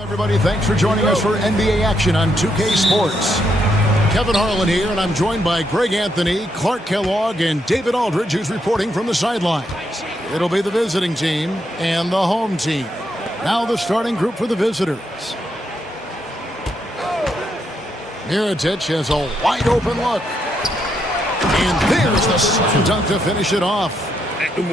Everybody, thanks for joining us for NBA action on 2K Sports. Kevin Harlan here, and I'm joined by Greg Anthony, Clark Kellogg, and David Aldridge, who's reporting from the sideline. It'll be the visiting team and the home team. Now the starting group for the visitors. Mirotic has a wide-open look. And there's the slam dunk to finish it off.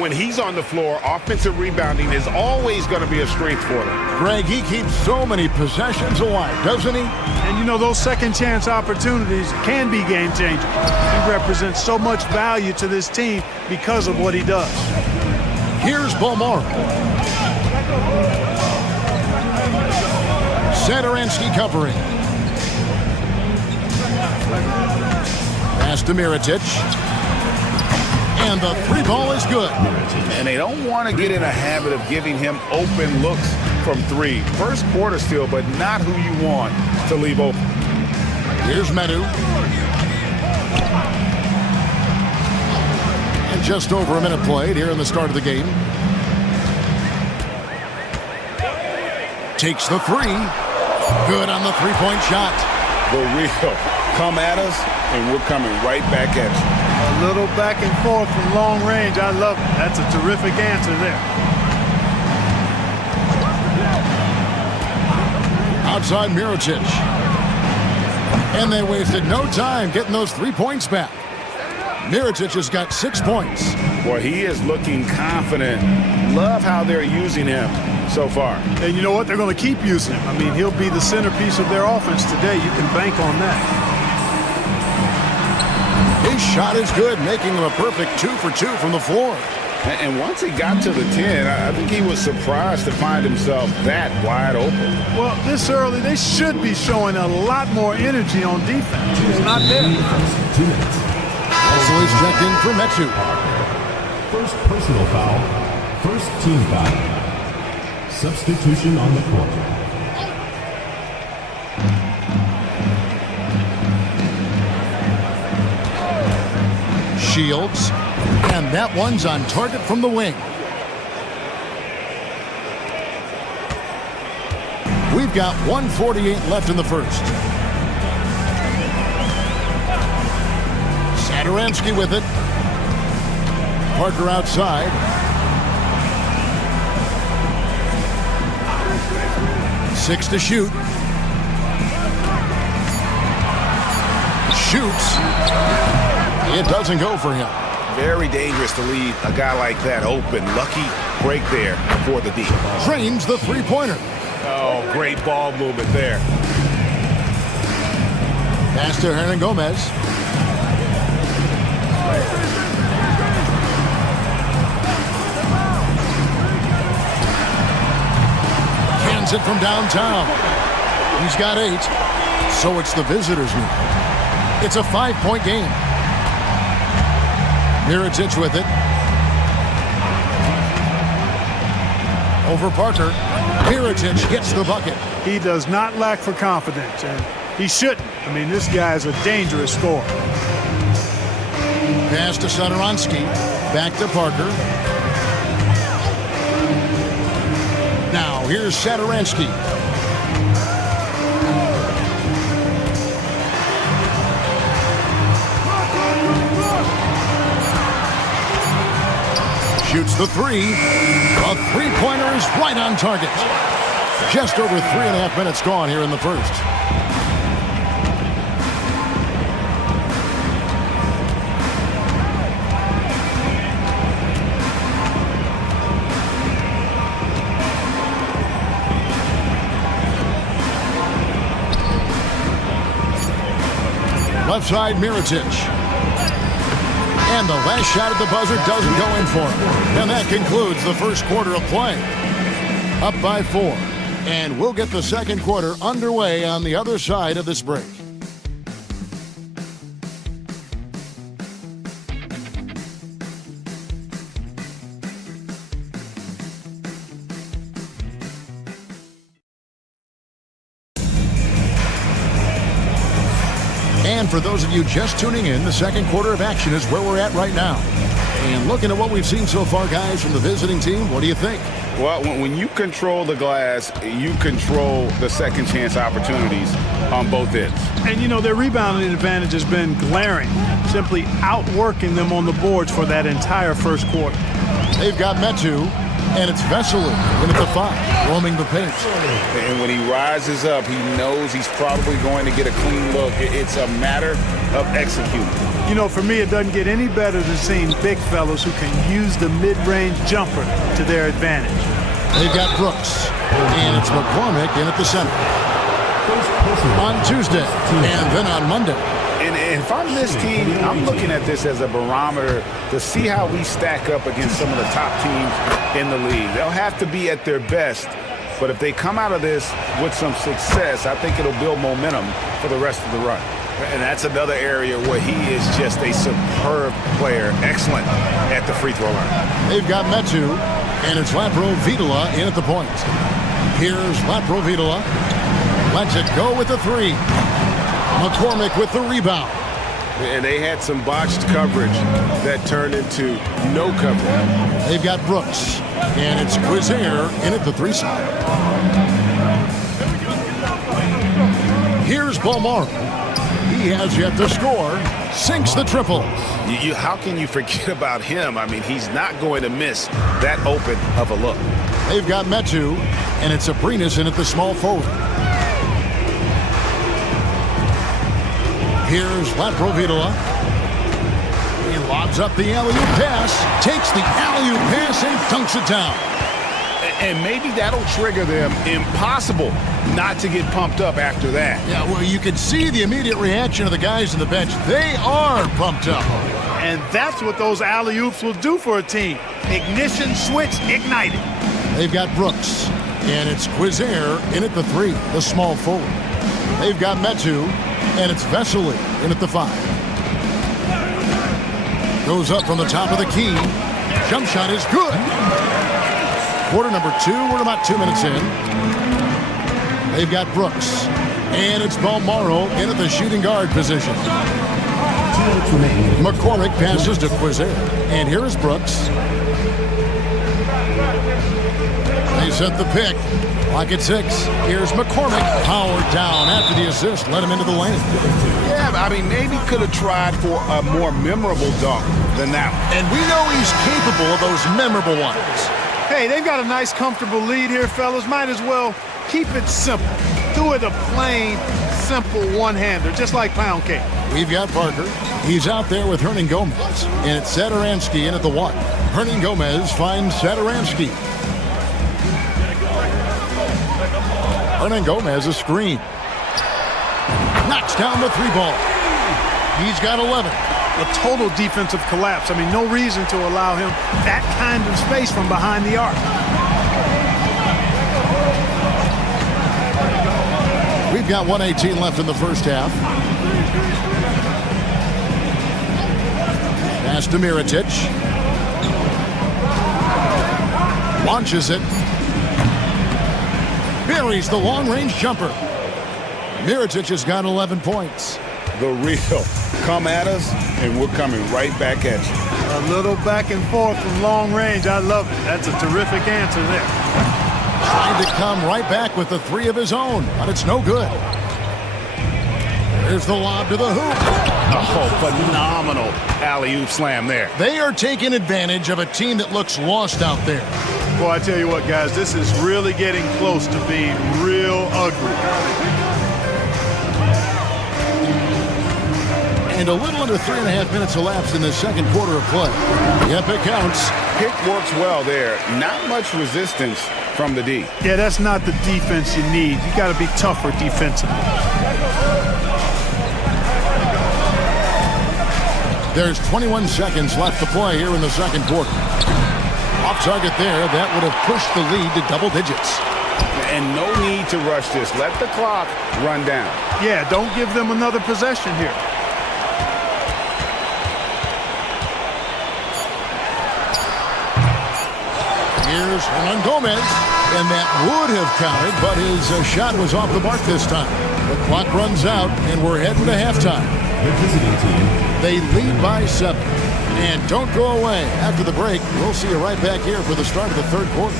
When he's on the floor, offensive rebounding is always going to be a strength for them. Greg, he keeps so many possessions alive, doesn't he? And you know, those second chance opportunities can be game changers. He represents so much value to this team because of what he does. Here's Bomar. Satoransky covering. Pass to Mirotic. And the three ball is good. And they don't want to get in a habit of giving him open looks from three. First quarter still, but not who you want to leave open. Here's Medu. And just over a minute played here in the start of the game. Takes the three. Good on the three-point shot. The real. Come at us, and we're coming right back at you. A little back and forth from long range. I love it. That's a terrific answer there. Outside Mirotic. And they wasted no time getting those 3 points back. Mirotic has got 6 points. Boy, he is looking confident. Love how they're using him so far. And you know what? They're going to keep using him. I mean, he'll be the centerpiece of their offense today. You can bank on that. His shot is good, making him a perfect 2 for 2 from the floor. And once he got to the 10, I think he was surprised to find himself that wide open. Well, this early, they should be showing a lot more energy on defense. It's not there. 2 minutes. Also is checked in for Metu. First personal foul. First team foul. Substitution on the court. Shields, and that one's on target from the wing. We've got 1:48 left in the first. Satoransky with it. Parker outside. Six to shoot. Shoots. It doesn't go for him. Very dangerous to leave a guy like that open. Lucky break there for the D. Drains the three-pointer. Oh, great ball movement there. Pass to Hernan Gomez. Cans it from downtown. He's got 8. So it's the visitors now. It's a 5-point game. Mirotic with it. Over Parker. Mirotic gets the bucket. He does not lack for confidence, and he shouldn't. I mean, this guy is a dangerous scorer. Pass to Satoransky. Back to Parker. Now, here's Satoransky. Shoots the three. A three-pointer is right on target. Just over 3.5 minutes gone here in the first. Left side, Mirotic. And the last shot at the buzzer doesn't go in for him. And that concludes the first quarter of play. Up by 4. And we'll get the second quarter underway on the other side of this break. And for those of you just tuning in, the second quarter of action is where we're at right now. And looking at what we've seen so far, guys, from the visiting team, what do you think? Well, when you control the glass, you control the second chance opportunities on both ends. And, you know, their rebounding advantage has been glaring, simply outworking them on the boards for that entire first quarter. They've got Metu, and it's Vesely in at the 5, roaming the paint. And when he rises up, he knows he's probably going to get a clean look. It's a matter of executing. You know, for me, it doesn't get any better than seeing big fellas who can use the mid-range jumper to their advantage. They've got Brooks, and it's McCormick in at the center. On Tuesday, and then on Monday. And if I'm this team, I'm looking at this as a barometer to see how we stack up against some of the top teams in the league. They'll have to be at their best, but if they come out of this with some success, I think it'll build momentum for the rest of the run. And that's another area where he is just a superb player, excellent at the free throw line. They've got Metu, and it's Lapro Vitola in at the point. Here's Lapro Vitola. Lets it go with the 3. McCormick with the rebound. And they had some botched coverage that turned into no coverage. They've got Brooks, and it's Quizier in at the 3 side. Here's Balmaro. He has yet to score. Sinks the triple. How can you forget about him? I mean, he's not going to miss that open of a look. They've got Metu, and it's Abrinas in at the small forward. Here's Lapro Vitola. He lobs up the alley-oop pass, takes the alley-oop pass, and dunks it down. And maybe that'll trigger them. Impossible not to get pumped up after that. Yeah, well, you can see the immediate reaction of the guys on the bench. They are pumped up. And that's what those alley-oops will do for a team. Ignition switch ignited. They've got Brooks, and it's Quizier in at the 3, the small forward. They've got Metu, and it's Vesely in at the 5. Goes up from the top of the key. Jump shot is good. Quarter number 2, we're about 2 minutes in. They've got Brooks, and it's Balmaro in at the shooting guard position. McCormick passes to Quizier, and here is Brooks. They set the pick. Clock at 6. Here's McCormick. Powered down after the assist. Let him into the lane. Yeah, I mean, maybe could have tried for a more memorable dunk than that one. And we know he's capable of those memorable ones. Hey, they've got a nice, comfortable lead here, fellas. Might as well keep it simple. Do it a plain, simple one-hander, just like pound cake. We've got Parker. He's out there with Hernan Gomez. And it's Satoransky in at the 1. Hernan Gomez finds Satoransky. Hernan Gomez a screen. Knocks down the 3 ball. He's got 11. A total defensive collapse. I mean, no reason to allow him that kind of space from behind the arc. We've got 1:18 left in the first half. Pass to Mirotic. Launches it. Buries the long-range jumper. Mirotic has got 11 points. The real. Come at us, and we're coming right back at you. A little back and forth from long range. I love it. That's a terrific answer there. Trying to come right back with the 3 of his own, but it's no good. Here's the lob to the hoop. Oh, phenomenal alley-oop slam there. They are taking advantage of a team that looks lost out there. Boy, I tell you what, guys, this is really getting close to being real ugly. And a little under 3.5 minutes elapsed in the second quarter of play. Yep, it counts. Pick works well there. Not much resistance from the D. Yeah, that's not the defense you need. You got to be tougher defensively. There's 21 seconds left to play here in the second quarter. Off target there, that would have pushed the lead to double digits. And no need to rush this. Let the clock run down. Yeah, don't give them another possession here. Here's Hernan Gomez, and that would have counted, but his shot was off the mark this time. The clock runs out, and we're heading to halftime. The visiting team. They lead by 7. And don't go away. After the break, we'll see you right back here for the start of the third quarter.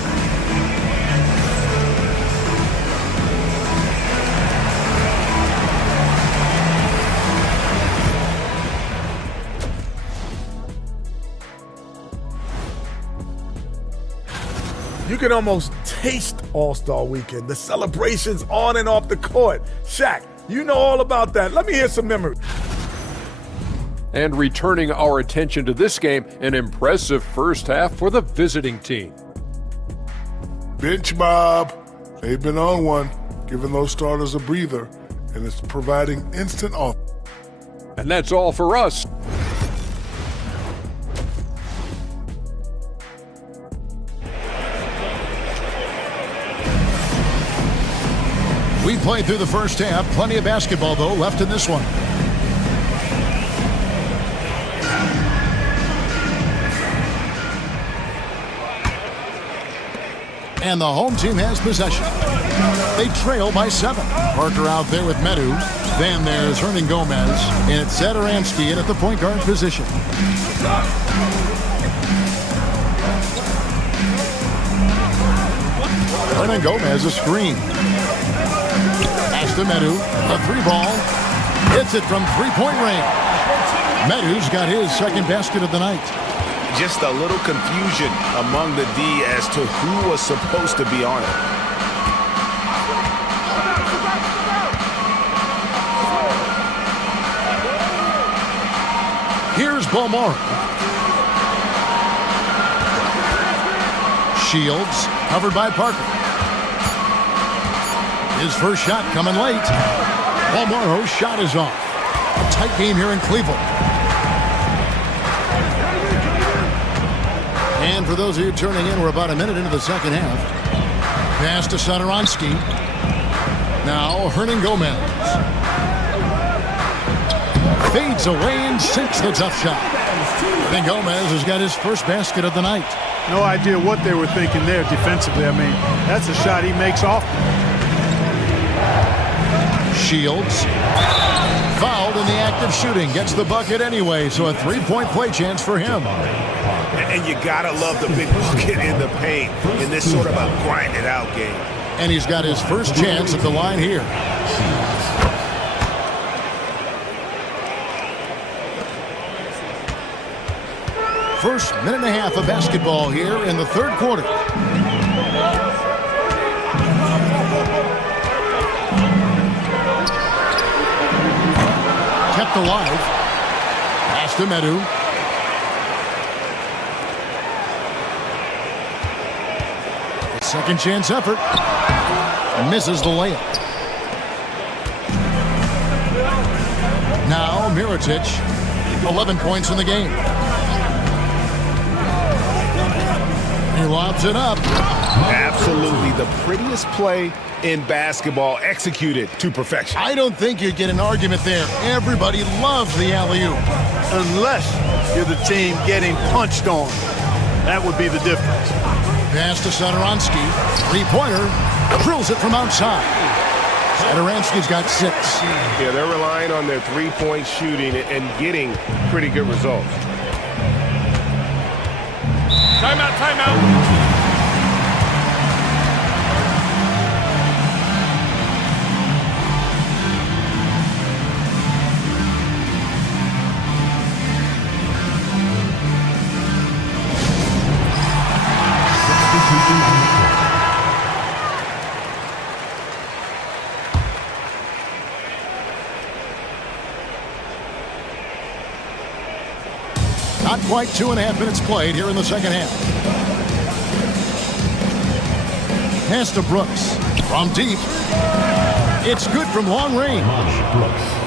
You can almost taste All-Star Weekend, the celebrations on and off the court. Shaq, you know all about that. Let me hear some memories. And returning our attention to this game, an impressive first half for the visiting team. Bench mob. They've been on one, giving those starters a breather, and it's providing instant offense. And that's all for us. We played through the first half. Plenty of basketball, though, left in this one. And the home team has possession. They trail by 7. Parker out there with Medu. Then there's Hernan Gomez. And it's Satoransky in at the point guard position. Hernan Gomez a screen. Pass to Medu. A 3-ball. Hits it from 3-point range. Medu's got his second basket of the night. Just a little confusion among the D as to who was supposed to be on it. Here's Beaumont. Shields covered by Parker. His first shot coming late. Beaumont's shot is off. A tight game here in Cleveland. And for those of you turning in, we're about a minute into the second half. Pass to Satoransky. Now Hernan Gomez. Fades away and sinks the tough shot. Hernan Gomez has got his first basket of the night. No idea what they were thinking there defensively. I mean, that's a shot he makes often. Shields. Fouled in the act of shooting. Gets the bucket anyway, so a 3-point play chance for him. And you gotta love the big bucket in the paint in this sort of a grind-it-out game. And he's got his first chance at the line here. First minute and a half of basketball here in the third quarter. Kept alive. Pass to Medu. Second chance effort. Misses the layup. Now Mirotic, 11 points in the game. He lobs it up. Absolutely the prettiest play in basketball, executed to perfection. I don't think you'd get an argument there. Everybody loves the alley-oop. Unless you're the team getting punched on. That would be the difference. Pass to Satoransky. 3-pointer. Drills it from outside. Satoransky's got 6. Yeah, they're relying on their 3-point shooting and getting pretty good results. Timeout, timeout. Not quite 2.5 minutes played here in the second half. Pass to Brooks. From deep. It's good from long range.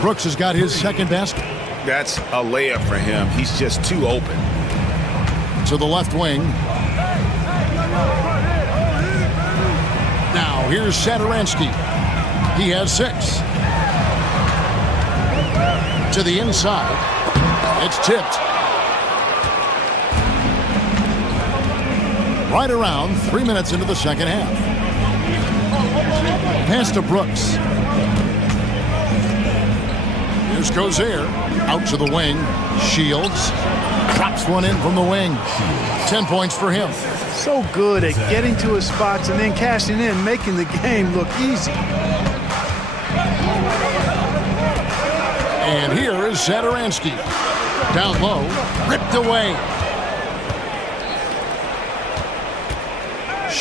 Brooks has got his second basket. That's a layup for him. He's just too open. To the left wing. Now here's Satoransky. He has 6. To the inside. It's tipped. Right around 3 minutes into the second half. Pass to Brooks. Here's Gozer. Out to the wing. Shields. Drops one in from the wing. 10 points for him. So good at getting to his spots and then cashing in, making the game look easy. And here is Satoransky. Down low. Ripped away.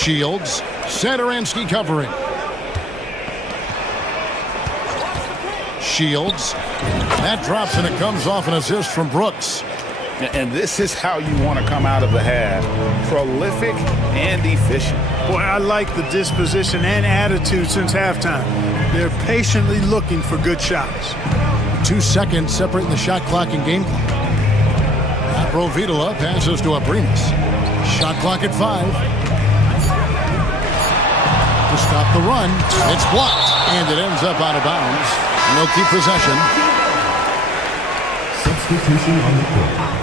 Shields. Satoransky covering. Shields. That drops and it comes off an assist from Brooks. And this is how you want to come out of the half. Prolific and efficient. Boy, I like the disposition and attitude since halftime. They're patiently looking for good shots. 2 seconds separating the shot clock and game clock. Provitola passes to Abrinas. Shot clock at 5. To stop the run. It's blocked. And it ends up out of bounds. And they'll keep possession. Substitution on the court.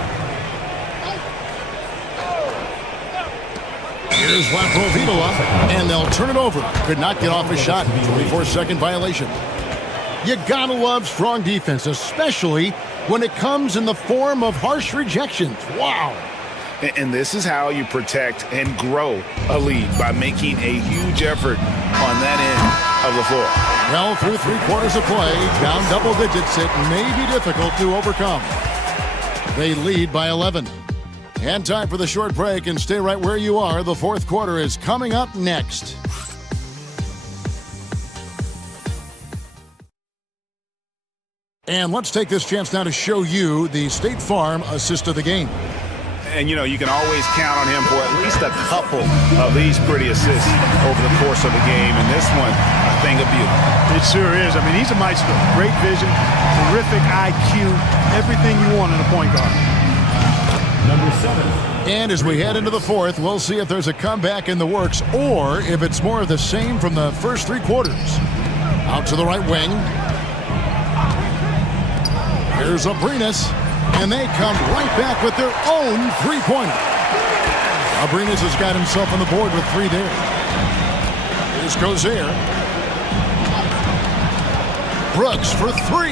Here's Provitola. And they'll turn it over. Could not get off a shot. 24-second violation. You gotta love strong defense, especially when it comes in the form of harsh rejections. Wow. And this is how you protect and grow a lead, by making a huge effort on that end of the floor. Well, through 3 quarters of play, down double digits, it may be difficult to overcome. They lead by 11. And time for the short break, and stay right where you are. The fourth quarter is coming up next. And let's take this chance now to show you the State Farm assist of the game. And, you know, you can always count on him for at least a couple of these pretty assists over the course of the game. And this one, a thing of beauty. It sure is. I mean, he's a maestro. Great vision, terrific IQ, everything you want in a point guard. Number 7. And as we head into the fourth, we'll see if there's a comeback in the works or if it's more of the same from the first 3 quarters. Out to the right wing. Here's Abrinas, and they come right back with their own three-pointer. Abrinas has got himself on the board with 3 there. Here's Gozier. Brooks for 3.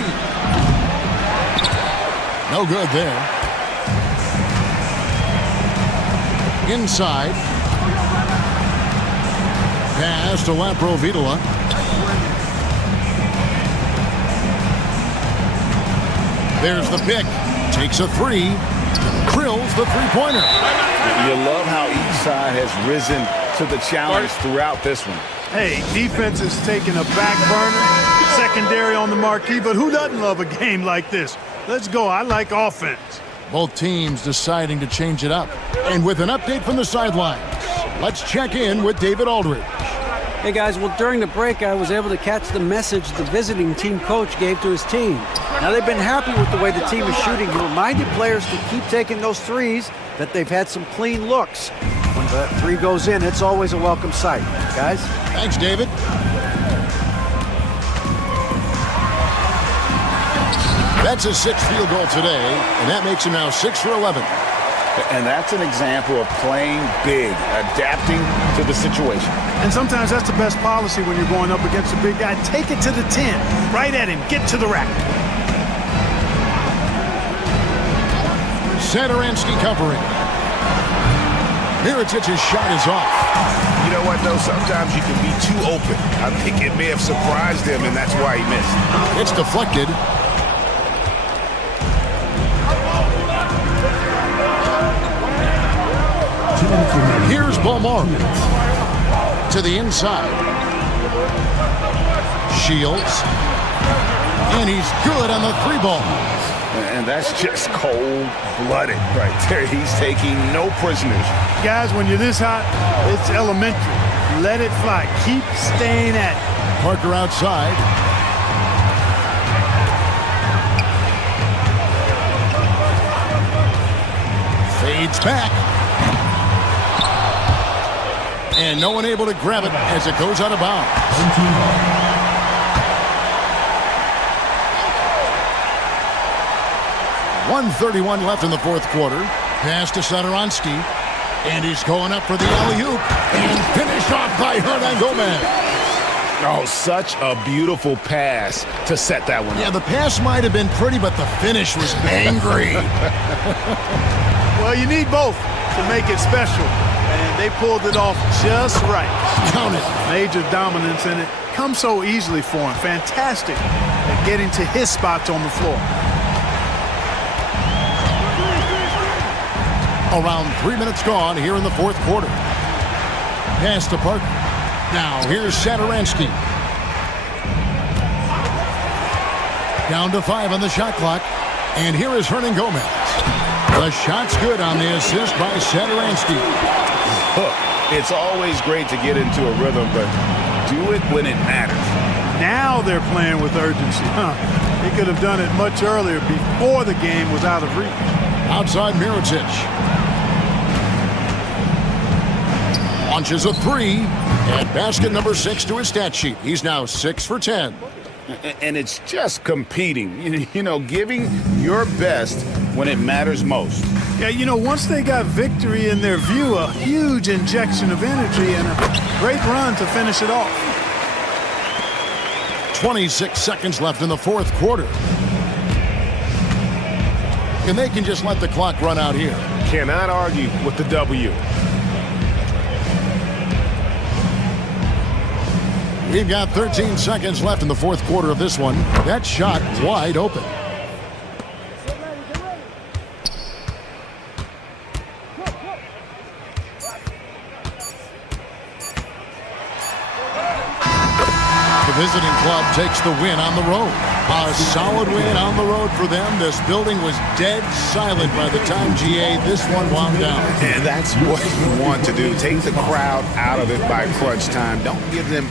No good there. Inside. Pass to Provitola. There's the pick. Takes a 3. Drills the three-pointer. You love how each side has risen to the challenge throughout this one. Hey, defense is taking a back burner, secondary on the marquee, but who doesn't love a game like this? Let's go. I like offense. Both teams deciding to change it up. And with an update from the sidelines, let's check in with David Aldridge. Hey guys, well during the break I was able to catch the message the visiting team coach gave to his team. Now they've been happy with the way the team is shooting. He reminded players to keep taking those threes, that they've had some clean looks. When the 3 goes in, it's always a welcome sight. Guys? Thanks, David. That's his 6th field goal today, and that makes him now 6 for 11. And that's an example of playing big, adapting to the situation. And sometimes that's the best policy when you're going up against a big guy. Take it to the 10. Right at him. Get to the rack. Satoransky covering. Mirotic's shot is off. You know what, though? Sometimes you can be too open. I think it may have surprised him, and that's why he missed. It's deflected. Here's Balmore. To the inside. Shields. And he's good on the 3-ball. And that's just cold-blooded right there. He's taking no prisoners. Guys, when you're this hot, it's elementary. Let it fly. Keep staying at it. Parker outside. Fades back. And no one able to grab it as it goes out of bounds. 1:31 left in the fourth quarter. Pass to Satoransky. And he's going up for the alley-oop. And finished off by Hernan Gomez. Oh, such a beautiful pass to set that one up. Yeah, the pass might have been pretty, but the finish was angry. Well, you need both to make it special. And they pulled it off just right. Count it. Major dominance in it. Comes so easily for him. Fantastic at getting to his spots on the floor. Around 3 minutes gone here in the fourth quarter. pass to Parker. Now here's Satoransky. Down to 5 on the shot clock. And here is Hernan Gomez. The shot's good on the assist by Satoransky. It's always great to get into a rhythm, but do it when it matters. Now they're playing with urgency. They could have done it much earlier before the game was out of reach. Outside Mirotic. Launches a 3. And basket number 6 to his stat sheet. He's now 6 for 10. And it's just competing, giving your best when it matters most. Yeah, once they got victory in their view, a huge injection of energy and a great run to finish it off. 26 seconds left in the fourth quarter. And they can just let the clock run out here. Cannot argue with the W. We've got 13 seconds left in the fourth quarter of this one. That shot wide open. The visiting club takes the win on the road. A solid win on the road for them. This building was dead silent by the time, GA, this one wound down. And that's what you want to do. Take the crowd out of it by crunch time. Don't give them...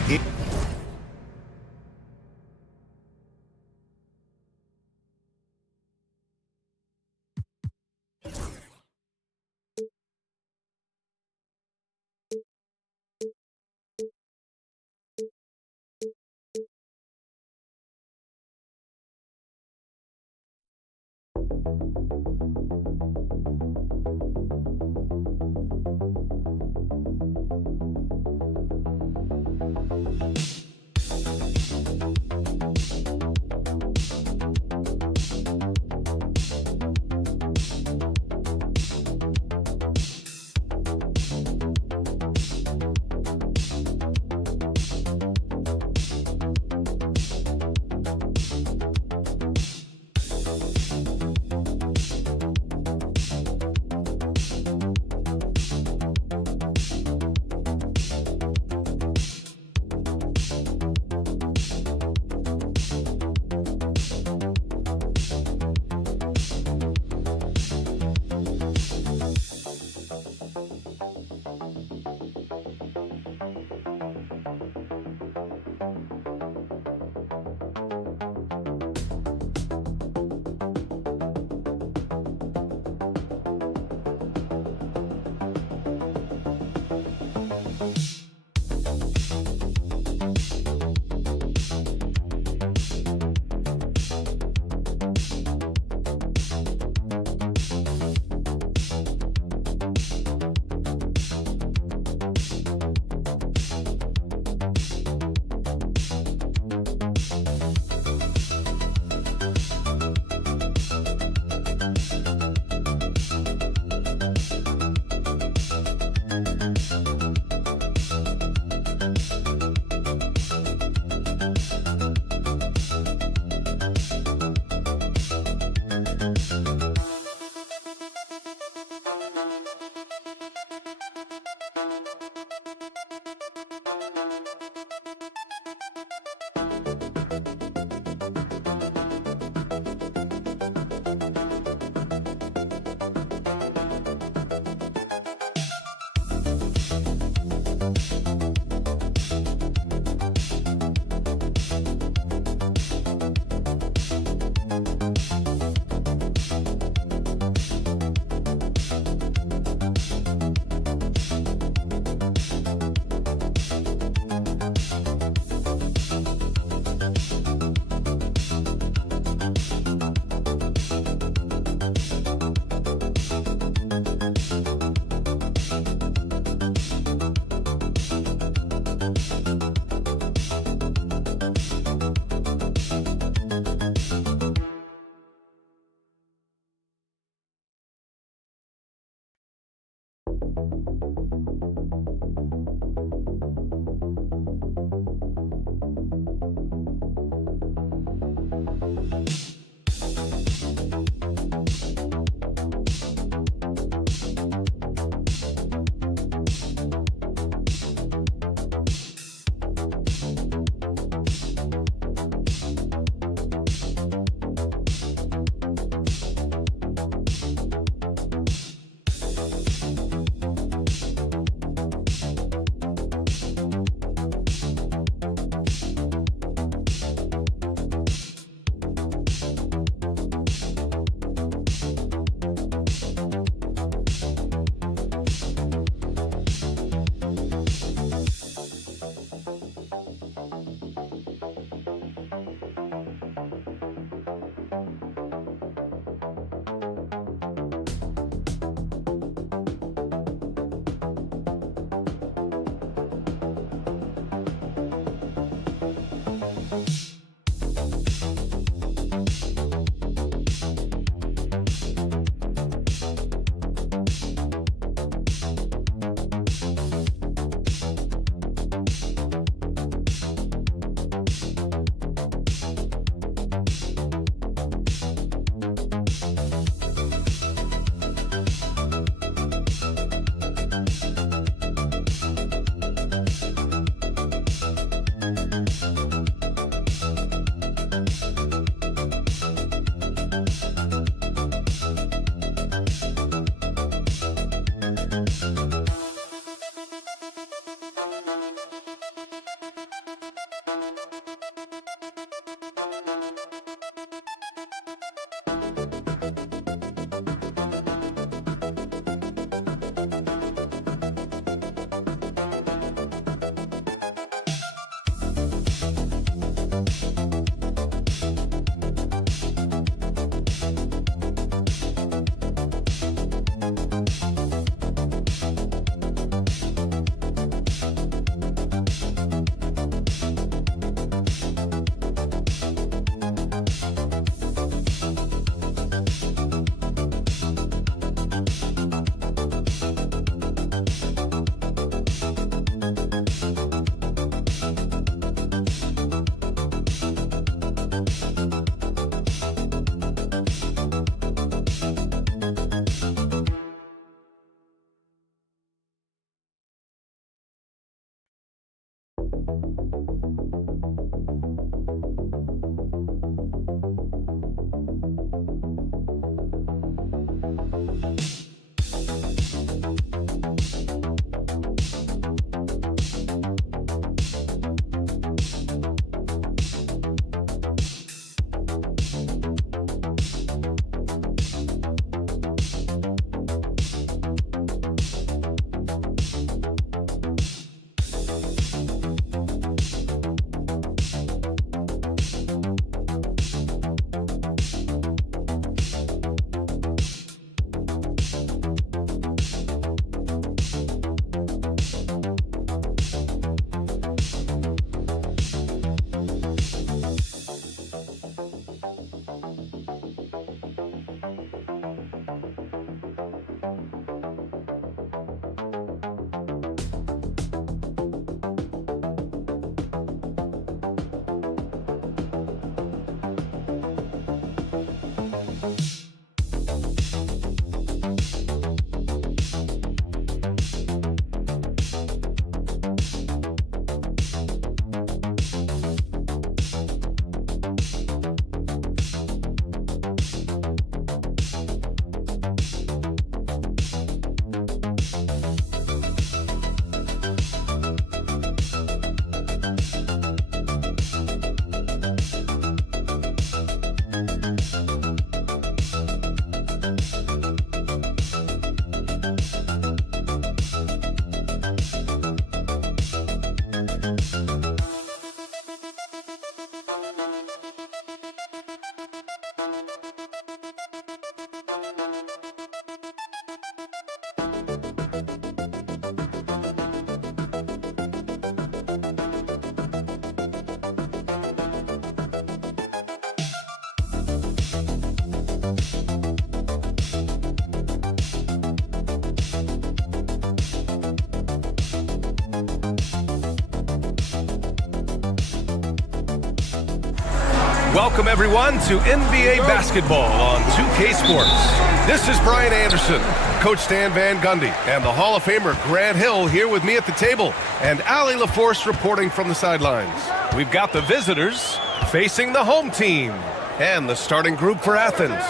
Welcome, everyone, to NBA basketball on 2K Sports. This is Brian Anderson, Coach Stan Van Gundy, and the Hall of Famer Grant Hill here with me at the table, and Allie LaForce reporting from the sidelines. We've got the visitors facing the home team and the starting group for Athens.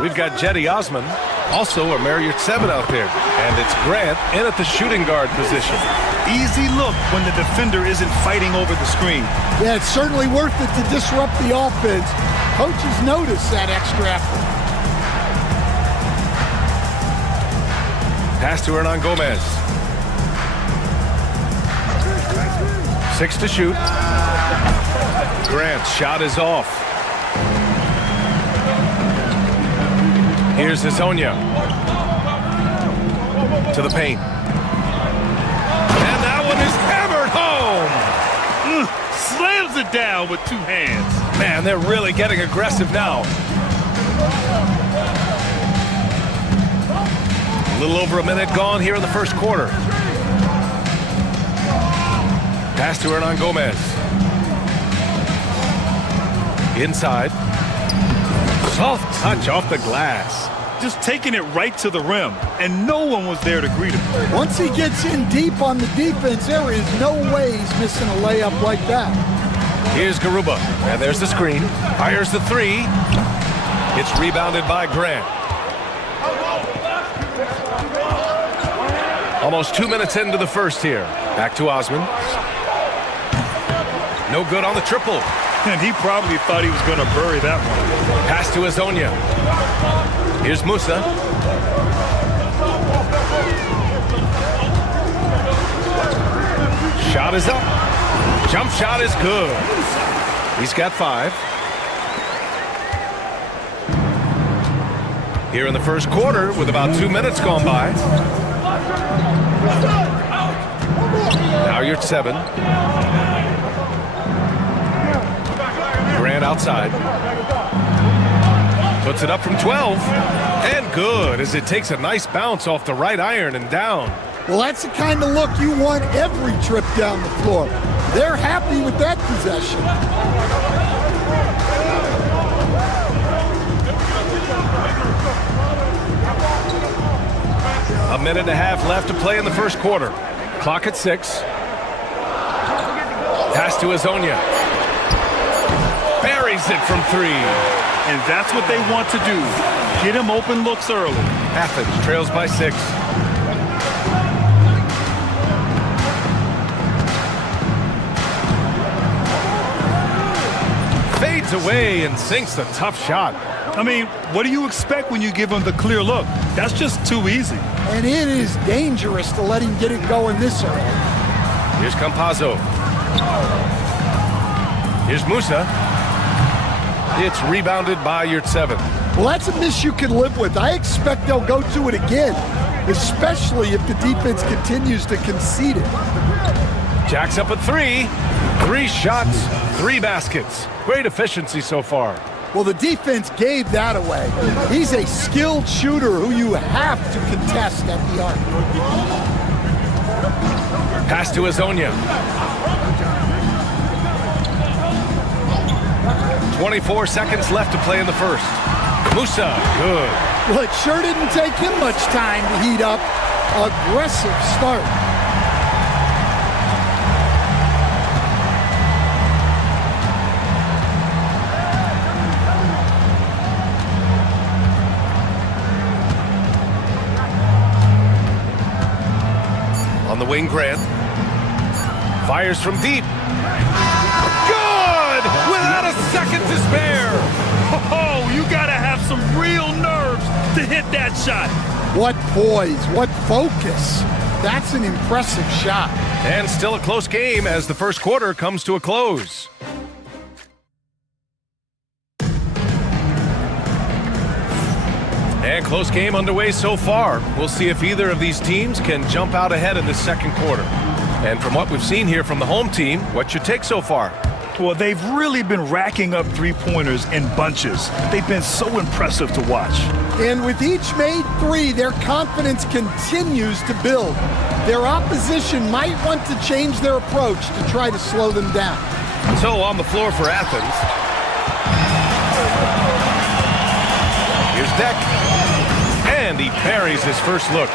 We've got Jetty Osman, also a Marriott 7 out there, and it's Grant in at the shooting guard position. Easy look when the defender isn't fighting over the screen. Yeah, it's certainly worth it to disrupt the offense. Coaches notice that extra effort. Pass to Hernan Gomez. 6 to shoot. Grant's shot is off. Here's Hezonja. To the paint. And that one is hammered home. slams it down with 2 hands. Man, they're really getting aggressive now. A little over a minute gone here in the first quarter. Pass to Hernan Gomez. Inside. Soft touch off the glass. Just taking it right to the rim, and no one was there to greet him. Once he gets in deep on the defense, there is no way he's missing a layup like that. Here's Garuba, and there's the screen. Fires the 3. It's rebounded by Grant. Almost 2 minutes into the first here. Back to Osman. No good on the triple. And he probably thought he was going to bury that one. Pass to Azonia. Here's Musa. Shot is up. Jump shot is good. He's got 5. Here in the first quarter with about 2 minutes gone by. Now you're at 7. Grant outside. Puts it up from 12. And good as it takes a nice bounce off the right iron and down. Well, that's the kind of look you want every trip down the floor. They're happy with that possession. A minute and a half left to play in the first quarter. Clock at 6. Pass to Azonia. Buries it from 3. And that's what they want to do. Get him open looks early. Athens trails by 6. Fades away and sinks the tough shot. I mean, what do you expect when you give him the clear look? That's just too easy. And it is dangerous to let him get it going this early. Here's Campazzo. Here's Musa. It's rebounded by Yurtseven. Well, that's a miss you can live with. I expect they'll go to it again, especially if the defense continues to concede it. Jacks up at 3. 3 shots, 3 baskets. Great efficiency so far. Well, the defense gave that away. He's a skilled shooter who you have to contest at the arc. Pass to Azonia. 24 seconds left to play in the first. Musa, good. Well, it sure didn't take him much time to heat up. Aggressive start. On the wing, Grant. Fires from deep. Good! Without a second to spare. Oh, you gotta have some real nerves to hit that shot. What poise, what focus. That's an impressive shot. And still a close game as the first quarter comes to a close. And close game underway so far. We'll see if either of these teams can jump out ahead in the second quarter. And from what we've seen here from the home team, what's your take so far? Well, they've really been racking up three-pointers in bunches. They've been so impressive to watch. And with each made 3, their confidence continues to build. Their opposition might want to change their approach to try to slow them down. So on the floor for Athens. Here's Deck. And he buries his first look.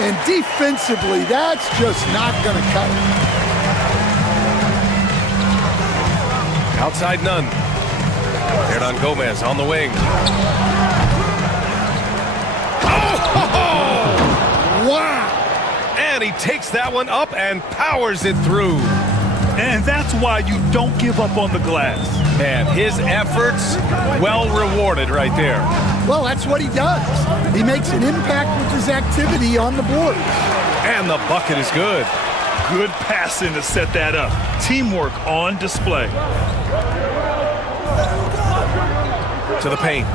And defensively, that's just not going to cut it. Outside none. Hernan Gomez on the wing. Oh! Wow! And he takes that one up and powers it through. And that's why you don't give up on the glass. And his efforts, well rewarded right there. Well, that's what he does. He makes an impact with his activity on the board. And the bucket is good. Good passing to set that up. Teamwork on display. To the paint.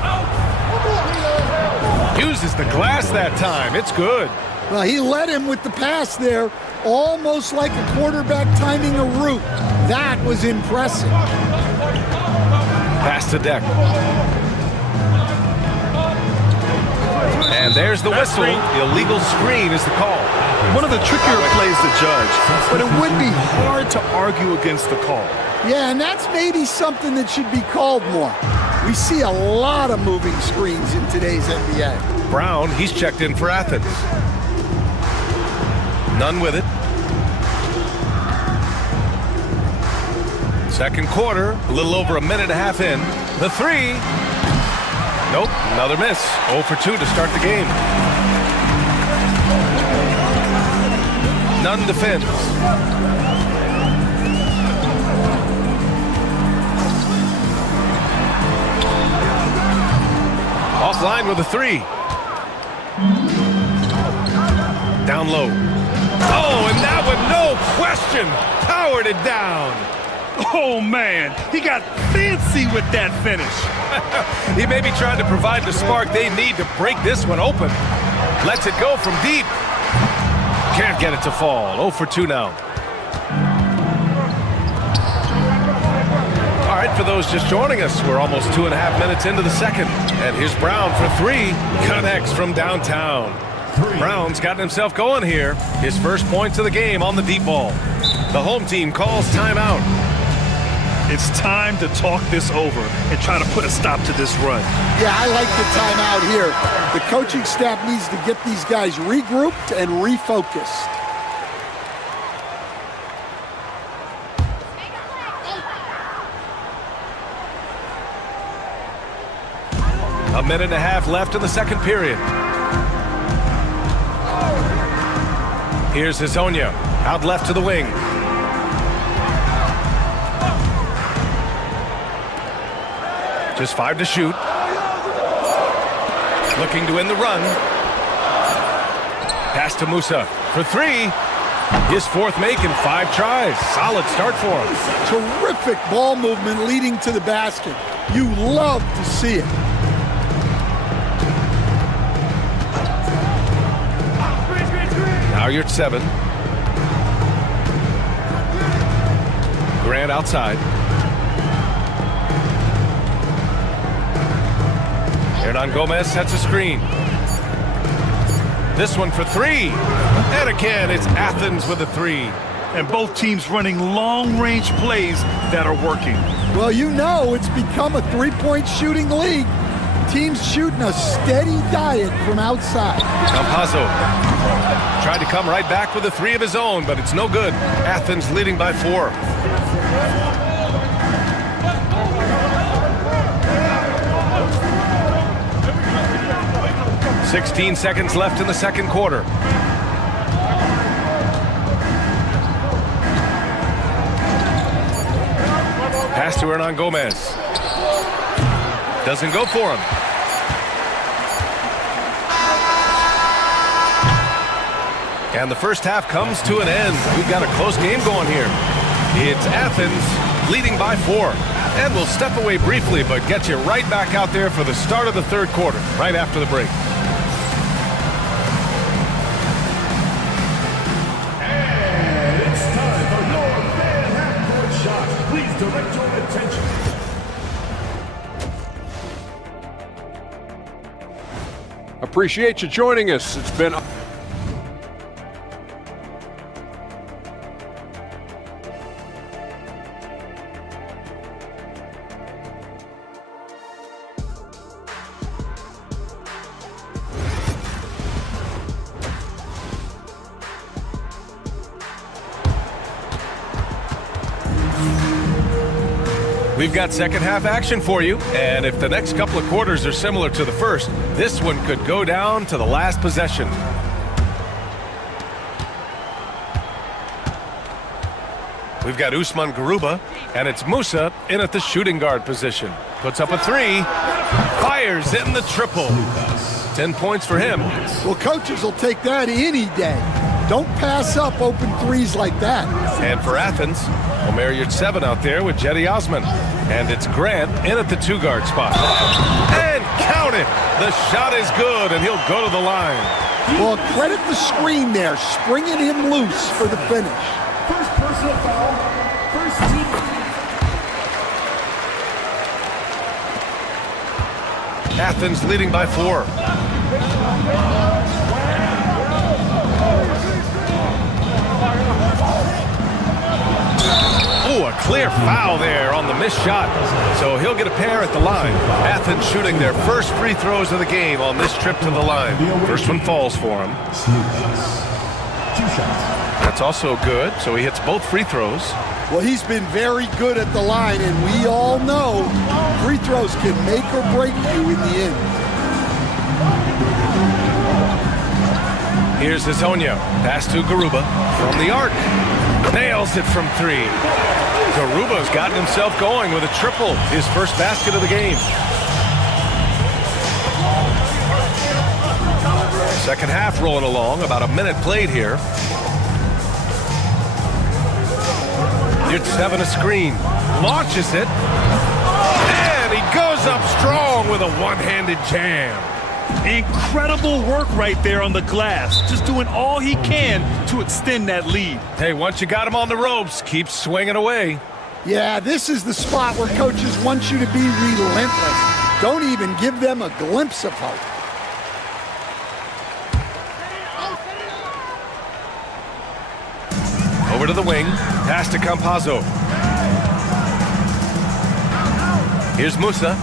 Uses the glass that time. It's good. Well, he led him with the pass there, almost like a quarterback timing a route. That was impressive. Pass to Deck. And there's the whistle. Illegal screen is the call. One of the trickier plays to judge, but it would be hard to argue against the call. Yeah, and that's maybe something that should be called more. We see a lot of moving screens in today's NBA. Brown, he's checked in for Athens. None with it. Second quarter, a little over a minute and a half in. The three. Nope, another miss. 0 for 2 to start the game. None defends. Offline with a three. Down low. Oh, and that one, no question, powered it down. Oh, man, he got fancy with that finish. He may be trying to provide the spark they need to break this one open. Lets it go from deep. Can't get it to fall. 0 for 2 now. All right, for those just joining us, we're almost 2.5 minutes into the second. And here's Brown for three. Connects from downtown. Brown's gotten himself going here. His first points of the game on the deep ball. The home team calls timeout. It's time to talk this over and try to put a stop to this run. Yeah, I like the timeout here. The coaching staff needs to get these guys regrouped and refocused. A minute and a half left in the second period. Here's Hezonja, out left to the wing. Just 5 to shoot. Looking to win the run. Pass to Musa for three. His fourth make in 5 tries. Solid start for him. Terrific ball movement leading to the basket. You love to see it. Now you're at 7. Grant outside. Hernan Gomez sets a screen. This one for three. And again, it's Athens with a three. And both teams running long-range plays that are working. Well, you know it's become a three-point shooting league. Teams shooting a steady diet from outside. Campazzo tried to come right back with a three of his own, but it's no good. Athens leading by 4. "16 seconds left in the second quarter. Pass to Hernan Gomez. Doesn't go for him. And the first half comes to an end. We've got a close game going here. It's Athens leading by 4. And we'll step away briefly, but get you right back out there for the start of the third quarter, right after the break. And it's time for your fan half-court shot. Please direct your attention. Appreciate you joining us. It's been... We've got second half action for you, and if the next couple of quarters are similar to the first, this one could go down to the last possession. We've got Usman Garuba, and it's Musa in at the shooting guard position. Puts up a three, fires in the triple. 10 points for him. Well, coaches will take that any day. Don't pass up open threes like that. And for Athens, Omer Yurtseven out there with Jetty Osman. And it's Grant in at the 2-guard spot. And count it! The shot is good, and he'll go to the line. Well, credit the screen there, springing him loose for the finish. First personal foul, first team Athens leading by 4. Oh, a clear foul there on the missed shot. So he'll get a pair at the line. Athens shooting their first free throws of the game on this trip to the line. First one falls for him. That's also good, so he hits both free throws. Well, he's been very good at the line, and we all know free throws can make or break you in the end. Here's Hazonia. Pass to Garuba from the arc. Nails it from 3. Garuba's gotten himself going with a triple, his first basket of the game. Second half rolling along, about a minute played here. Near 7, a screen. Launches it. And he goes up strong with a one-handed jam. Incredible work right there on the glass. Just doing all he can to extend that lead. Hey, once you got him on the ropes, keep swinging away. Yeah, this is the spot where coaches want you to be relentless. Don't even give them a glimpse of hope. Over to the wing. Pass to Campazzo. Here's Musa.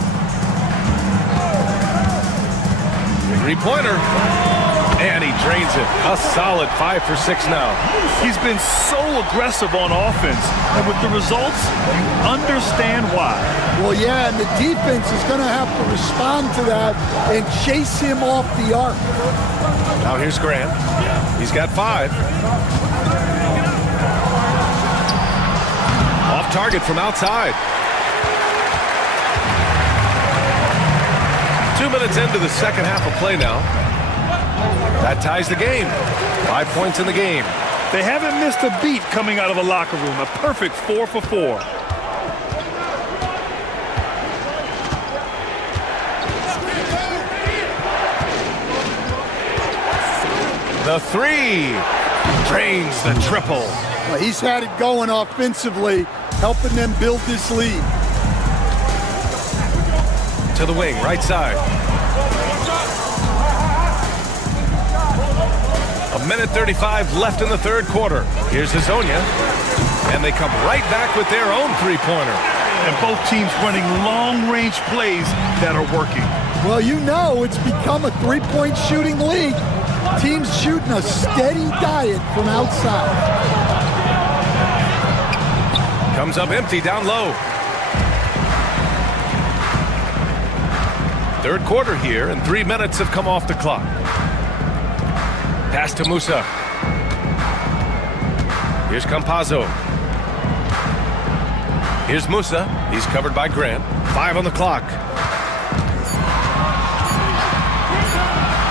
Three-pointer. And he drains it. A solid 5 for 6 now. He's been so aggressive on offense. And with the results, you understand why. Well, yeah, and the defense is going to have to respond to that and chase him off the arc. Now here's Grant. He's got 5. Off target from outside. 2 minutes into the second half of play now. That ties the game. 5 points in the game. They haven't missed a beat coming out of the locker room. A perfect 4 for 4. The 3 drains the triple. Well, he's had it going offensively, helping them build this lead. To the wing, right side. A minute 35 left in the third quarter. Here's Hazonia. And they come right back with their own three-pointer. And both teams running long-range plays that are working. Well, you know it's become a three-point shooting league. Teams shooting a steady diet from outside. Comes up empty down low. Third quarter here, and 3 minutes have come off the clock. Pass to Musa. Here's Campazzo. Here's Musa. He's covered by Grant. 5 on the clock.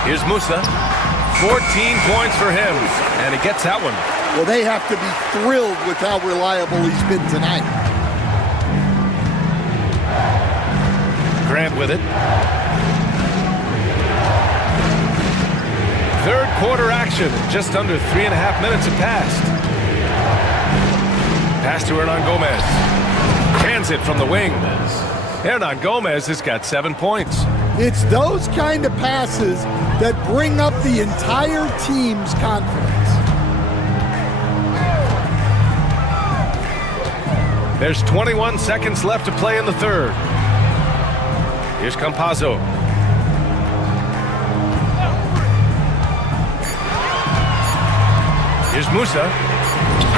Here's Musa. 14 points for him, and he gets that one. Well, they have to be thrilled with how reliable he's been tonight. Grant with it. Third quarter action. Just under 3.5 minutes have passed. Pass to Hernan Gomez. Cans it from the wing. Hernan Gomez has got 7 points. It's those kind of passes that bring up the entire team's confidence. There's 21 seconds left to play in the third. Here's Campazzo. Here's Musa.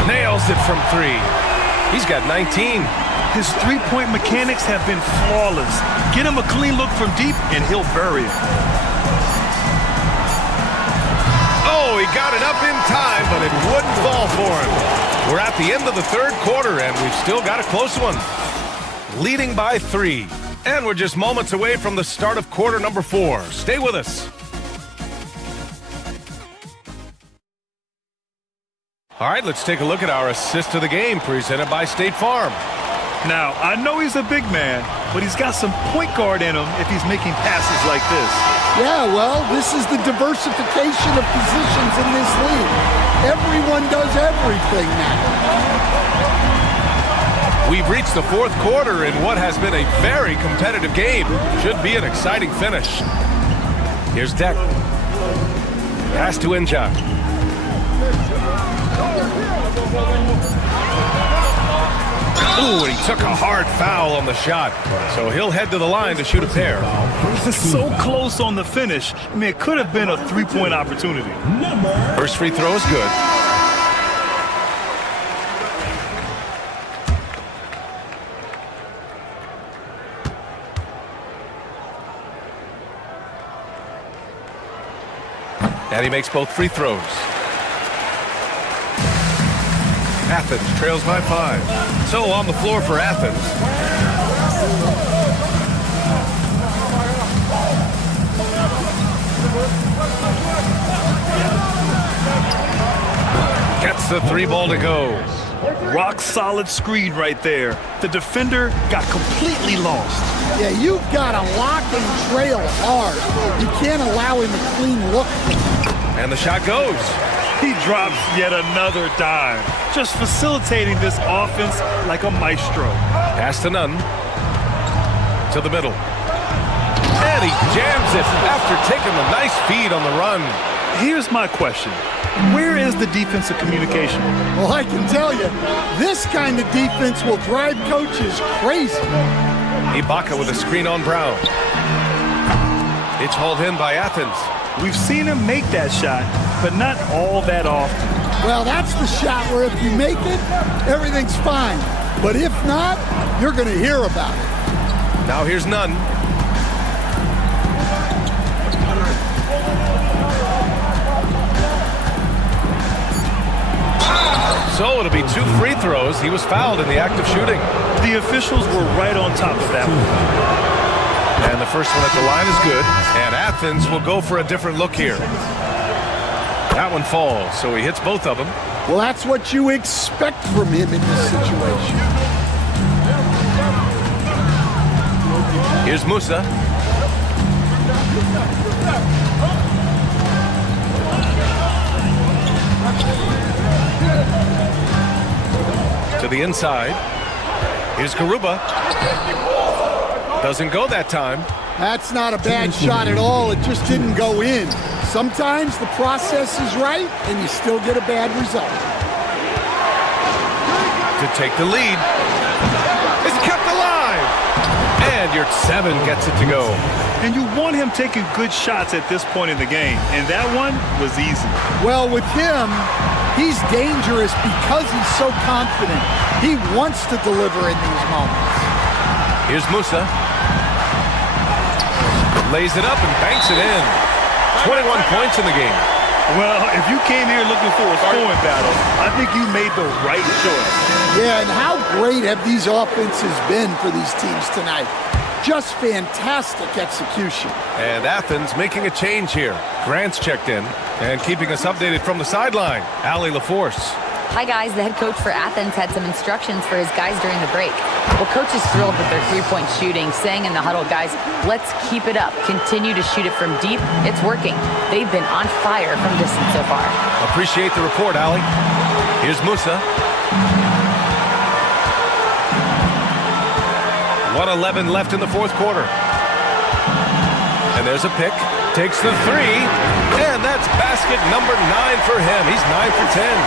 Nails it from 3. He's got 19. His three-point mechanics have been flawless. Get him a clean look from deep, and he'll bury it. Oh, he got it up in time, but it wouldn't fall for him. We're at the end of the third quarter, and we've still got a close one. Leading by 3. And we're just moments away from the start of quarter number 4. Stay with us. All right, let's take a look at our assist of the game presented by State Farm. Now, I know he's a big man, but he's got some point guard in him if he's making passes like this. Yeah, well, this is the diversification of positions in this league. Everyone does everything now. We've reached the fourth quarter in what has been a very competitive game. Should be an exciting finish. Here's Deck. Pass to Inja. Ooh, and he took a hard foul on the shot. So he'll head to the line to shoot a pair. So close on the finish. I mean, it could have been a three-point opportunity. First free throw is good. And he makes both free throws. Athens trails by 5. So on the floor for Athens. Gets the 3 ball to go. Rock solid screen right there. The defender got completely lost. Yeah, you've got to lock and trail hard. You can't allow him a clean look. And the shot goes. He drops yet another dime, just facilitating this offense like a maestro. Pass to Nunn. To the middle. And he jams it after taking a nice feed on the run. Here's my question. Where is the defensive communication? Well, I can tell you, this kind of defense will drive coaches crazy. Ibaka with a screen on Brown. It's hauled in by Athens. We've seen him make that shot, but not all that often. Well, that's the shot where if you make it, everything's fine. But if not, you're going to hear about it. Now here's Nunn. So it'll be 2 free throws. He was fouled in the act of shooting. The officials were right on top of that one. And the first one at the line is good. And Athens will go for a different look here. That one falls, so he hits both of them. Well, that's what you expect from him in this situation. Here's Musa. To the inside. Here's Garuba. Doesn't go that time. That's not a bad shot at all. It just didn't go in. Sometimes the process is right, and you still get a bad result. To take the lead. It's kept alive. And your 7 gets it to go. And you want him taking good shots at this point in the game. And that one was easy. Well, with him, he's dangerous because he's so confident. He wants to deliver in these moments. Here's Musa. Lays it up and banks it in. 21 points in the game. Well, if you came here looking for a scoring battle, I think you made the right choice. Yeah, and how great have these offenses been for these teams tonight? Just fantastic execution. And Athens making a change here. Grant's checked in and keeping us updated from the sideline. Allie LaForce. Hi, guys. The head coach for Athens had some instructions for his guys during the break. Well, coach is thrilled with their three-point shooting, saying in the huddle, guys, let's keep it up. Continue to shoot it from deep. It's working. They've been on fire from distance so far. Appreciate the report, Allie. Here's Musa. 1:11 left in the fourth quarter. And there's a pick. Takes the 3. And that's basket number 9 for him. He's 9 for 10.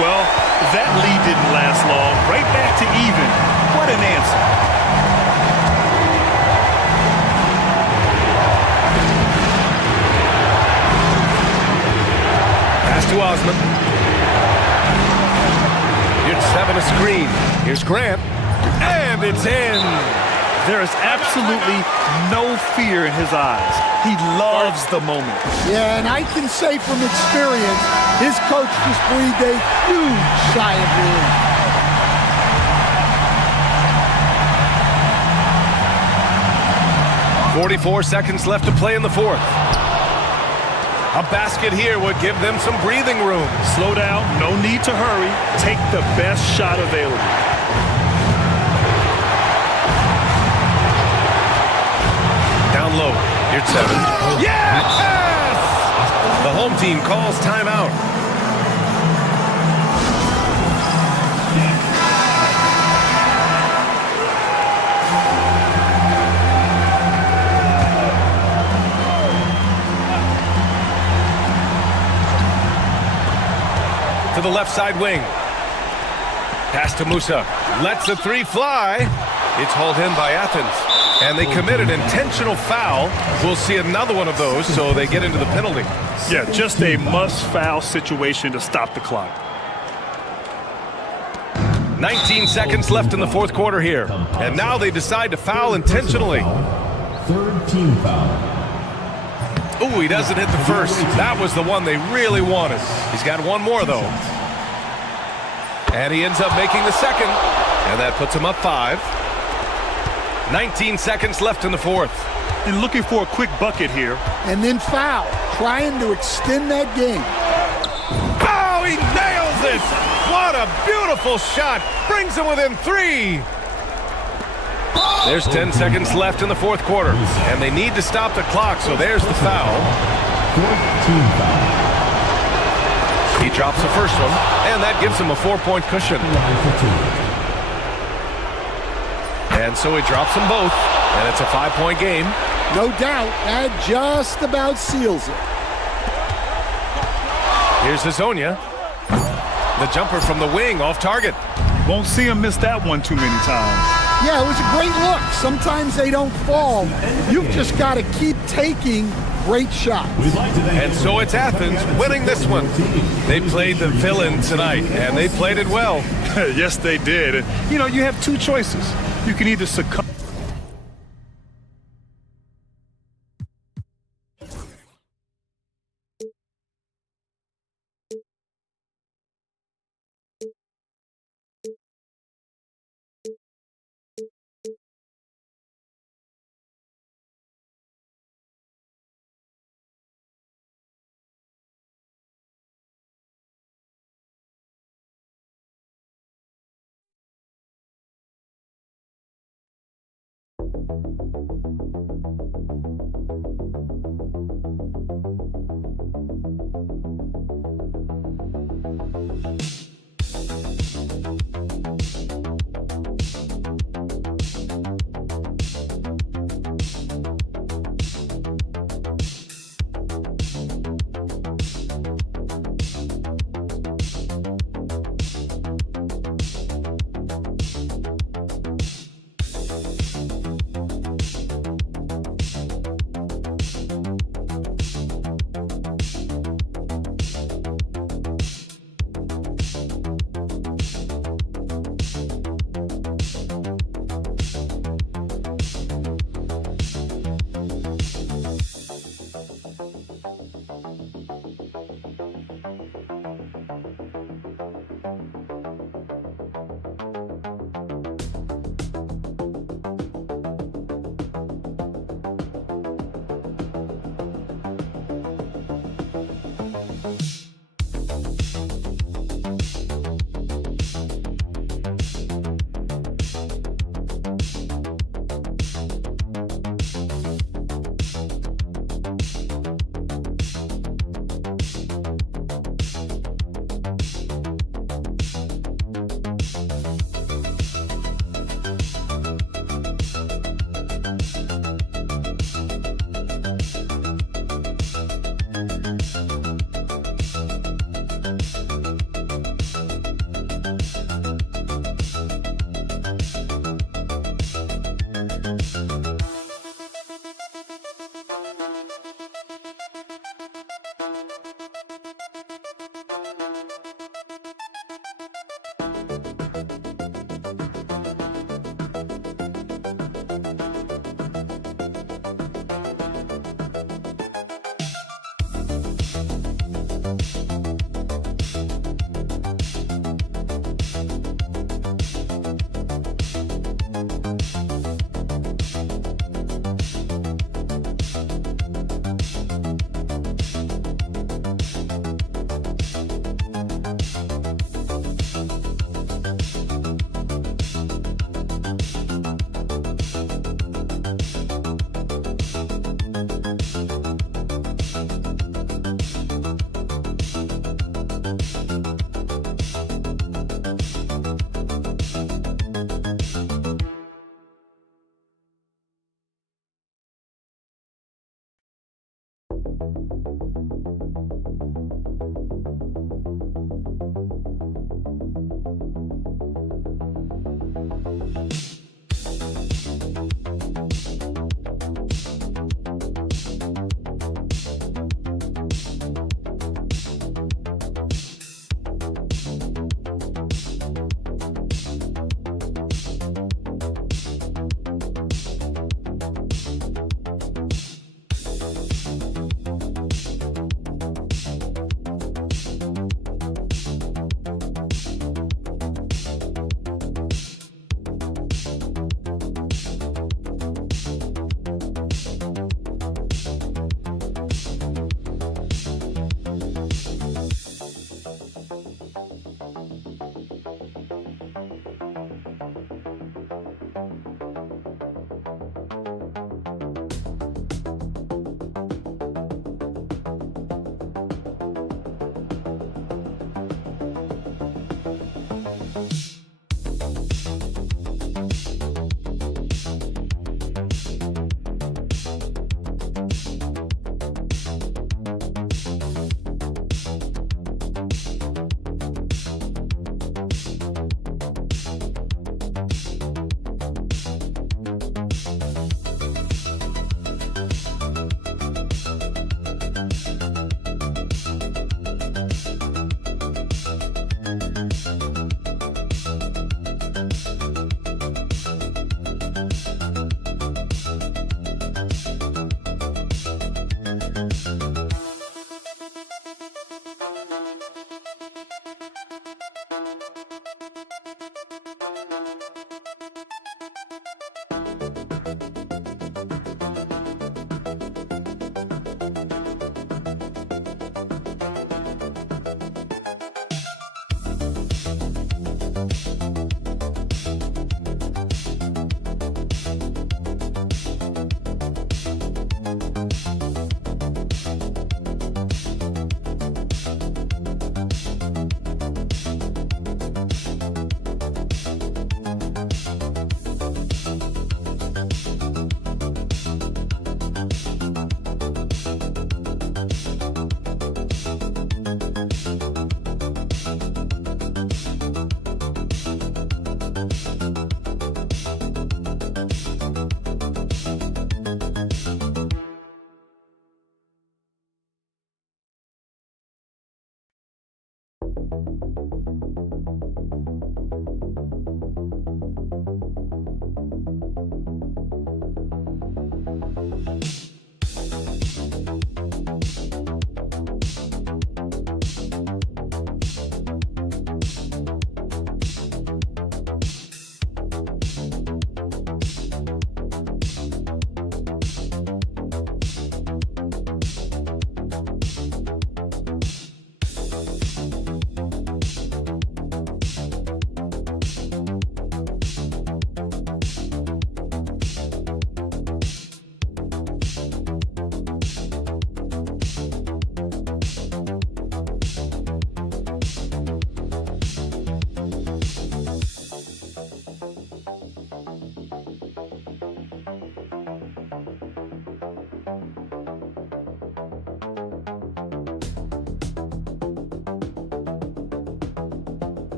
Well, that lead didn't last long. Right back to even. What an answer. Pass to Osman. Here's 7 a screen. Here's Grant. And it's in. There is absolutely no fear in his eyes. He loves the moment. Yeah, and I can say from experience, his coach just breathed a huge sigh of relief. 44 seconds left to play in the fourth. A basket here would give them some breathing room. Slow down, no need to hurry. Take the best shot available. Down low. Here's 7. Yes! The home team calls timeout. the left side wing. Pass to Musa. Lets the three fly. It's hauled in by Athens. And they commit an intentional foul. We'll see another one of those, so they get into the penalty. Yeah, just a must-foul situation to stop the clock. 19 seconds left in the fourth quarter here. And now they decide to foul intentionally. Third team foul. Ooh, he doesn't hit the first. That was the one they really wanted. He's got one more, though. And he ends up making the second. And that puts him up 5. 19 seconds left in the fourth. And looking for a quick bucket here. And then foul, trying to extend that game. Oh, he nails it! What a beautiful shot! Brings him within 3. There's 10 seconds left in the fourth quarter, and they need to stop the clock, so there's the foul. Fourth team foul. He drops the first one, and that gives him a 4-point cushion. And so he drops them both, and it's a 5-point game. No doubt, that just about seals it. Here's Hazonia. The jumper from the wing off target. Won't see him miss that one too many times. Yeah, it was a great look. Sometimes they don't fall. You've just got to keep taking great shots. And so it's Athens winning this one. They played the villain tonight, and they played it well. Yes, they did. And, you have two choices. You can either succumb.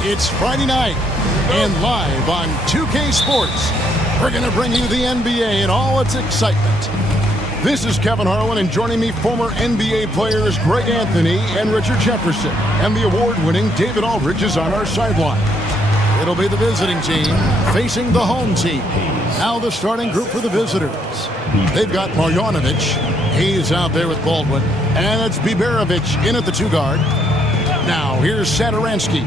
It's Friday night, and live on 2K Sports, we're going to bring you the NBA and all its excitement. This is Kevin Harlan, and joining me, former NBA players Greg Anthony and Richard Jefferson, and the award-winning David Aldridge is on our sideline. It'll be the visiting team facing the home team. Now the starting group for the visitors. They've got Marjanovic. He's out there with Baldwin. And it's Biberovic in at the two guard. Now here's Satoransky.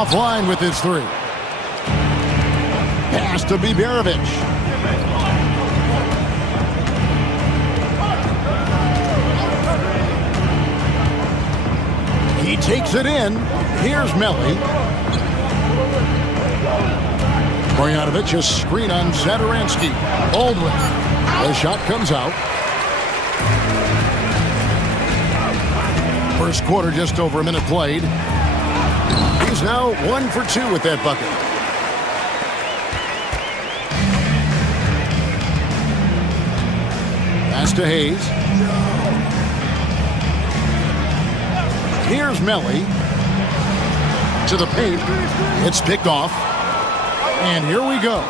Offline with his three. Pass to Biberovic. He takes it in. Here's Melli. Marjanovic, a screen on Satoransky. Baldwin. The shot comes out. First quarter, just over a minute played. He's now 1 for 2 with that bucket. Pass to Hayes. Here's Melli. To the paint. It's picked off. And here we go.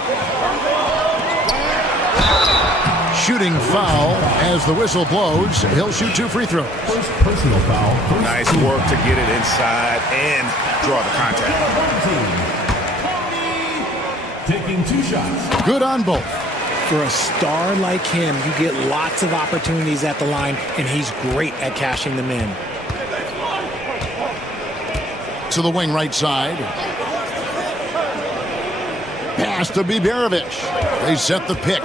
Shooting foul as the whistle blows. He'll shoot 2 free throws. First personal foul. Nice work to get it inside and draw the contact. Taking 2 shots. Good on both. For a star like him, you get lots of opportunities at the line, and he's great at cashing them in. To the wing right side. Pass to Biberovic. They set the pick.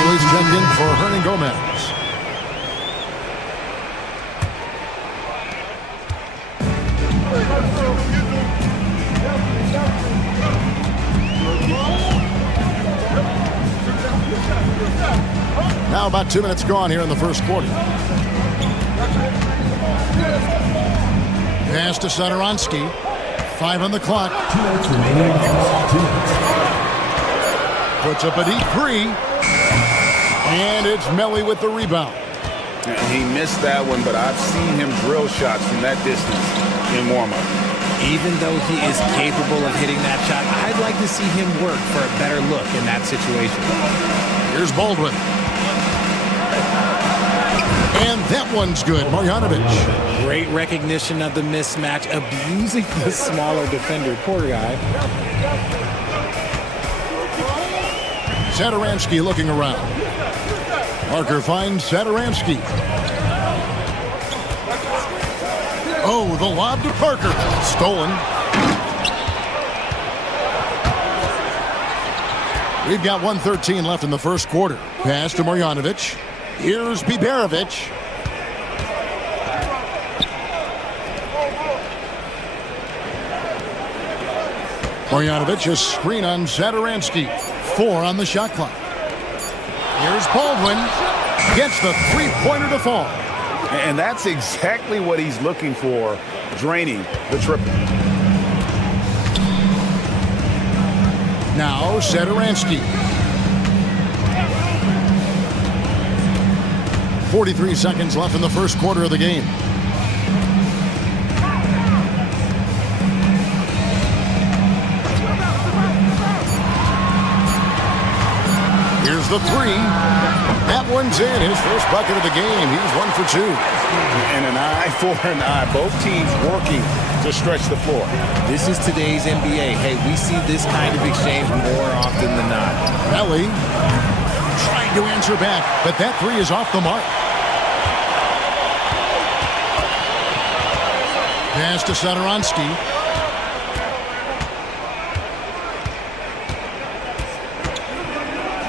He's checked in for Hernan Gomez. Now about 2 minutes gone here in the first quarter. Pass to Satoransky. 5 on the clock. 2 minutes remaining. 2 minutes. Puts up a deep three. And it's Melli with the rebound. He missed that one, but I've seen him drill shots from that distance in warm-up. Even though he is capable of hitting that shot, I'd like to see him work for a better look in that situation. Here's Baldwin. And that one's good. Marjanovic. Great recognition of the mismatch, abusing the smaller defender. Poor guy. Satoransky looking around. Parker finds Satoransky. Oh, the lob to Parker. Stolen. We've got 1:13 left in the first quarter. Pass to Marjanovic. Here's Biberovic. Marjanovic, a screen on Satoransky. 4 on the shot clock. Here's Baldwin. Gets the three-pointer to fall. And that's exactly what he's looking for, draining the triple. Now Satoransky. 43 seconds left in the first quarter of the game. Here's the three. That one's in. His first bucket of the game. He's 1 for 2. And an eye for an eye. Both teams working to stretch the floor. This is today's NBA. Hey, we see this kind of exchange more often than not. Ellie trying to answer back, but that three is off the mark. Pass to Satoransky.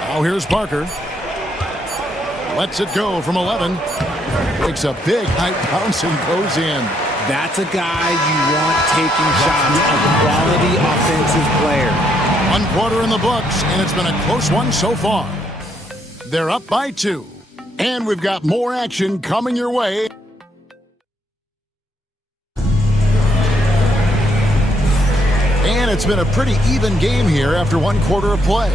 Now here's Parker. Lets it go from 11. Takes a big high bounce and goes in. That's a guy you want taking shots, a quality offensive player. 1 quarter in the books, and it's been a close one so far. They're up by 2. And we've got more action coming your way. And it's been a pretty even game here after 1 quarter of play.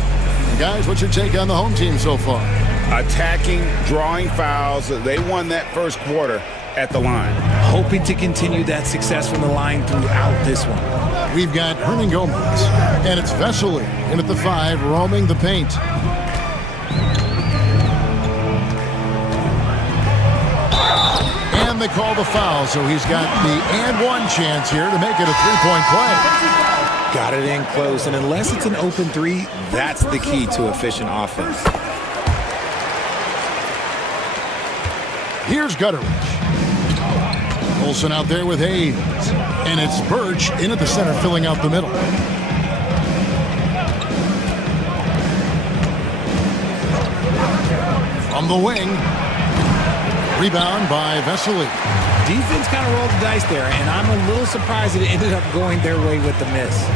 Guys, what's your take on the home team so far? Attacking, drawing fouls. They won that first quarter at the line. Hoping to continue that success from the line throughout this one. We've got Hernan Gomez, and it's Vesely in at the 5, roaming the paint. And they call the foul, so he's got the and one chance here to make it a three-point play. Got it in close, and unless it's an open three, that's the key to efficient offense. Here's Gutteridge. Olsen out there with Hayes. And it's Birch in at the center, filling out the middle. From the wing. Rebound by Vesely. Defense kind of rolled the dice there, and I'm a little surprised it ended up going their way with the miss.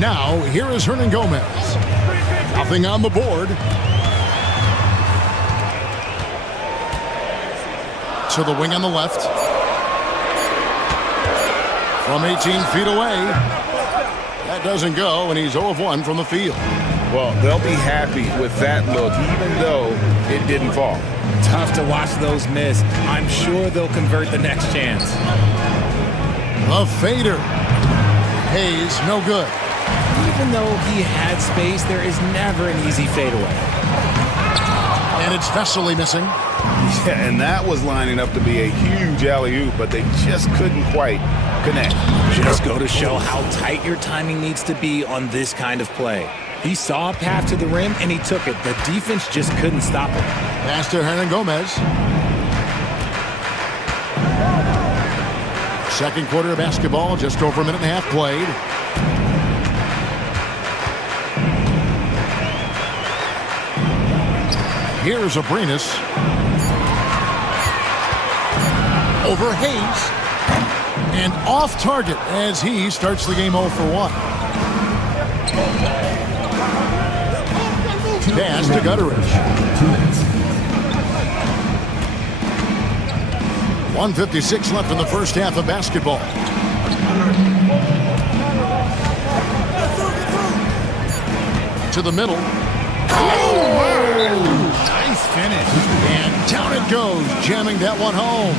Now, here is Hernan Gomez. Nothing on the board. To the wing on the left. From 18 feet away. That doesn't go, and he's 0 of 1 from the field. Well, they'll be happy with that look, even though it didn't fall. Tough to watch those miss. I'm sure they'll convert the next chance. A fader. Hayes, no good. Even though he had space, there is never an easy fadeaway. And it's Vesely missing. Yeah, and that was lining up to be a huge alley-oop, but they just couldn't quite connect. Just go to show how tight your timing needs to be on this kind of play. He saw a path to the rim, and he took it. The defense just couldn't stop him. Pass to Hernan Gomez. Second quarter of basketball, just over a minute and a half played. Here's Abrinas. Over Hayes. And off target as he starts the game 0 for 1. Pass to Gutteridge. 1:56 left in the first half of basketball. To the middle. Nice finish. And down it goes, jamming that one home.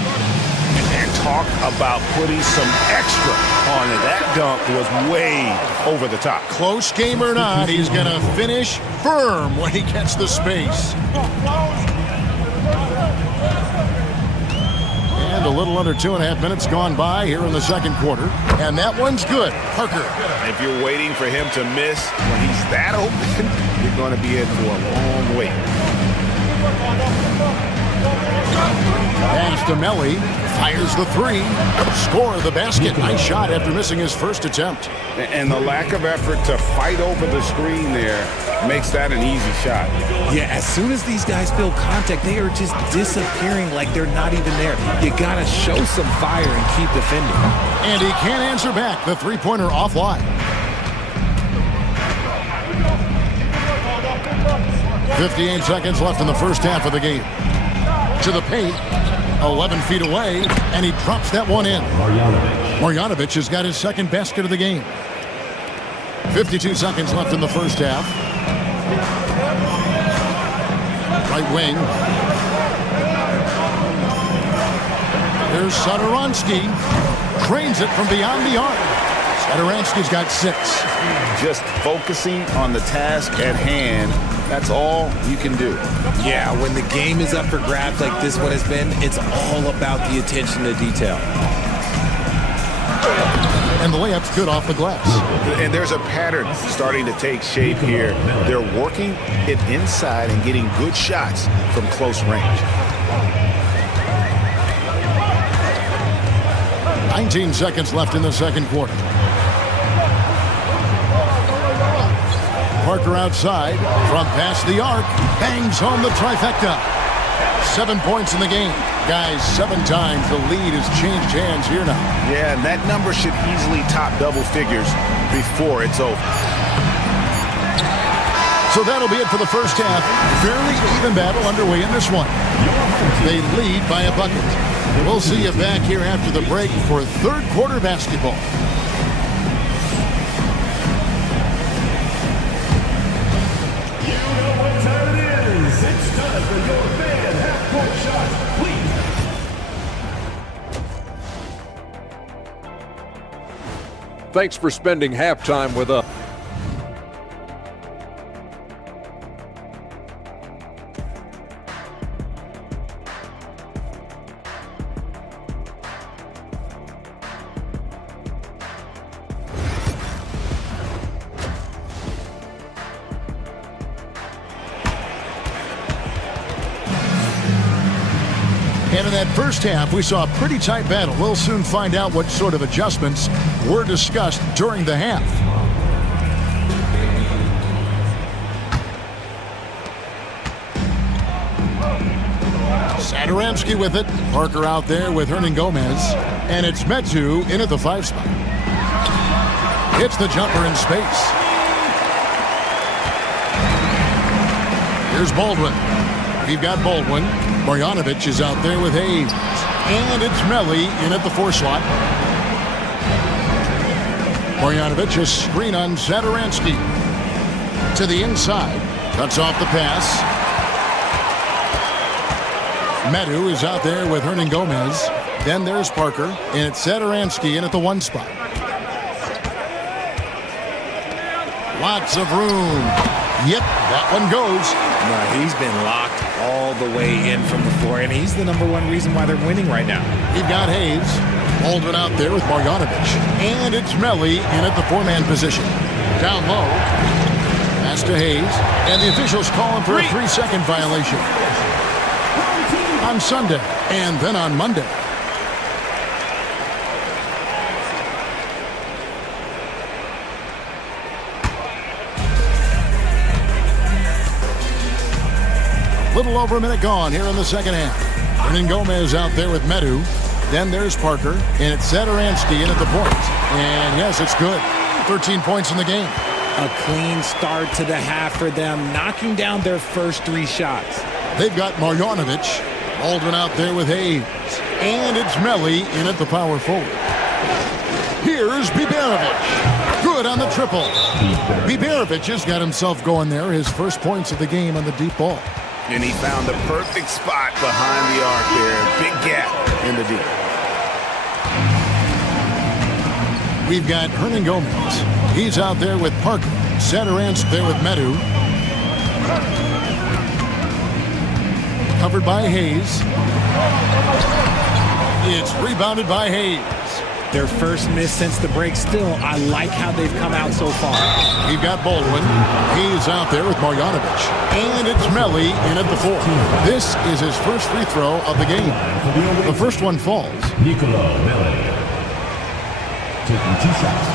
And talk about putting some extra on it. That dunk was way over the top. Close game or not, he's going to finish firm when he gets the space. And a little under 2.5 minutes gone by here in the second quarter. And that one's good. Parker. If you're waiting for him to miss when he's that open, you're going to be in for a long wait. Pass to Melly. Fires the three. Score the basket. Nice shot after missing his first attempt. And the lack of effort to fight over the screen there makes that an easy shot. Yeah, as soon as these guys feel contact, they are just disappearing like they're not even there. You got to show some fire and keep defending. And he can't answer back. The three-pointer offline. 58 seconds left in the first half of the game. To the paint. 11 feet away, and he drops that one in. Marjanovic has got his second basket of the game. 52 seconds left in the first half. Right wing. Here's Satoransky. Trains it from beyond the arc. Satoransky's got 6. Just focusing on the task at hand. That's all you can do. Yeah, when the game is up for grabs like this one has been, it's all about the attention to detail. And the layup's good off the glass. And there's a pattern starting to take shape here. They're working it inside and getting good shots from close range. 19 seconds left in the second quarter. Parker outside from past the arc. Bangs home the trifecta. 7 points in the game. Guys, 7 times the lead has changed hands here now. Yeah, and that number should easily top double figures before it's over. So that'll be it for the first half. Fairly even battle underway in this one. They lead by a bucket. We'll see you back here after the break for third quarter basketball. You know what time it is. It's time for your fan half-court shot, please. Thanks for spending halftime with us. And in that first half, we saw a pretty tight battle. We'll soon find out what sort of adjustments were discussed during the half. Satoransky with it. Parker out there with Hernan Gomez. And it's Metu in at the 5 spot. Hits the jumper in space. Here's Baldwin. We've got Baldwin. Marjanovic is out there with Hayes. And it's Melli in at the 4 slot. Marjanovic, a screen on Satoransky. To the inside. Cuts off the pass. Metu is out there with Hernan Gomez. Then there's Parker. And it's Satoransky in at the 1 spot. Lots of room. Yep, that one goes. No, he's been locked all the way in from the floor, and he's the #1 reason why they're winning right now. We've got Hayes. Baldwin out there with Marjanovic. And it's Melli in at the 4-man position. Down low. Pass to Hayes. And the officials calling for a 3-second violation. On Sunday and then on Monday. Little over a minute gone here in the second half. Hernan Gomez out there with Metu. Then there's Parker. And it's Satoransky in at the point. And yes, it's good. 13 points in the game. A clean start to the half for them, knocking down their first 3 shots. They've got Marjanovic. Baldwin out there with Hayes. And it's Melli in at the power forward. Here's Biberovic. Good on the triple. Biberovic has got himself going there. His first points of the game on the deep ball. And he found the perfect spot behind the arc there. Big gap in the deep. We've got Hernan Gomez. He's out there with Parker. Satoransky there with Metu. Covered by Hayes. It's rebounded by Hayes. Their first miss since the break. Still, I like how they've come out so far. We've got Baldwin. He's out there with Marjanovic. And it's Melli in at the 4. This is his first free throw of the game. The first one falls. Niccolo Melli taking 2 shots.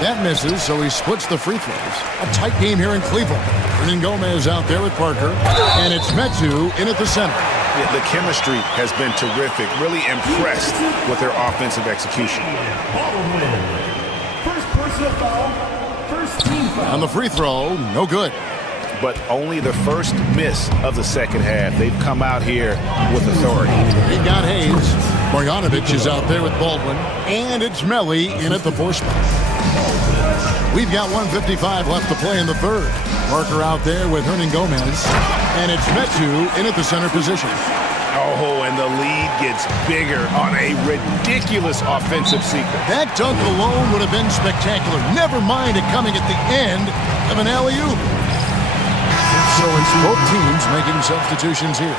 That misses, so he splits the free throws. A tight game here in Cleveland. Hernan Gomez out there with Parker. And it's Metu in at the center. Yeah, the chemistry has been terrific. Really impressed with their offensive execution. First personal foul, first team foul. On the free throw, no good. But only the first miss of the second half. They've come out here with authority. We've got Hayes. Marjanovic is out there with Baldwin. And it's Melli in at the 4 spot. We've got 1:55 left to play in the third. Parker out there with Hernan Gomez. And it's Metu in at the center position. Oh, and the lead gets bigger on a ridiculous offensive sequence. That dunk alone would have been spectacular. Never mind it coming at the end of an alley-oop. So it's both teams making substitutions here.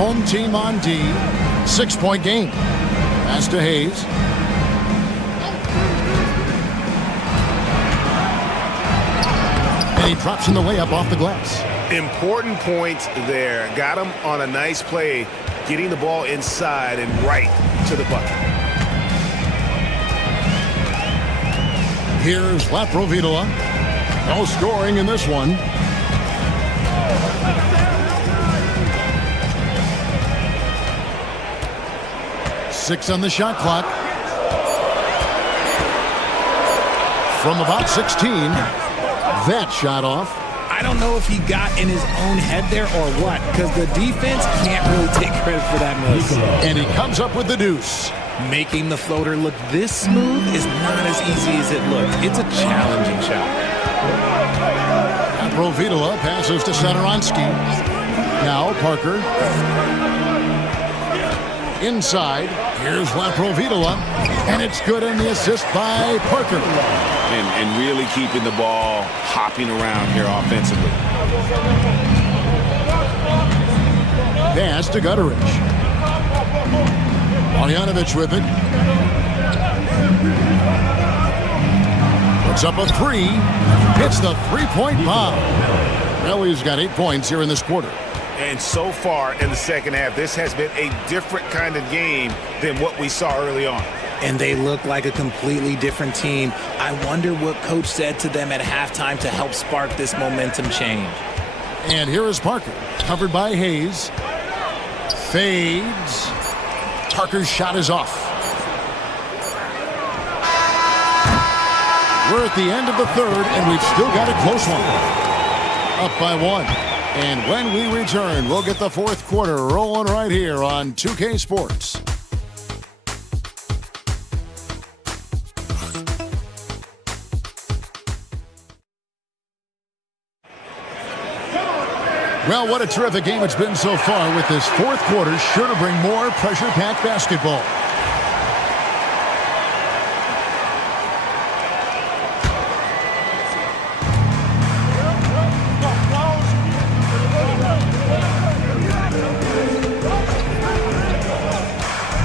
Home team on D. 6-point game. Pass to Hayes. And he drops in the layup off the glass. Important points there. Got him on a nice play, getting the ball inside and right to the bucket. Here's Laprovitola. No scoring in this one. Six on the shot clock. From about 16, that shot off. I don't know if he got in his own head there or what, because the defense can't really take credit for that miss. And he comes up with the deuce. Making the floater look this smooth is not as easy as it looked. It's a challenging shot. Laprovitola passes to Satoransky. Now Parker. Inside, here's Laprovitola, and it's good in the assist by Parker. And really keeping the ball hopping around here offensively. Pass to Gutteridge. Marjanovic with it. Puts up a three. Hits the three-point bomb. Well, he's got 8 points here in this quarter. And so far in the second half, this has been a different kind of game than what we saw early on. And they look like a completely different team. I wonder what coach said to them at halftime to help spark this momentum change. And here is Parker, covered by Hayes. Fades. Parker's shot is off. We're at the end of the third, and we've still got a close one. Up by 1. And when we return, we'll get the fourth quarter rolling right here on 2K Sports. Well, what a terrific game it's been so far, with this fourth quarter sure to bring more pressure-packed basketball.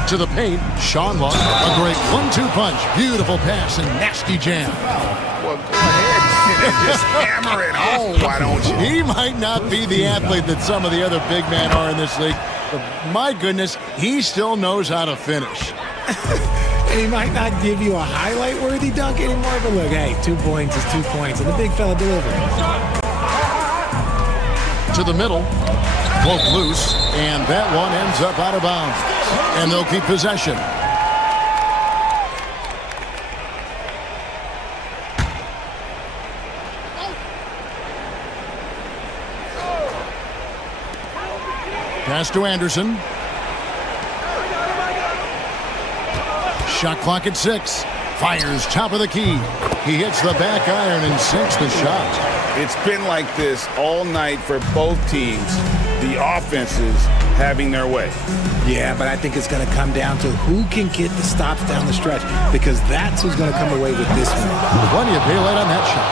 To the paint, Sean Law, a great 1-2 punch, beautiful pass and nasty jam. Well, go ahead and just hammer it home, why don't you? He might not be the athlete that some of the other big men are in this league, but my goodness, he still knows how to finish. And he might not give you a highlight-worthy dunk anymore, but look, hey, 2 points is 2 points, and the big fella delivered. To the middle, broke loose, and that one ends up out of bounds. And they'll keep possession. Pass to Anderson. Shot clock at 6. Fires top of the key. He hits the back iron and sinks the shot. It's been like this all night for both teams. The offenses having their way. Yeah, but I think it's going to come down to who can get the stops down the stretch, because that's who's going to come away with this one. Plenty of daylight on that shot.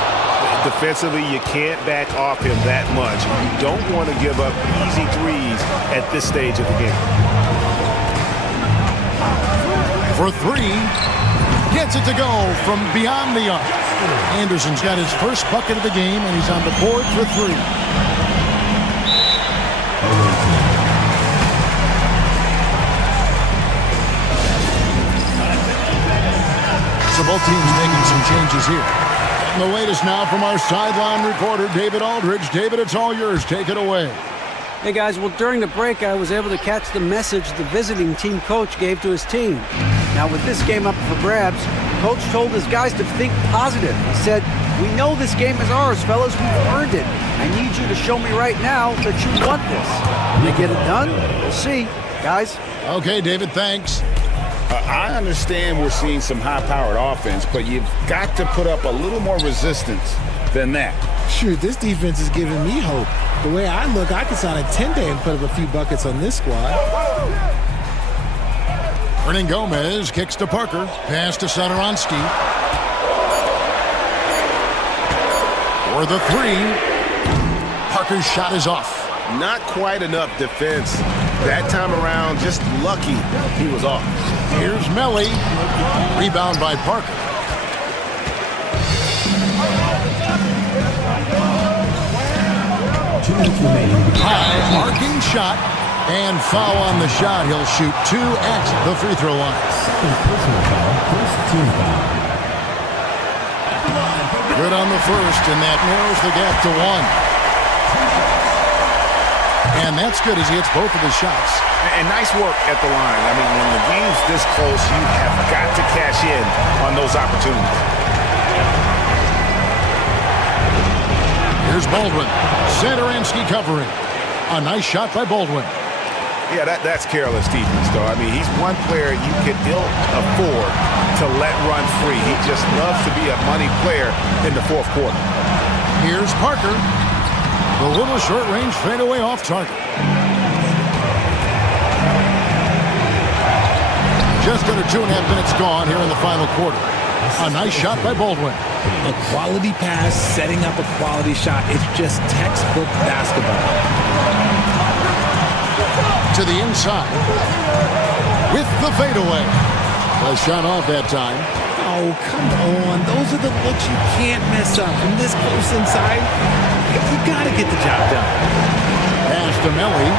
Defensively, you can't back off him that much. You don't want to give up easy threes at this stage of the game. For 3, gets it to go from beyond the arc. Anderson's got his first bucket of the game, and he's on the board for 3. So both teams making some changes here. And the latest now from our sideline reporter, David Aldridge. David, it's all yours. Take it away. Hey, guys, well, during the break, I was able to catch the message the visiting team coach gave to his team. Now, with this game up for grabs, coach told his guys to think positive. He said, "We know this game is ours, fellas. We've earned it. I need you to show me right now that you want this." When they get it done, we'll see. Guys? Okay, David, thanks. I understand we're seeing some high-powered offense, but you've got to put up a little more resistance than that. Shoot, this defense is giving me hope. The way I look, I could sign a 10-day and put up a few buckets on this squad. Hernan Gomez kicks to Parker. Pass to Satoransky. For the three. Parker's shot is off. Not quite enough defense. That time around, just lucky he was off. Here's Melly. Rebound by Parker. High arcing shot. And foul on the shot. He'll shoot 2 at the free throw line. Personal foul, first team foul. Good on the first, and that narrows the gap to 1. And that's good as he hits both of his shots. And nice work at the line. I mean, when the game's this close, you have got to cash in on those opportunities. Here's Baldwin. Satoransky covering. A nice shot by Baldwin. Yeah, that's careless defense, though. I mean, he's one player you can ill afford to let run free. He just loves to be a money player in the fourth quarter. Here's Parker. The little short-range fadeaway off target. Just under 2.5 minutes gone here in the final quarter. A nice shot by Baldwin. A quality pass, setting up a quality shot. It's just textbook basketball. To the inside. With the fadeaway. A shot off that time. Oh, come on. Those are the looks you can't mess up. From this close inside, you got to get the job done. Pass to Melly.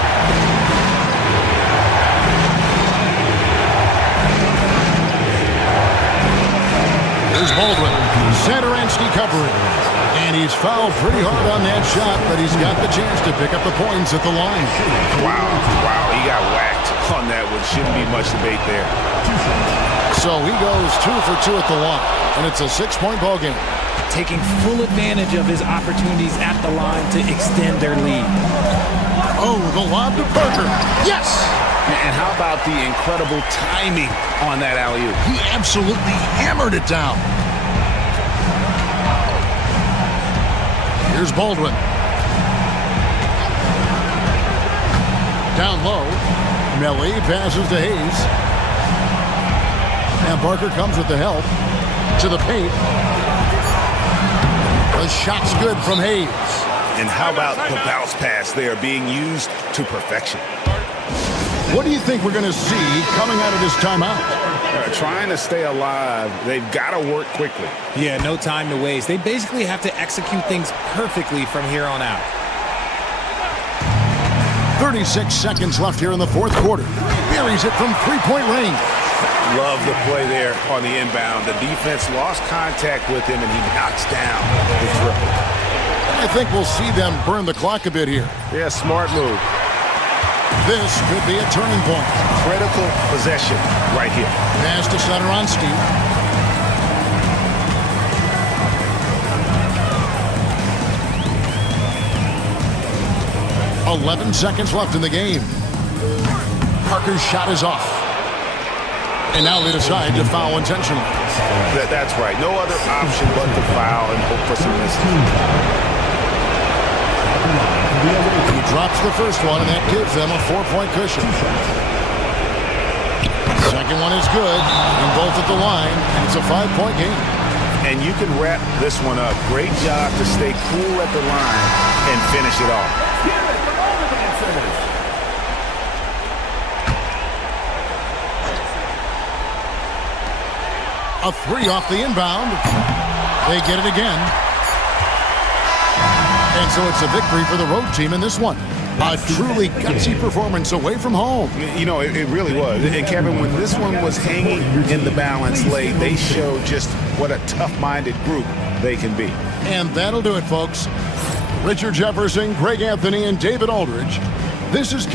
Here's Baldwin. Satoransky covering. And he's fouled pretty hard on that shot, but he's got the chance to pick up the points at the line. Wow, he got whacked on that one. Shouldn't be much debate there. So he goes 2 for 2 at the line, and it's a 6-point ball game. Taking full advantage of his opportunities at the line to extend their lead. Oh, the lob to Parker. Yes! And how about the incredible timing on that alley-oop? He absolutely hammered it down. Here's Baldwin. Down low. Melly passes to Hayes. And Parker comes with the help. To the paint. The shot's good from Hayes. And how about the bounce pass there being used to perfection? What do you think we're going to see coming out of this timeout? Trying to stay alive, they've got to work quickly. Yeah, no time to waste. They basically have to execute things perfectly from here on out. 36 seconds left here in the fourth quarter. Buries it from three-point range. Love the play there on the inbound. The defense lost contact with him, and he knocks down the triple. I think we'll see them burn the clock a bit here. Yeah, smart move. This could be a turning point. Critical possession right here. Pass to Satoransky. "11 seconds left in the game. Parker's shot is off. And now they decide to foul intentionally. That's right. No other option but to foul and hope for some misses. He drops the first one, and that gives them a 4-point cushion. Second one is good, and both at the line, and it's a 5-point game. And you can wrap this one up. Great job to stay cool at the line and finish it off. A three off the inbound. They get it again. And so it's a victory for the road team in this one. A truly gutsy performance away from home. You know, it really was. And Kevin, when this one was hanging in the balance late, they showed just what a tough-minded group they can be. And that'll do it, folks. Richard Jefferson, Greg Anthony, and David Aldridge. This is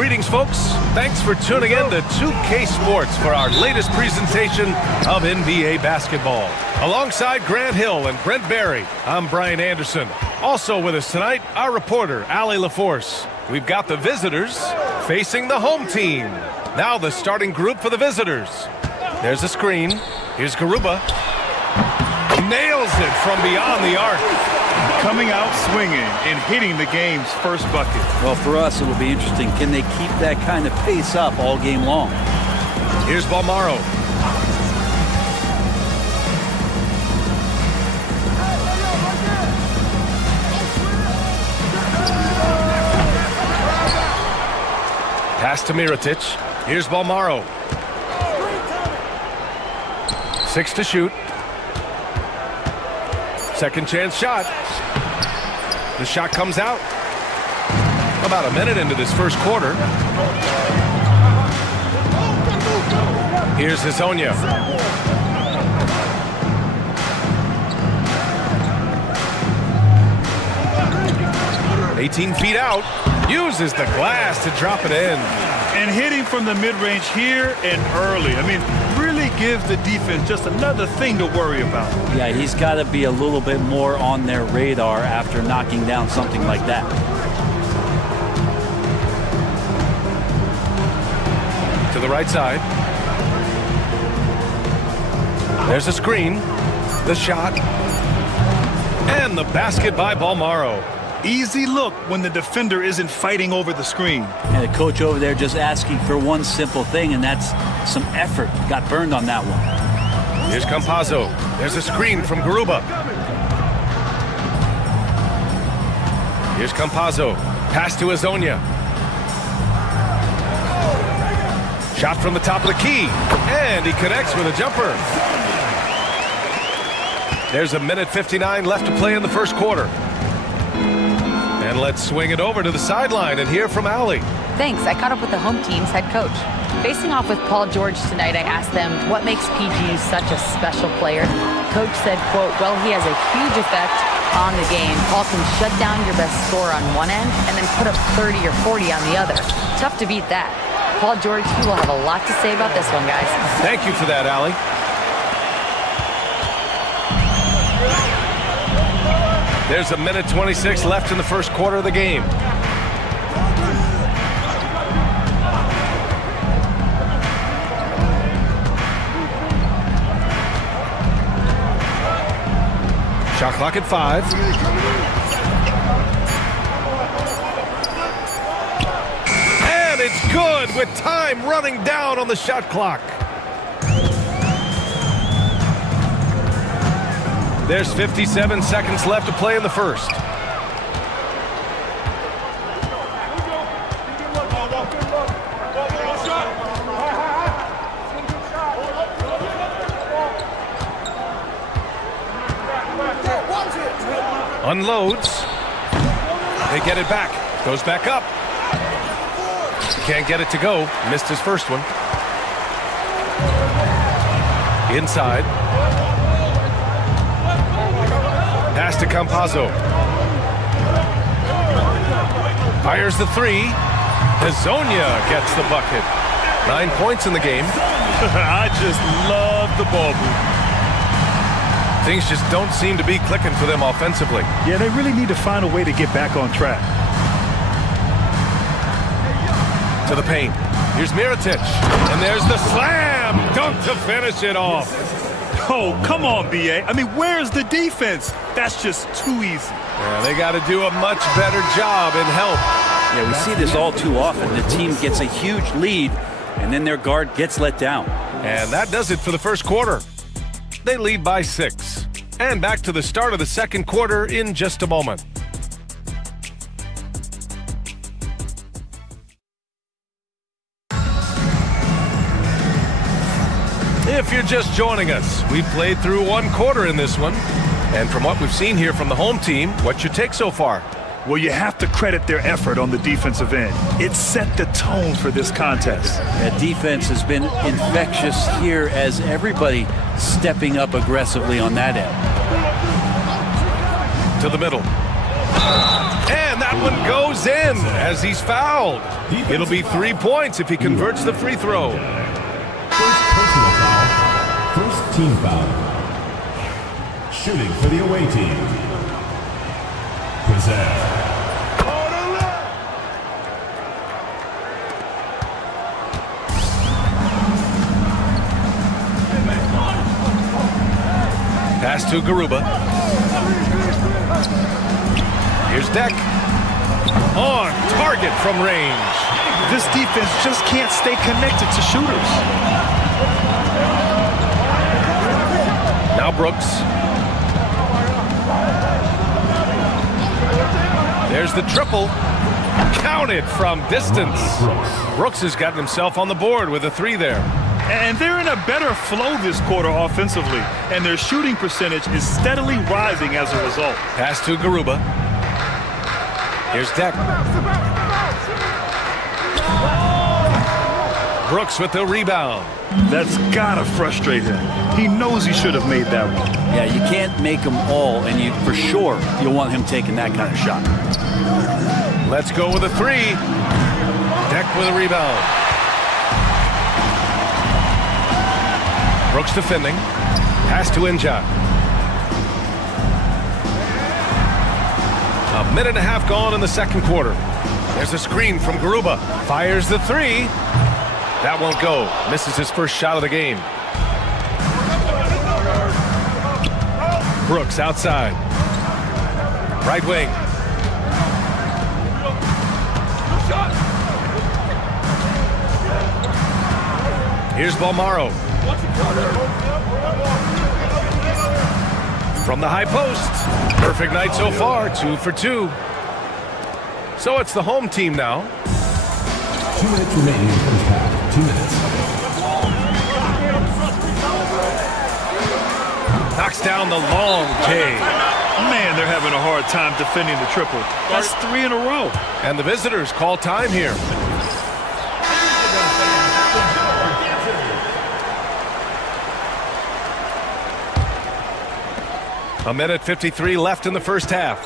Greetings, folks. Thanks for tuning in to 2K Sports for our latest presentation of NBA basketball. Alongside Grant Hill and Brent Barry, I'm Brian Anderson. Also with us tonight, our reporter, Allie LaForce. We've got the visitors facing the home team. Now the starting group for the visitors. There's a screen. Here's Garuba. Nails it from beyond the arc. Coming out swinging and hitting the game's first bucket. Well, for us, it'll be interesting. Can they keep that kind of pace up all game long? Here's Balmaro. Pass to Mirotic. Here's Balmaro. 6 to shoot. Second chance shot. The shot comes out. About a minute into this first quarter. Here's Hazonia. "18 feet out." Uses the glass to drop it in. And hitting from the mid-range here and early. I mean, really gives the defense just another thing to worry about. Yeah, he's got to be a little bit more on their radar after knocking down something like that. To the right side. There's a screen. The shot. And the basket by Balmaro. Easy look when the defender isn't fighting over the screen. And the coach over there just asking for one simple thing, and that's some effort. Got burned on that one. Here's Campazzo. There's a screen from Garuba. Here's Campazzo. Pass to Hazonia. Shot from the top of the key. And he connects with a jumper. There's 1:59 left to play in the first quarter. And let's swing it over to the sideline and hear from Allie. Thanks. I caught up with the home team's head coach. Facing off with Paul George tonight, I asked them what makes PG such a special player. Coach said, quote, well, he has a huge effect on the game. Paul can shut down your best scorer on one end and then put up 30 or 40 on the other. Tough to beat that. Paul George, he will have a lot to say about this one, guys. Thank you for that, Allie. There's 1:26 left in the first quarter of the game. Shot clock at 5. And it's good with time running down on the shot clock. There's 57 seconds left to play in the first. Unloads. They get it back. Goes back up. Can't get it to go. Missed his first one. Inside. Pass to Campazzo. Fires the 3. Hazonia gets the bucket. 9 points in the game. I just love the ball movement. Things just don't seem to be clicking for them offensively. Yeah, they really need to find a way to get back on track. To the paint. Here's Mirotic. And there's the slam dunk to finish it off. Oh, come on, B.A. I mean, where's the defense? That's just too easy. Yeah, they got to do a much better job in help. Yeah, we see this all too often. The team gets a huge lead, and then their guard gets let down. And that does it for the first quarter. They lead by 6. And back to the start of the second quarter in just a moment. If you're just joining us, we've played through one quarter in this one. And from what we've seen here from the home team, what's your take so far? Well, you have to credit their effort on the defensive end. It set the tone for this contest. That defense has been infectious here as everybody stepping up aggressively on that end. To the middle. And that one goes in as he's fouled. It'll be 3 points if he converts the free throw. First personal foul. First team foul. Shooting for the away team. Present. Pass to Garuba. Here's Deck. On target from range. This defense just can't stay connected to shooters. Now Brooks. There's the triple. Counted from distance. Brooks has gotten himself on the board with a 3 there. And they're in a better flow this quarter offensively, and their shooting percentage is steadily rising as a result. Pass to Garuba. Here's Deck. Brooks with the rebound. That's gotta frustrate him. He knows he should have made that one. Yeah, you can't make them all, and you for sure you'll want him taking that kind of shot. Let's go with a 3. Deck with a rebound. Brooks defending. Pass to Inja. A minute and a half gone in the second quarter. There's a screen from Garuba. Fires the 3. That won't go. Misses his first shot of the game. Brooks outside. Right wing. Here's Balmaro. From the high post. Perfect night so far, 2 for 2. So it's the home team now. 2 minutes remaining in the first half. 2 minutes. Knocks down the long J. Man, they're having a hard time defending the triple. That's 3 in a row. And the visitors call time here. A minute 53 left in the first half.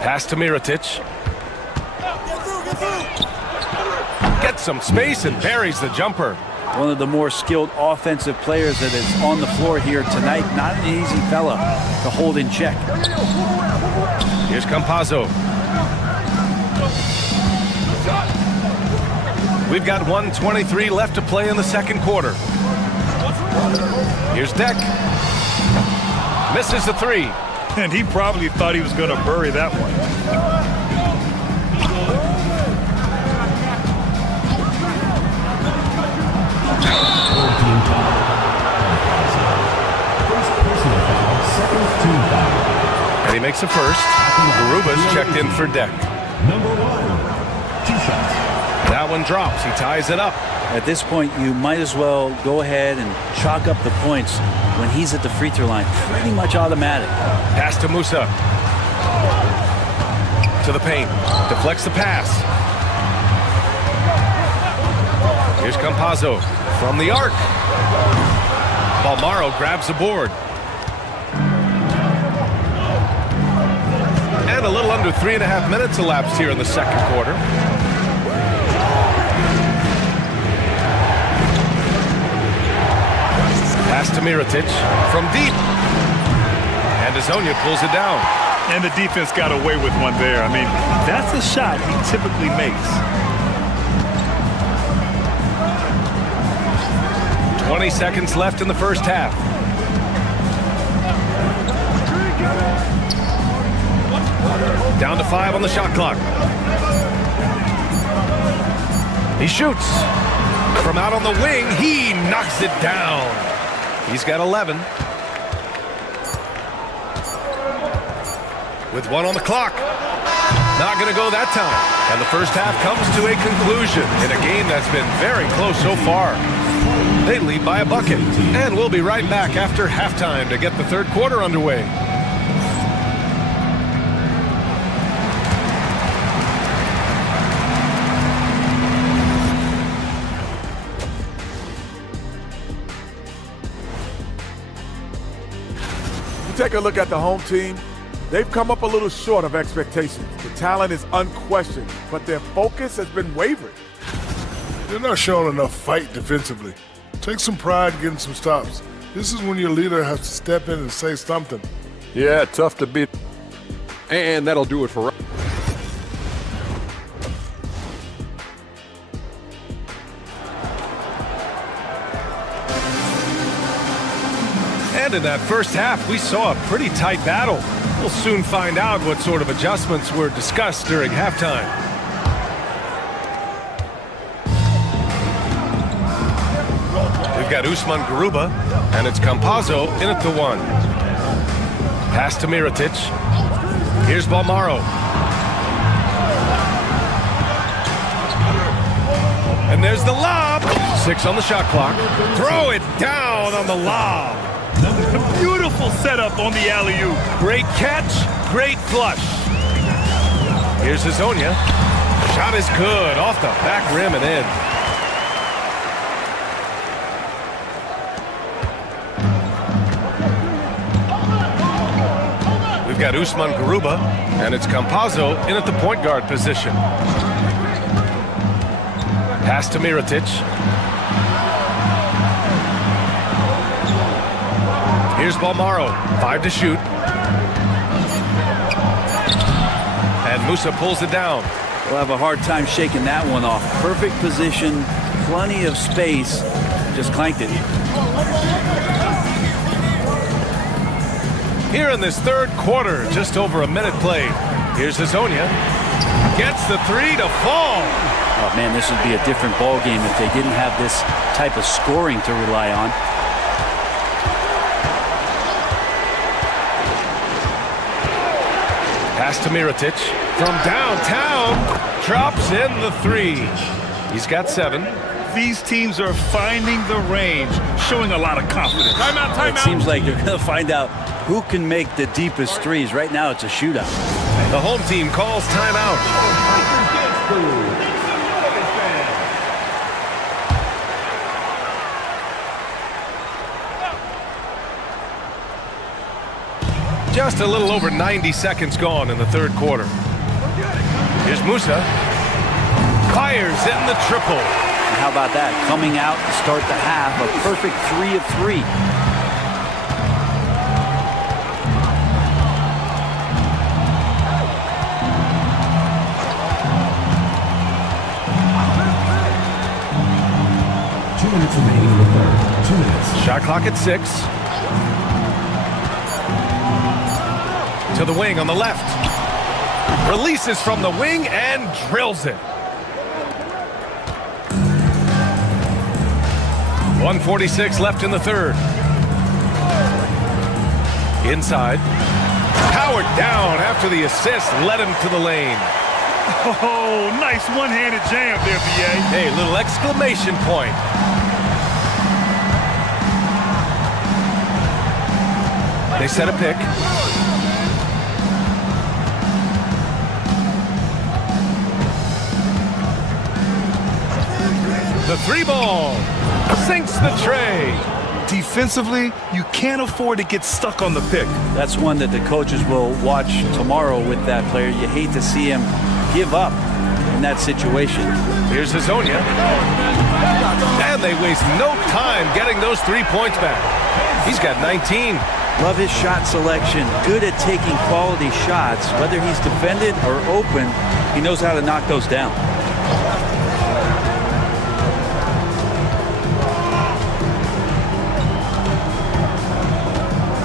Pass to Mirotic. Gets some space and buries the jumper. One of the more skilled offensive players that is on the floor here tonight. Not an easy fella to hold in check. Here's Campazzo. We've got 1:23 left to play in the second quarter. Here's Deck. Misses the 3. And he probably thought he was going to bury that one. First personal foul, second team foul. And he makes a first. Garuba's checked in for Deck. Number 1, 2 shots. That one drops. He ties it up. At this point, you might as well go ahead and chalk up the points when he's at the free throw line. Pretty much automatic. Pass to Musa. To the paint. Deflects the pass. Here's Campazzo from the arc. Balmaro grabs the board. And a little under 3.5 minutes elapsed here in the second quarter. Pass to Mirotic from deep. And Azonia pulls it down. And the defense got away with one there. I mean, that's a shot he typically makes. 20 seconds left in the first half. Down to 5 on the shot clock. He shoots. From out on the wing, he knocks it down. He's got 11. With 1 on the clock. Not going to go that time. And the first half comes to a conclusion in a game that's been very close so far. They lead by a bucket. And we'll be right back after halftime to get the third quarter underway. Take a look at the home team. They've come up a little short of expectations. The talent is unquestioned, but their focus has been wavering. They're not showing enough fight defensively. Take some pride getting some stops. This is when your leader has to step in and say something. Yeah, tough to beat. And that'll do it for And in that first half, we saw a pretty tight battle. We'll soon find out what sort of adjustments were discussed during halftime. We've got Usman Garuba, and it's Campazzo in at the 1. Pass to Mirotic. Here's Balmaro. And there's the lob. 6 on the shot clock. Throw it down on the lob. Beautiful setup on the alley-oop. Great catch, great flush. Here's Hazonia. Shot is good, off the back rim and in. We've got Usman Garuba, and it's Campazzo in at the point guard position. Pass to Mirotic. Here's Balmaro, 5 to shoot. And Musa pulls it down. We'll have a hard time shaking that one off. Perfect position, plenty of space, just clanked it. Here in this third quarter, just over a minute played. Here's Hazonia. Gets the 3 to fall. Oh man, this would be a different ball game if they didn't have this type of scoring to rely on. Pass to Mirotic from downtown. Drops in the 3. He's got 7. These teams are finding the range, showing a lot of confidence. It seems like they're going to find out who can make the deepest threes. Right now, it's a shootout. The home team calls timeout. Just a little over 90 seconds gone in the third quarter. Here's Musa. Fires in the triple. And how about that? Coming out to start the half, a perfect 3 of 3. Remaining in the third. 2 minutes. Shot clock at 6. To the wing on the left. Releases from the wing and drills it. 1:46 left in the third. Inside. Powered down after the assist led him to the lane. Oh, nice one-handed jam there, BA. Hey, little exclamation point. They set a pick. The 3 ball sinks the tray. Defensively, you can't afford to get stuck on the pick. That's one that the coaches will watch tomorrow with that player. You hate to see him give up in that situation. Here's Hazonia. And they waste no time getting those 3 points back. He's got 19. Love his shot selection. Good at taking quality shots. Whether he's defended or open, he knows how to knock those down.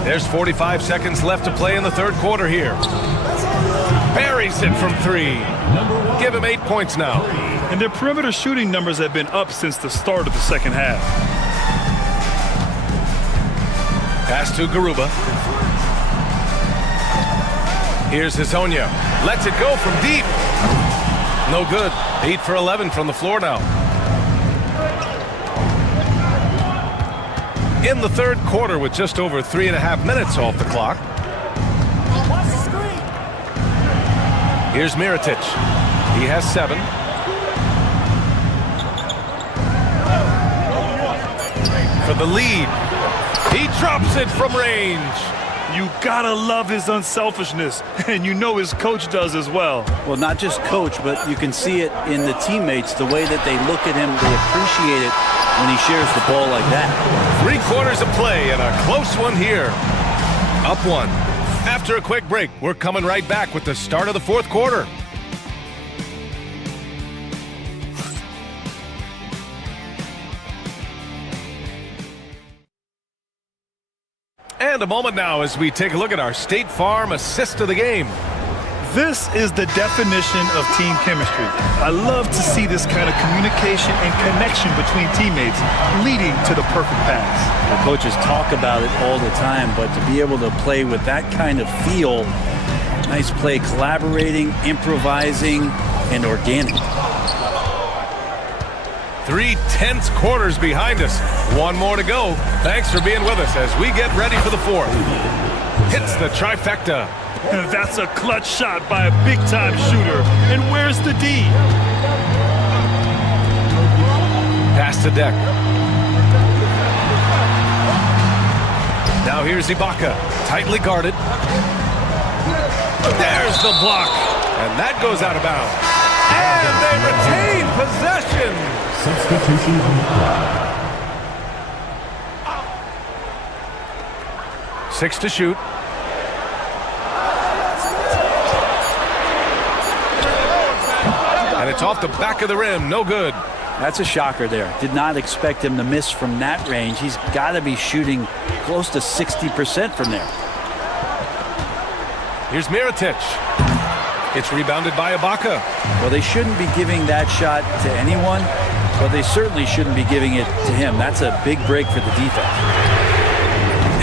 There's 45 seconds left to play in the third quarter here. Buries it from 3. Give him 8 points now. And their perimeter shooting numbers have been up since the start of the second half. Pass to Garuba. Here's Hazonia. Lets it go from deep. No good. 8 for 11 from the floor now. In the third quarter with just over 3.5 minutes off the clock. Here's Mirotic. He has 7. For the lead. He drops it from range. You gotta love his unselfishness, and you know his coach does as well. Well, not just coach, but you can see it in the teammates, the way that they look at him, they appreciate it when he shares the ball like that. 3 quarters of play and a close one here. Up 1. After a quick break, we're coming right back with the start of the fourth quarter. And a moment now as we take a look at our State Farm assist of the game. This is the definition of team chemistry. I love to see this kind of communication and connection between teammates leading to the perfect pass. The coaches talk about it all the time, but to be able to play with that kind of feel, nice play, collaborating, improvising, and organic. 3 tense quarters behind us. One more to go. Thanks for being with us as we get ready for the fourth. Hits the trifecta. That's a clutch shot by a big-time shooter. And where's the D? Pass to Deck. Now here's Ibaka, tightly guarded. There's the block, and that goes out of bounds. And they retain possession. Substitution on the clock. 6 to shoot. And it's off the back of the rim, no good. That's a shocker there. Did not expect him to miss from that range. He's got to be shooting close to 60% from there. Here's Mirotic. It's rebounded by Ibaka. Well, they shouldn't be giving that shot to anyone, but they certainly shouldn't be giving it to him. That's a big break for the defense.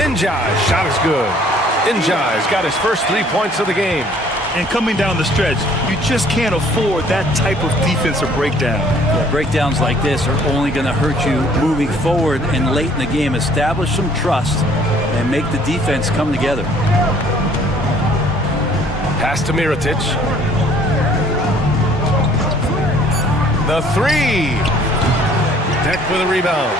Njai's shot is good. Njai's got his first 3 points of the game. And coming down the stretch, you just can't afford that type of defensive breakdown. Yeah, breakdowns like this are only going to hurt you moving forward and late in the game. Establish some trust and make the defense come together. Pass to Mirotic. The 3. Deck with a rebound.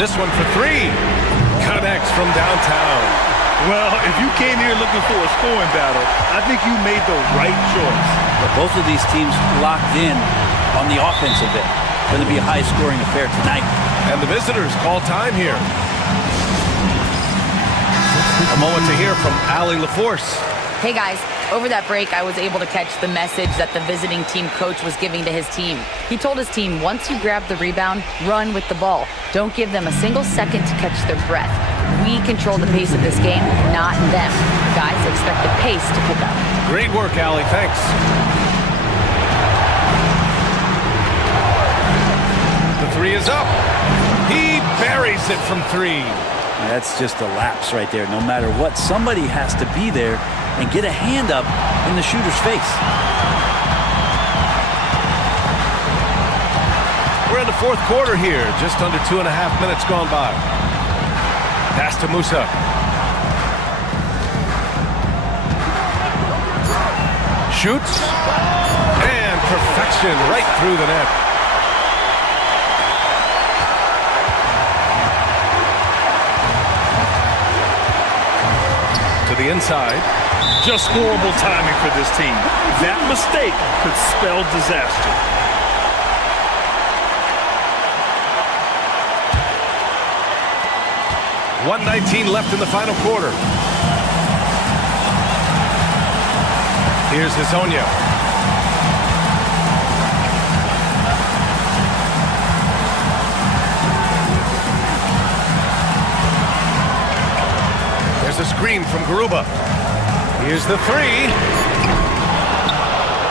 This one for 3. Connects from downtown. Well, if you came here looking for a scoring battle, I think you made the right choice. But both of these teams locked in on the offensive end. Going to be a high-scoring affair tonight. And the visitors call time here. A moment to hear from Allie LaForce. Hey guys, over that break, I was able to catch the message that the visiting team coach was giving to his team. He told his team, once you grab the rebound, run with the ball. Don't give them a single second to catch their breath. We control the pace of this game, not them. Guys, expect the pace to pick up. Great work, Allie. Thanks. The 3 is up. He buries it from 3. That's just a lapse right there. No matter what, somebody has to be there and get a hand up in the shooter's face. We're in the fourth quarter here. Just under 2.5 minutes gone by. Pass to Musa. Shoots. And perfection right through the net. To the inside. Just horrible timing for this team. That mistake could spell disaster. .119 left in the final quarter. Here's Hezonja. There's a screen from Garuba. Here's the 3.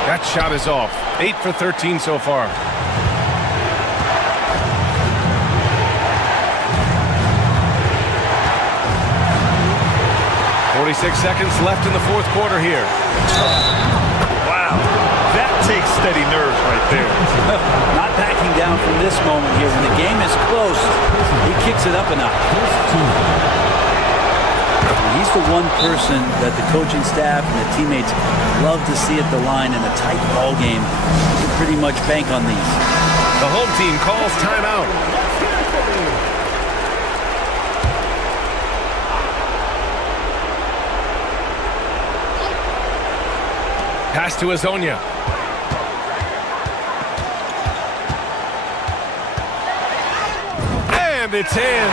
That shot is off. 8 for 13 so far. .46 seconds left in the fourth quarter here. Wow, that takes steady nerves right there. Not backing down from this moment here. When the game is close, he kicks it up a notch. He's the one person that the coaching staff and the teammates love to see at the line in a tight ball game. You can pretty much bank on these. The home team calls timeout. Pass to Hezonja. And it's in.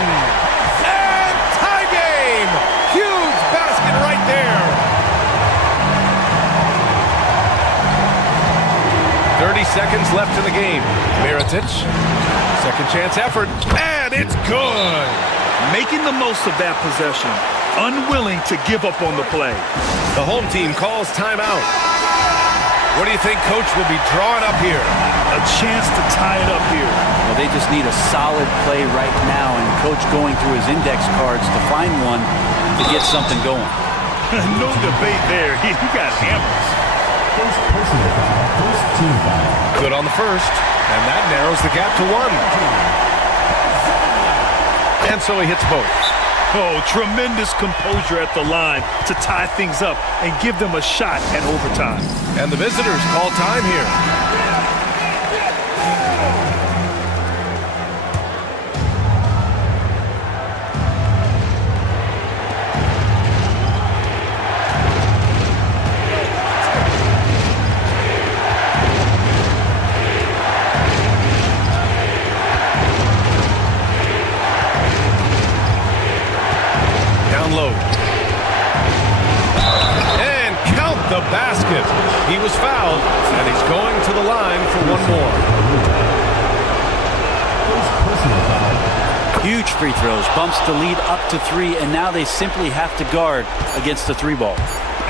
And tie game. Huge basket right there. 30 seconds left in the game. Mirotic, second chance effort, and it's good. Making the most of that possession. Unwilling to give up on the play. The home team calls timeout. What do you think Coach will be drawing up here? A chance to tie it up here. Well, they just need a solid play right now, and Coach going through his index cards to find one to get something going. No debate there. He got hammers. First personal foul, first team foul. Good on the first, and that narrows the gap to 1. And so he hits both. Oh, tremendous composure at the line to tie things up and give them a shot at overtime. And the visitors call time here. Low. And count the basket. He was fouled, and he's going to the line for one more. First personal foul. Huge free throws, bumps the lead up to 3, and now they simply have to guard against the 3 ball.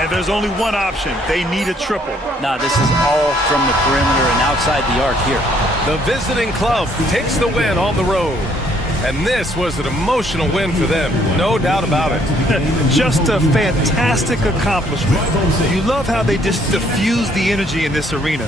And there's only one option. They need a triple. Nah, this is all from the perimeter and outside the arc here. The visiting club takes the win on the road. And this was an emotional win for them, no doubt about it. Just a fantastic accomplishment. You love how they just diffuse the energy in this arena.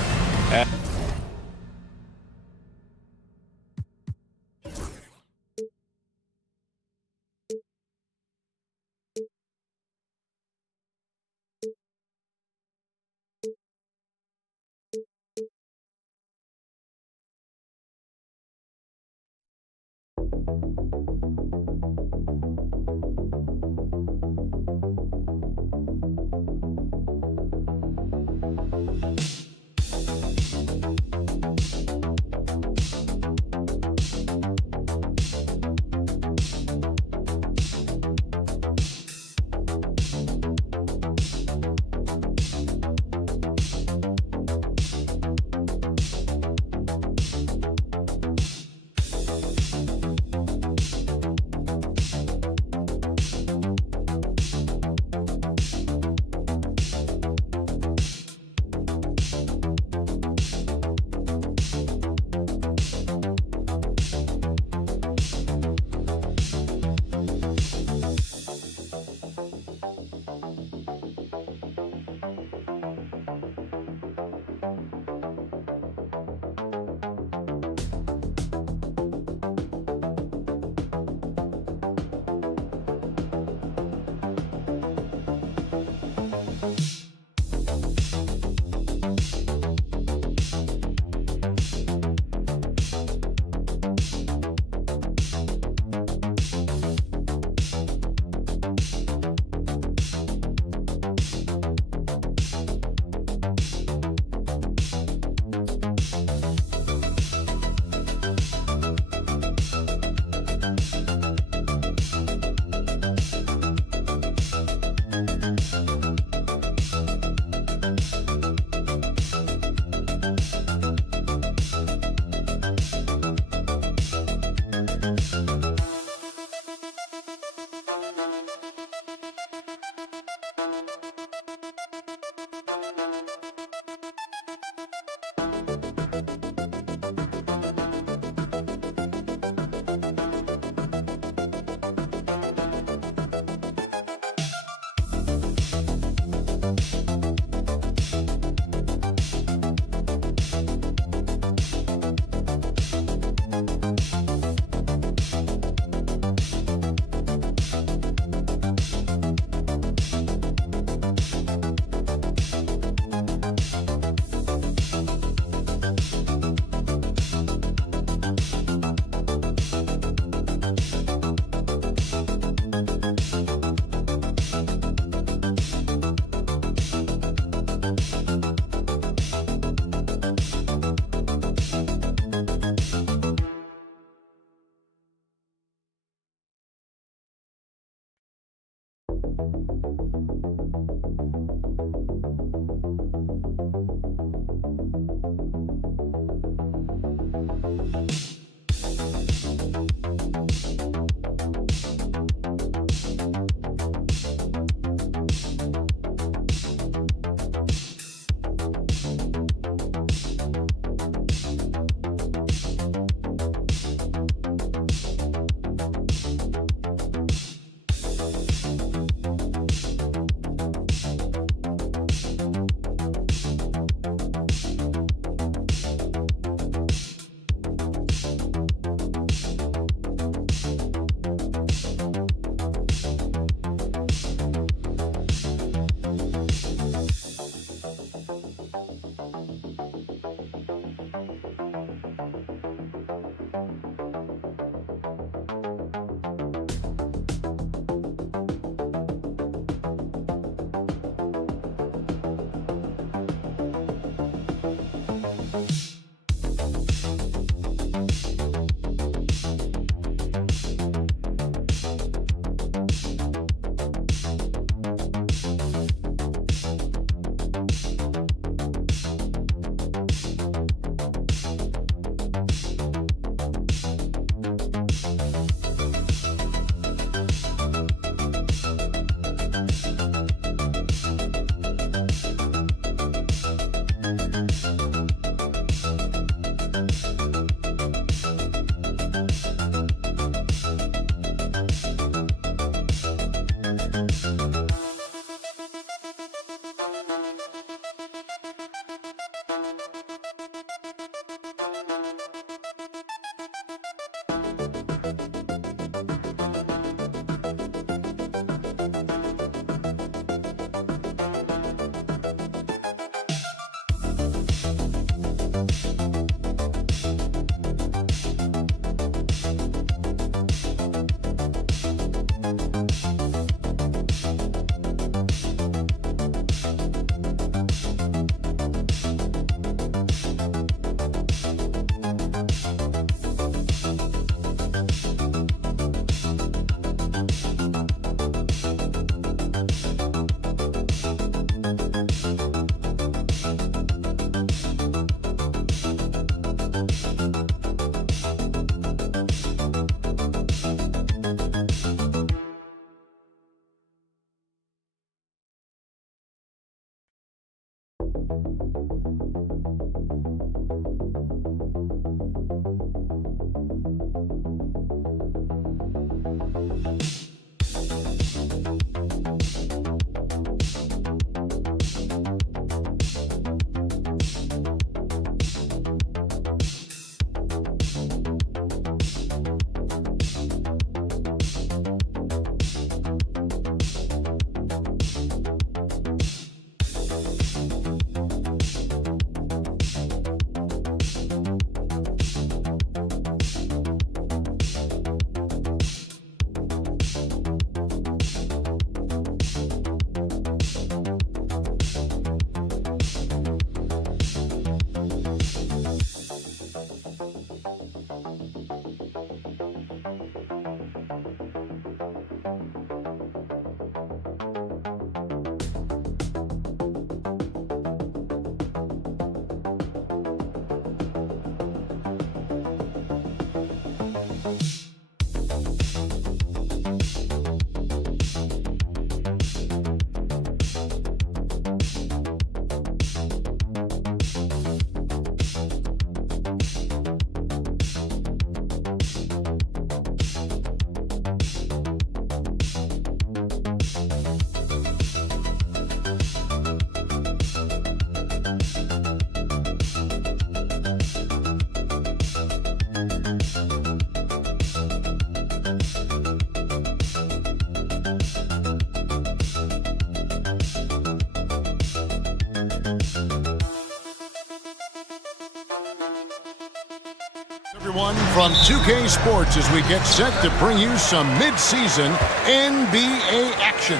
Everyone from 2K Sports as we get set to bring you some mid-season NBA action.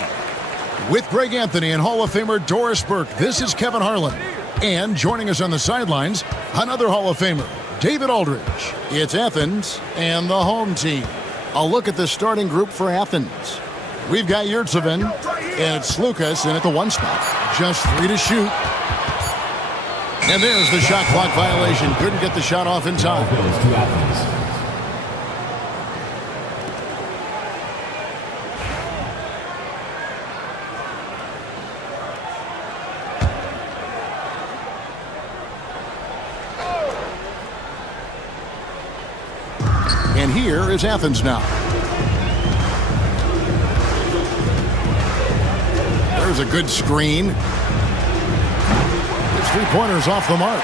With Greg Anthony and Hall of Famer Doris Burke, this is Kevin Harlan. And joining us on the sidelines, another Hall of Famer, David Aldridge. It's Athens and the home team. A look at the starting group for Athens. We've got Yurtsevin and Slukas in at the one spot. Just 3 to shoot. And there's the shot clock violation. Couldn't get the shot off in time. And here is Athens now. There's a good screen. Three-pointers off the mark.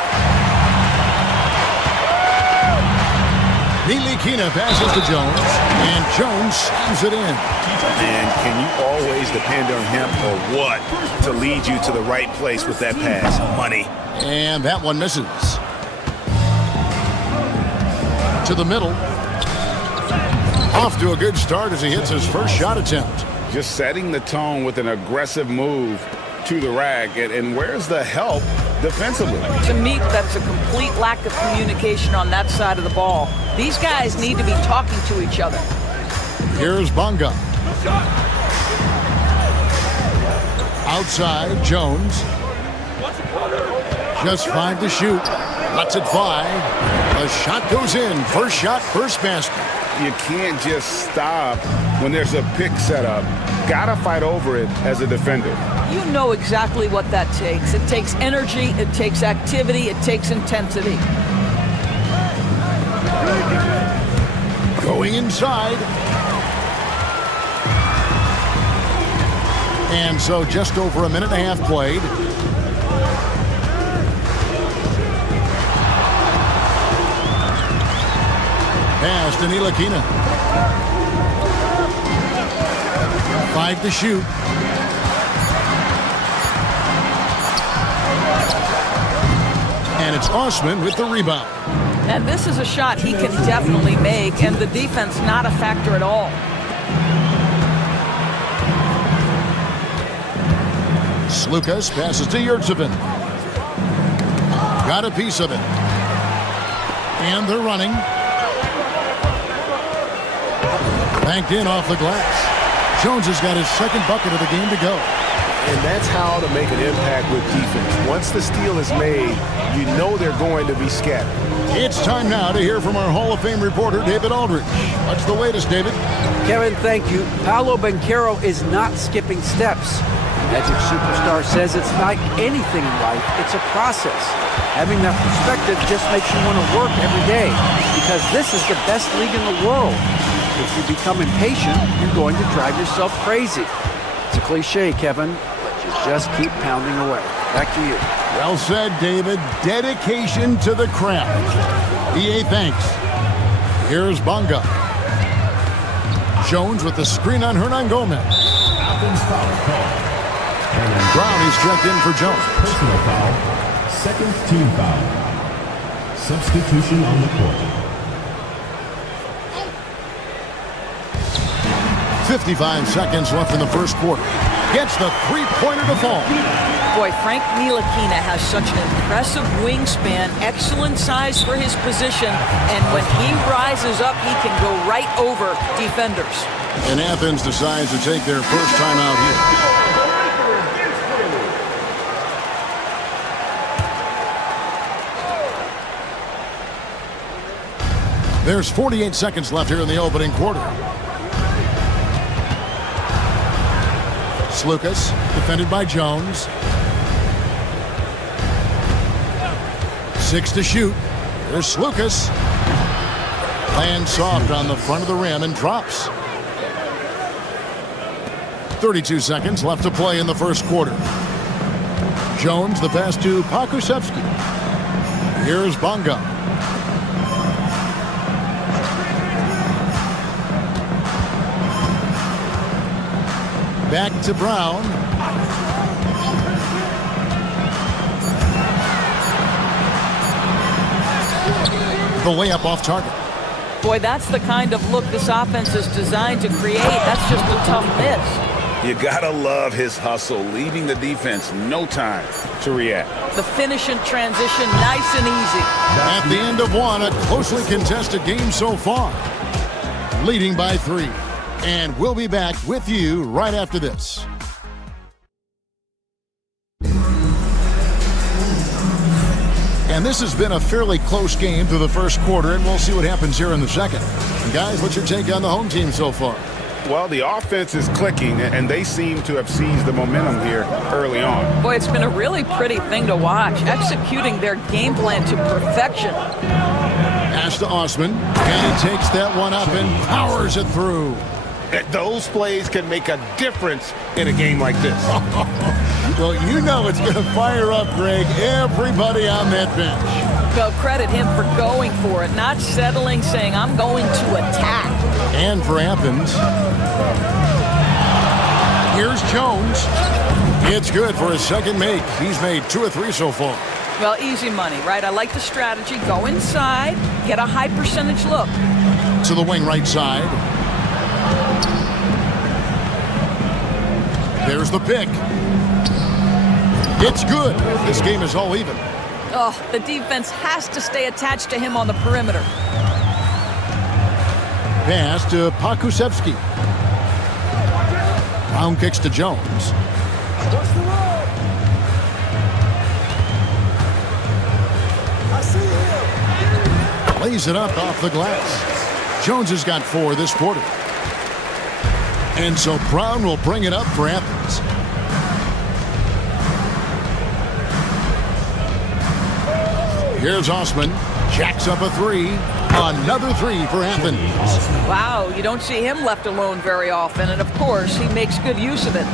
Nilikina passes to Jones, and Jones slams it in. And can you always depend on him or what to lead you to the right place with that pass? Money. And that one misses. To the middle. Off to a good start as he hits his first shot attempt. Just setting the tone with an aggressive move to the rack. And where's the help defensively? To me, that's a complete lack of communication on that side of the ball. These guys need to be talking to each other. Here's Bonga. Outside, Jones. Just 5 to shoot. Lets it fly. A shot goes in. First shot, first basket. You can't just stop when there's a pick set up. Gotta fight over it as a defender. You know exactly what that takes. It takes energy, it takes activity, it takes intensity. Going inside. And so just over a minute and a half played. Pass to Ntilikina. 5 to shoot. And it's Osman with the rebound. And this is a shot he can definitely make, and the defense not a factor at all. Slukas passes to Yurtsevin. Got a piece of it. And they're running. Banked in off the glass. Jones has got his second bucket of the game to go. And that's how to make an impact with defense. Once the steal is made, you know they're going to be scattered. It's time now to hear from our Hall of Fame reporter, David Aldridge. What's the latest, David? Kevin, thank you. Paolo Banchero is not skipping steps. Magic Superstar says it's like anything in life, it's a process. Having that perspective just makes you want to work every day, because this is the best league in the world. If you become impatient, you're going to drive yourself crazy. It's a cliche, Kevin, but you just keep pounding away. Back to you. Well said, David. Dedication to the craft. EA thanks. Here's Bonga. Jones with the screen on Hernan Gomez. Brown is checked in for Jones. Personal foul. Second team foul. Substitution on the court. 55 seconds left in the first quarter. Gets the three-pointer to fall. Boy, Frank Ntilikina has such an impressive wingspan, excellent size for his position, and when he rises up, he can go right over defenders. And Athens decides to take their first time out here. There's 48 seconds left here in the opening quarter. Slukas, defended by Jones. 6 to shoot. Here's Slukas. Lands soft on the front of the rim and drops. 32 seconds left to play in the first quarter. Jones, the pass to Pakusevsky. Here's Bonga. Back to Brown. The layup off target. Boy, that's the kind of look this offense is designed to create. That's just a tough miss. You gotta love his hustle, leaving the defense no time to react. The finish and transition, nice and easy. At the end of one, a closely contested game so far. Leading by 3. And we'll be back with you right after this. And this has been a fairly close game through the first quarter, and we'll see what happens here in the second. And guys, what's your take on the home team so far? Well, the offense is clicking, and they seem to have seized the momentum here early on. Boy, it's been a really pretty thing to watch, executing their game plan to perfection. Pass to Osman, and he takes that one up and powers it through. Those plays can make a difference in a game like this. Well, you know it's going to fire up, Greg, everybody on that bench. Well, credit him for going for it, not settling, saying, I'm going to attack. And for Athens, here's Jones. It's good for his second make. He's made 2 or 3 so far. Well, easy money, right? I like the strategy. Go inside, get a high percentage look. To the wing right side. There's the pick. It's good. This game is all even. Oh, the defense has to stay attached to him on the perimeter. Pass to Pakusevsky. Brown kicks to Jones. Lays it up off the glass. Jones has got 4 this quarter. And so Brown will bring it up for Athens. Here's Osman. Jacks up a three. Another three for Athens. Wow, you don't see him left alone very often, and of course, he makes good use of it.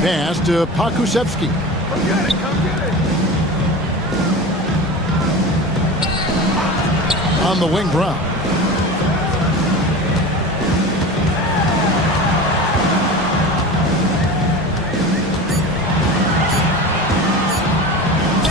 Pass to Pakusevsky. Come get it, come get it. On the wing, Brown.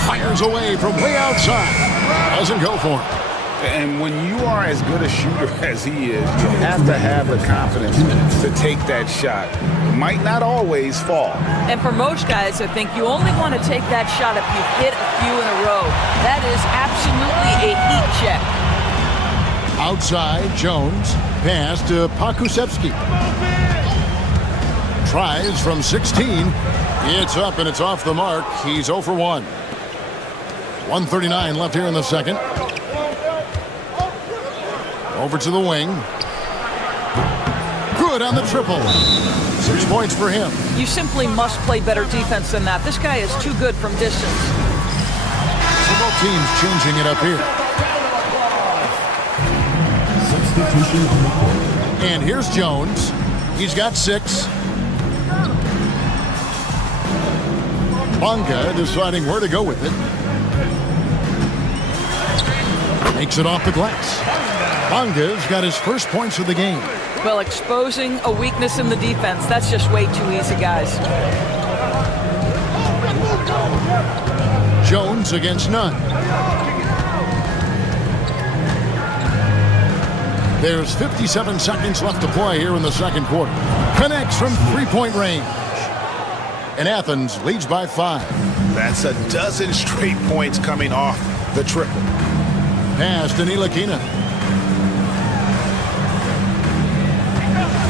Fires away from way outside. Doesn't go for him. And when you are as good a shooter as he is, you have to have the confidence to take that shot. It might not always fall. And for most guys, I think you only want to take that shot if you've hit a few in a row. That is absolutely a heat check. Outside, Jones. Pass to Pakusevsky. Tries from 16. It's up and it's off the mark. He's 0 for 1. 1:39 left here in the second. Over to the wing. Good on the triple. 6 points for him. You simply must play better defense than that. This guy is too good from distance. So both teams changing it up here. Substitution on the court. And here's Jones. He's got 6. Bonga deciding where to go with it. Makes it off the glass. Bonga's got his first points of the game. Well, exposing a weakness in the defense, that's just way too easy, guys. Jones against none. There's 57 seconds left to play here in the second quarter. Connects from three-point range. And Athens leads by 5. That's a dozen straight points coming off the triple. Pass to Ntilikina.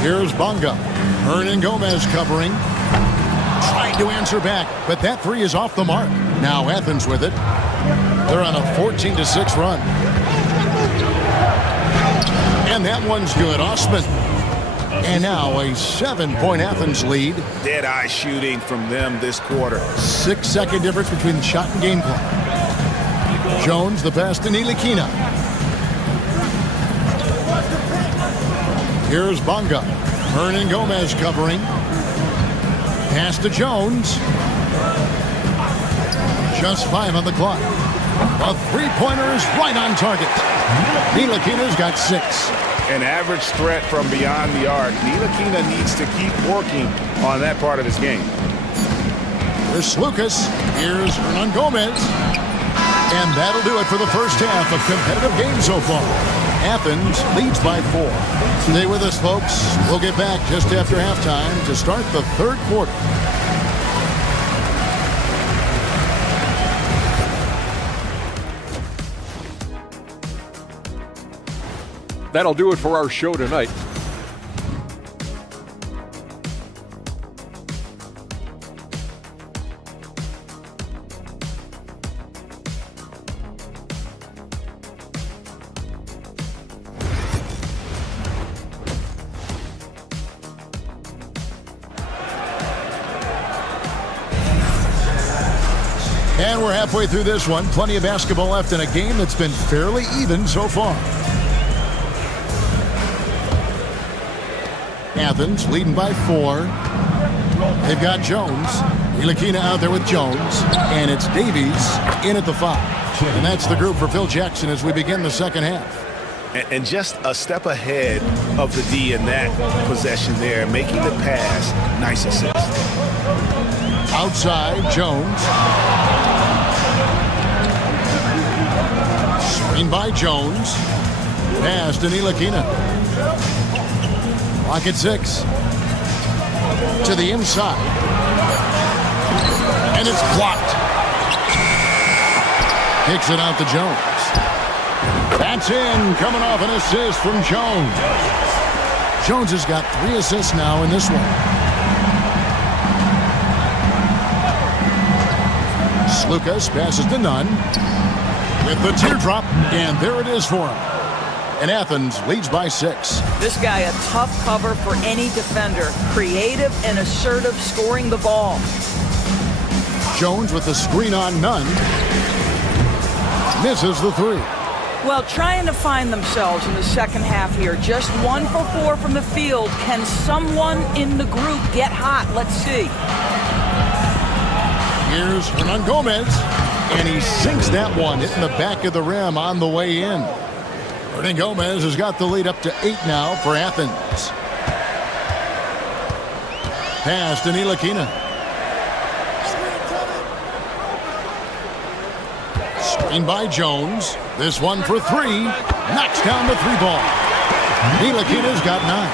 Here's Bonga. Hernan Gomez covering. Trying to answer back, but that three is off the mark. Now Athens with it. They're on a 14-6 run. And that one's good. Osman. And now a 7-point Athens lead. Dead-eye shooting from them this quarter. 6-second difference between the shot and game clock. Jones, the pass to Ntilikina. Here's Bonga. Hernan Gomez covering. Pass to Jones. Just 5 on the clock. A three-pointer is right on target. Ntilikina's got 6. An average threat from beyond the arc. Ntilikina needs to keep working on that part of his game. Here's Lucas. Here's Hernan Gomez. And that'll do it for the first half of competitive games so far. Athens leads by 4. Stay with us, folks. We'll get back just after halftime to start the third quarter. That'll do it for our show tonight. And we're halfway through this one. Plenty of basketball left in a game that's been fairly even so far. Athens leading by 4. They've got Jones. Ntilikina out there with Jones. And it's Davies in at the 5. And that's the group for Phil Jackson as we begin the second half. And just a step ahead of the D in that possession there, making the pass. Nice assist. Outside, Jones. Screen by Jones. Pass to Ntilikina. Clock at 6. To the inside. And it's blocked. Kicks it out to Jones. That's in. Coming off an assist from Jones. Jones has got 3 assists now in this one. Lucas passes to Nunn with the teardrop, and there it is for him. And Athens leads by 6. This guy a tough cover for any defender. Creative and assertive scoring the ball. Jones with the screen on Nunn. Misses the three. Well, trying to find themselves in the second half here. Just 1 for 4 from the field. Can someone in the group get hot? Let's see. Here's Hernan Gomez, and he sinks that one, hitting the back of the rim on the way in. Hernan Gomez has got the lead up to 8 now for Athens. Pass to Ntilikina. Screen by Jones. This one for 3. Knocks down the 3 ball. Ntilikina's got 9.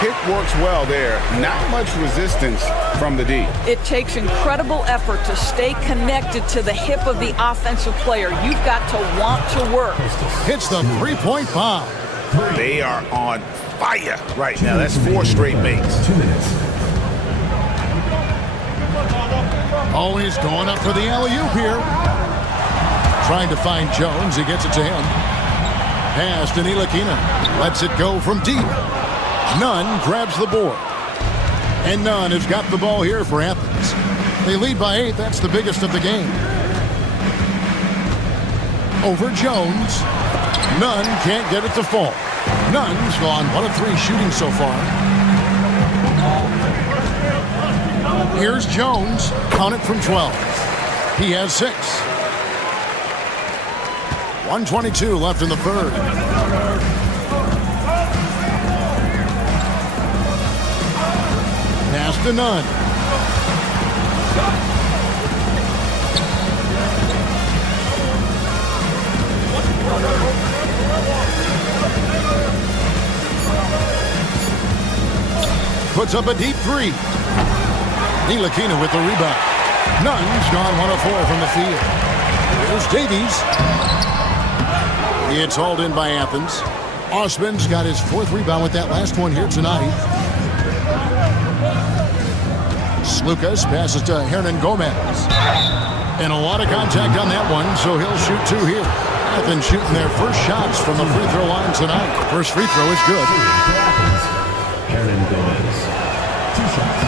Pick works well there. Not much resistance from the D. It takes incredible effort to stay connected to the hip of the offensive player. You've got to want to work. Hits the 3-point bomb. They are on fire right now. That's 4 straight makes. 2 minutes. Always going up for the alley-oop here. Trying to find Jones. He gets it to him. Pass to Ntilikina. Lets it go from deep. Nunn grabs the board. And Nunn has got the ball here for Athens. They lead by 8. That's the biggest of the game. Over Jones. Nunn can't get it to fall. Nunn's gone 1 of 3 shooting so far. Here's Jones. Count it from 12. He has 6. 1:22 left in the third. Pass to Nunn. Puts up a deep 3. Ntilikina with the rebound. Nunn's gone 1 of 4 from the field. Here's Davies. It's hauled in by Athens. Osman's got his 4th rebound with that last one here tonight. Slukas passes to Hernan Gomez. And a lot of contact on that one, so he'll shoot 2 here. Athens shooting their first shots from the free throw line tonight. First free throw is good. Hernan Gomez. 2 shots.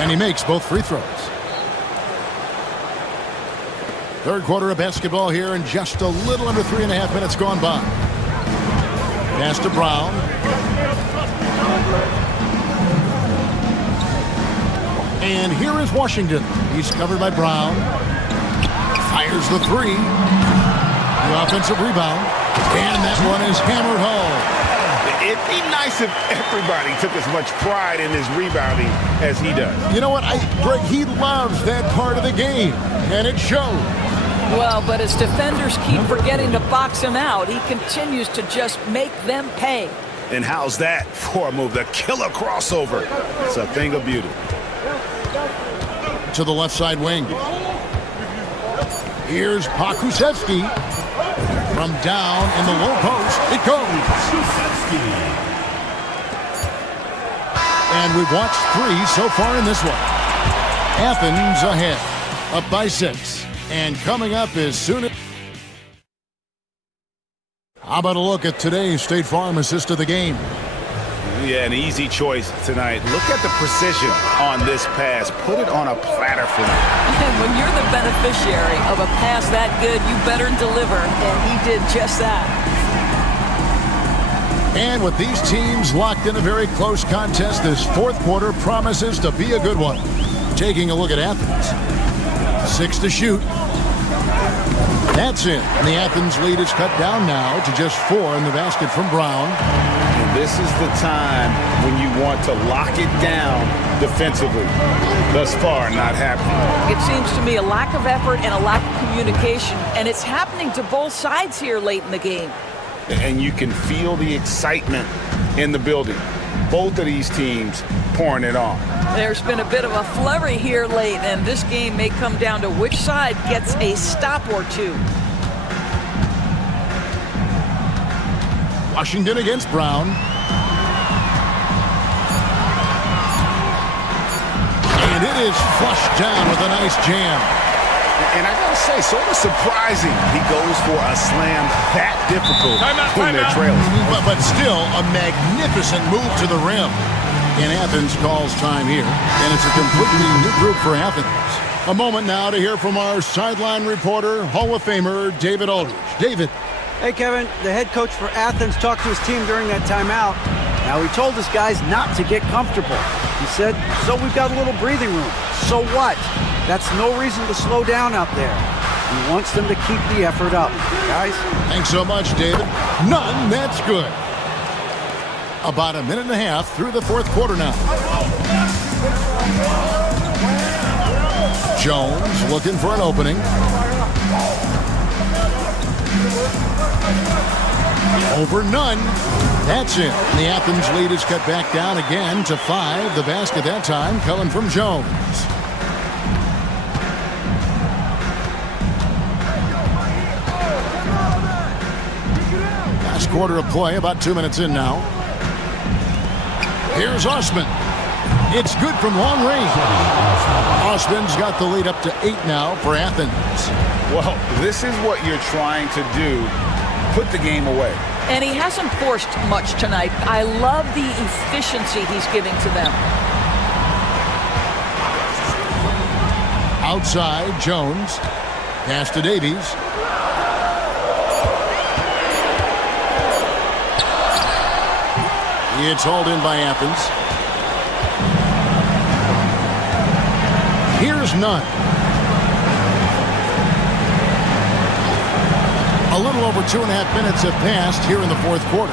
And he makes both free throws. Third quarter of basketball here, and just a little under 3.5 minutes gone by. Pass to Brown. And here is Washington. He's covered by Brown. Fires the 3. The offensive rebound. And that one is hammered home. It'd be nice if everybody took as much pride in his rebounding as he does. You know what, Greg, he loves that part of the game, and it shows. Well, but as defenders keep forgetting to box him out, he continues to just make them pay. And how's that for a move? The killer crossover. It's a thing of beauty. To the left side wing. Here's Pakusevski. From down in the low post, it goes. And we've watched 3 so far in this one. Athens ahead, up by 6. And coming up as soon as... How about a look at today's State Farm assist of the game? Yeah, an easy choice tonight. Look at the precision on this pass. Put it on a platter for me. And when you're the beneficiary of a pass that good, you better deliver. And he did just that. And with these teams locked in a very close contest, this 4th quarter promises to be a good one. Taking a look at Athens. 6 to shoot. That's it. And the Athens lead is cut down now to just 4 in the basket from Brown. And this is the time when you want to lock it down defensively. Thus far, not happening. It seems to me a lack of effort and a lack of communication, and it's happening to both sides here late in the game. And you can feel the excitement in the building. Both of these teams pouring it on. There's been a bit of a flurry here late, and this game may come down to which side gets a stop or 2. Washington against Brown. And it is flushed down with a nice jam. And I gotta say, sort of surprising he goes for a slam that difficult when they're trailing. But still a magnificent move to the rim. And Athens calls time here. And it's a completely new group for Athens. A moment now to hear from our sideline reporter, Hall of Famer David Aldridge. David. Hey, Kevin, the head coach for Athens talked to his team during that timeout. Now, he told his guys not to get comfortable. He said, so we've got a little breathing room. So what? That's no reason to slow down out there. He wants them to keep the effort up. Guys? Thanks so much, David. None, that's good. About a minute and a half through the fourth quarter now. Jones looking for an opening. Over none. That's it. The Athens lead is cut back down again to 5. The basket that time coming from Jones. Last quarter of play, about 2 minutes in now. Here's Osman. It's good from long range. Osman's got the lead up to 8 now for Athens. Well, this is what you're trying to do. Put the game away. And he hasn't forced much tonight. I love the efficiency he's giving to them. Outside, Jones. Pass to Davies. It's hauled in by Athens. Here's none. A little over 2.5 minutes have passed here in the fourth quarter.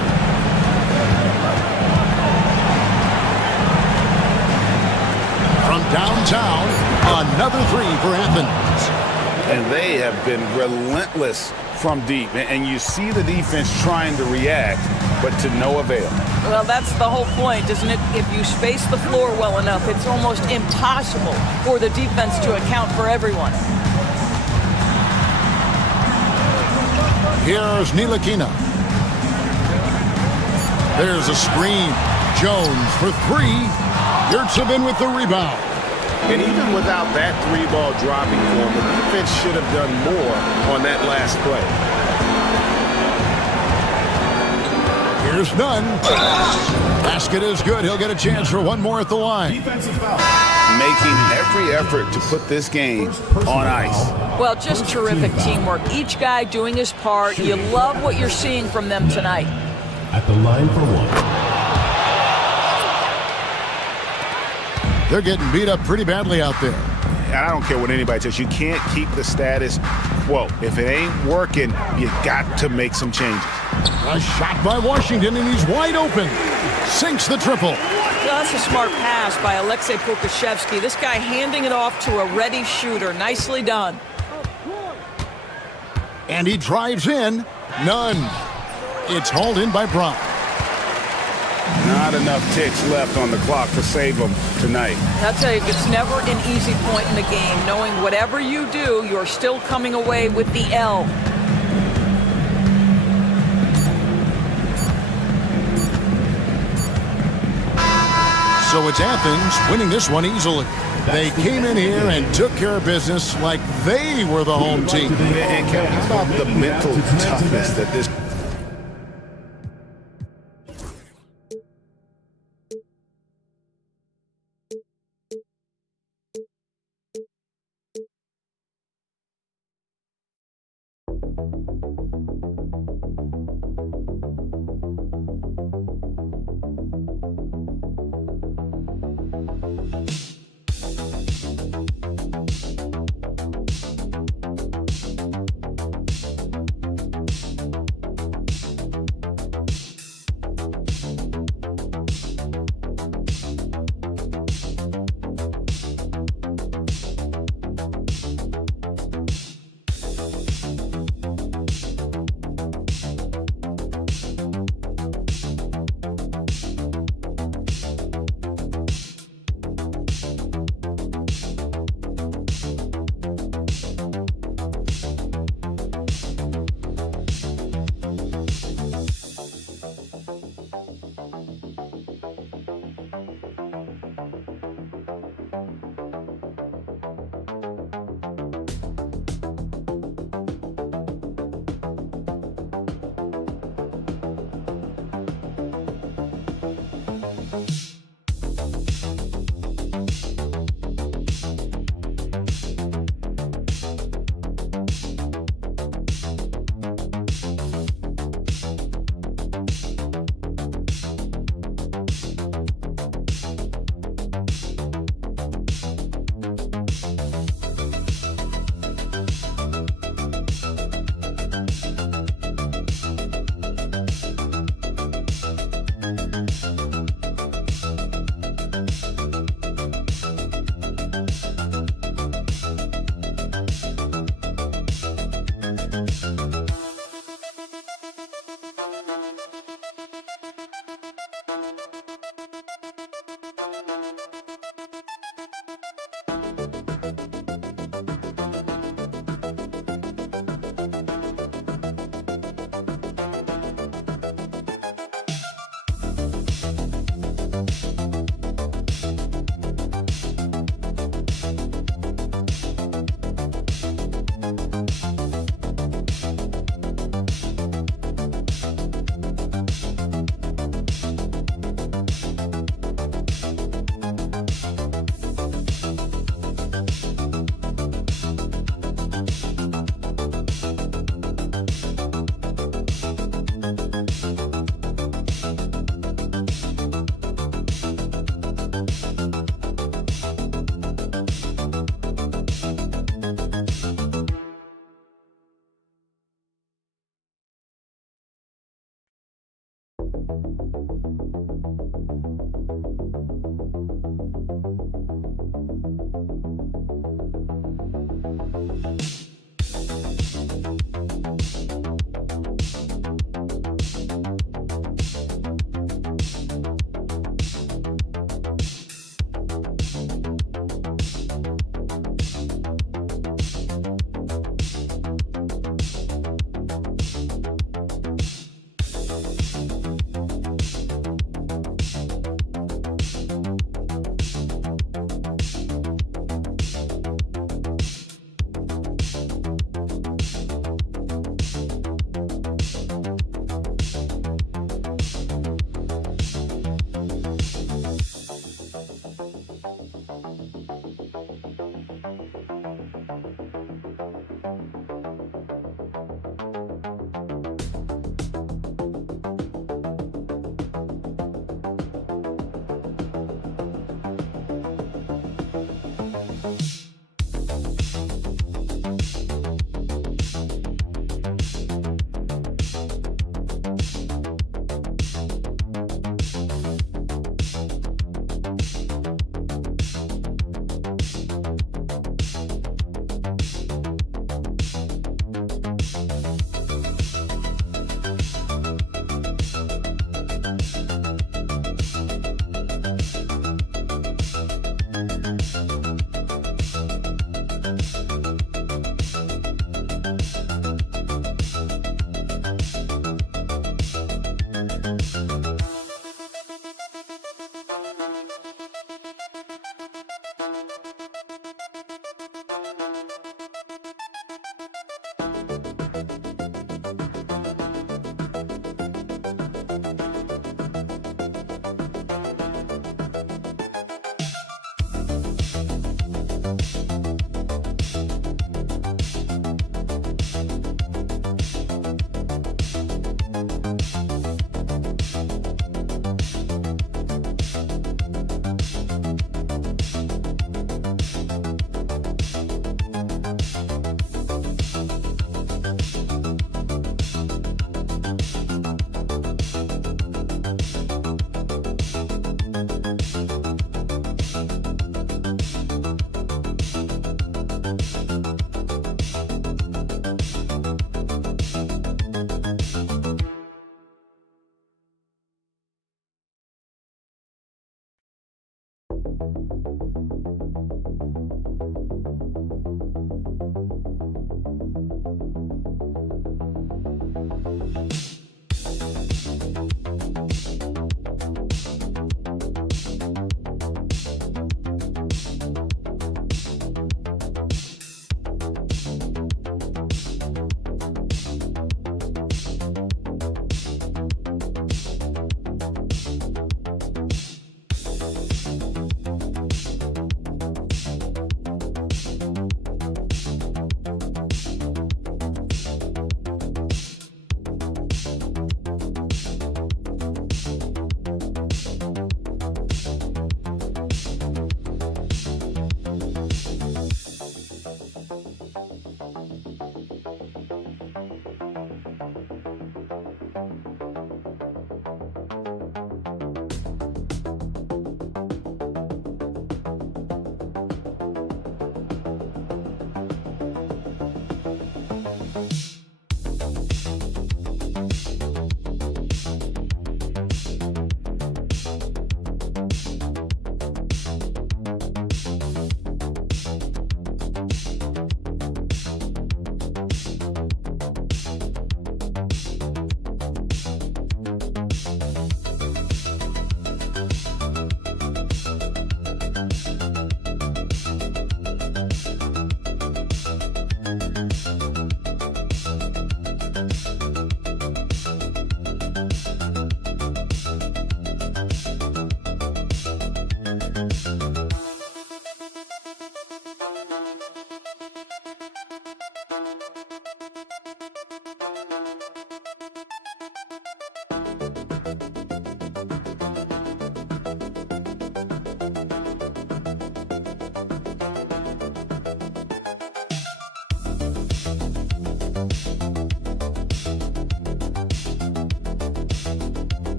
From downtown, another 3 for Athens. And they have been relentless from deep. And you see the defense trying to react, but to no avail. Well, that's the whole point, isn't it? If you space the floor well enough, it's almost impossible for the defense to account for everyone. Here's Ntilikina. There's a screen. Jones for 3. Yurtsevin with the rebound. And even without that 3-ball dropping for him, the defense should have done more on that last play. Here's none. Basket is good. He'll get a chance for one more at the line. Defensive foul. Making every effort to put this game on ice. Well, just terrific teamwork. Each guy doing his part. You love what you're seeing from them tonight. At the line for 1. They're getting beat up pretty badly out there. And I don't care what anybody says. You can't keep the status quo. If it ain't working, you got to make some changes. A shot by Washington, and he's wide open. Sinks the triple. Well, that's a smart pass by Alexei Pokusevski. This guy handing it off to a ready shooter. Nicely done. And he drives in. None. It's hauled in by Brock. Not enough ticks left on the clock to save them tonight. I'll tell you, it's never an easy point in the game. Knowing whatever you do, you're still coming away with the L. So it's Athens winning this one easily. They came in here and took care of business like they were the home team. And Kevin, how about the mental toughness that this...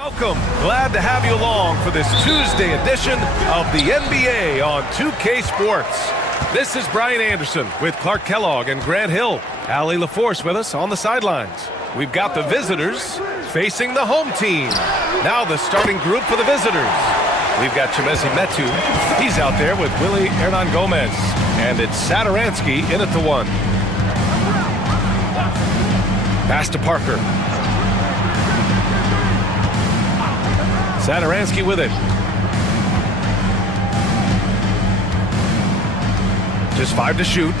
Welcome. Glad to have you along for this Tuesday edition of the NBA on 2K Sports. This is Brian Anderson with Clark Kellogg and Grant Hill. Allie LaForce with us on the sidelines. We've got the visitors facing the home team. Now the starting group for the visitors. We've got Chimezie Metu. He's out there with Willie Hernan Gomez. And it's Satoransky in at the 1. Pass to Parker. Satoransky with it. Just 5 to shoot.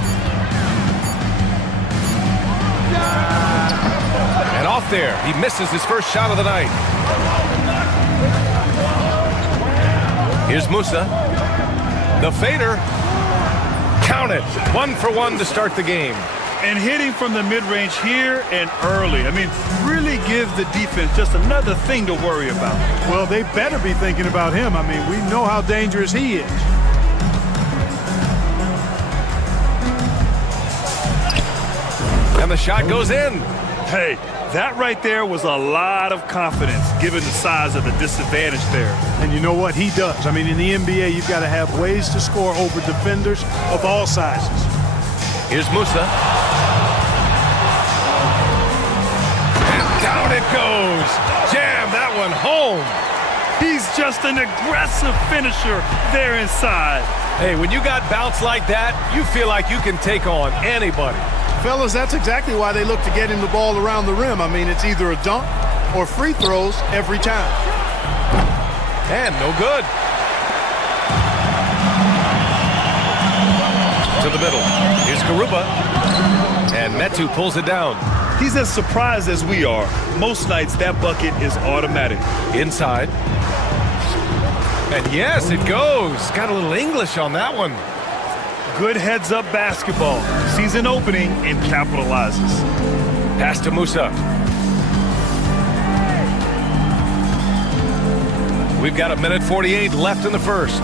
And off there. He misses his first shot of the night. Here's Musa. The fader. Count it. 1 for 1 to start the game. And hitting from the mid-range here and early. I mean, really give the defense just another thing to worry about. Well, they better be thinking about him. I mean, we know how dangerous he is. And the shot goes in. Hey, that right there was a lot of confidence given the size of the disadvantage there. And you know what? He does. I mean, in the NBA, you've got to have ways to score over defenders of all sizes. Here's Musa. And down it goes. Jam that one home. He's just an aggressive finisher there inside. Hey, when you got bounce like that, you feel like you can take on anybody. Fellas, that's exactly why they look to get him the ball around the rim. I mean, it's either a dunk or free throws every time. And no good. To the middle. Here's Garuba. And Metu pulls it down. He's as surprised as we are. Most nights, that bucket is automatic. Inside. And yes, it goes. Got a little English on that one. Good heads-up basketball. Sees an opening and capitalizes. Pass to Musa. We've got 1:48 left in the first.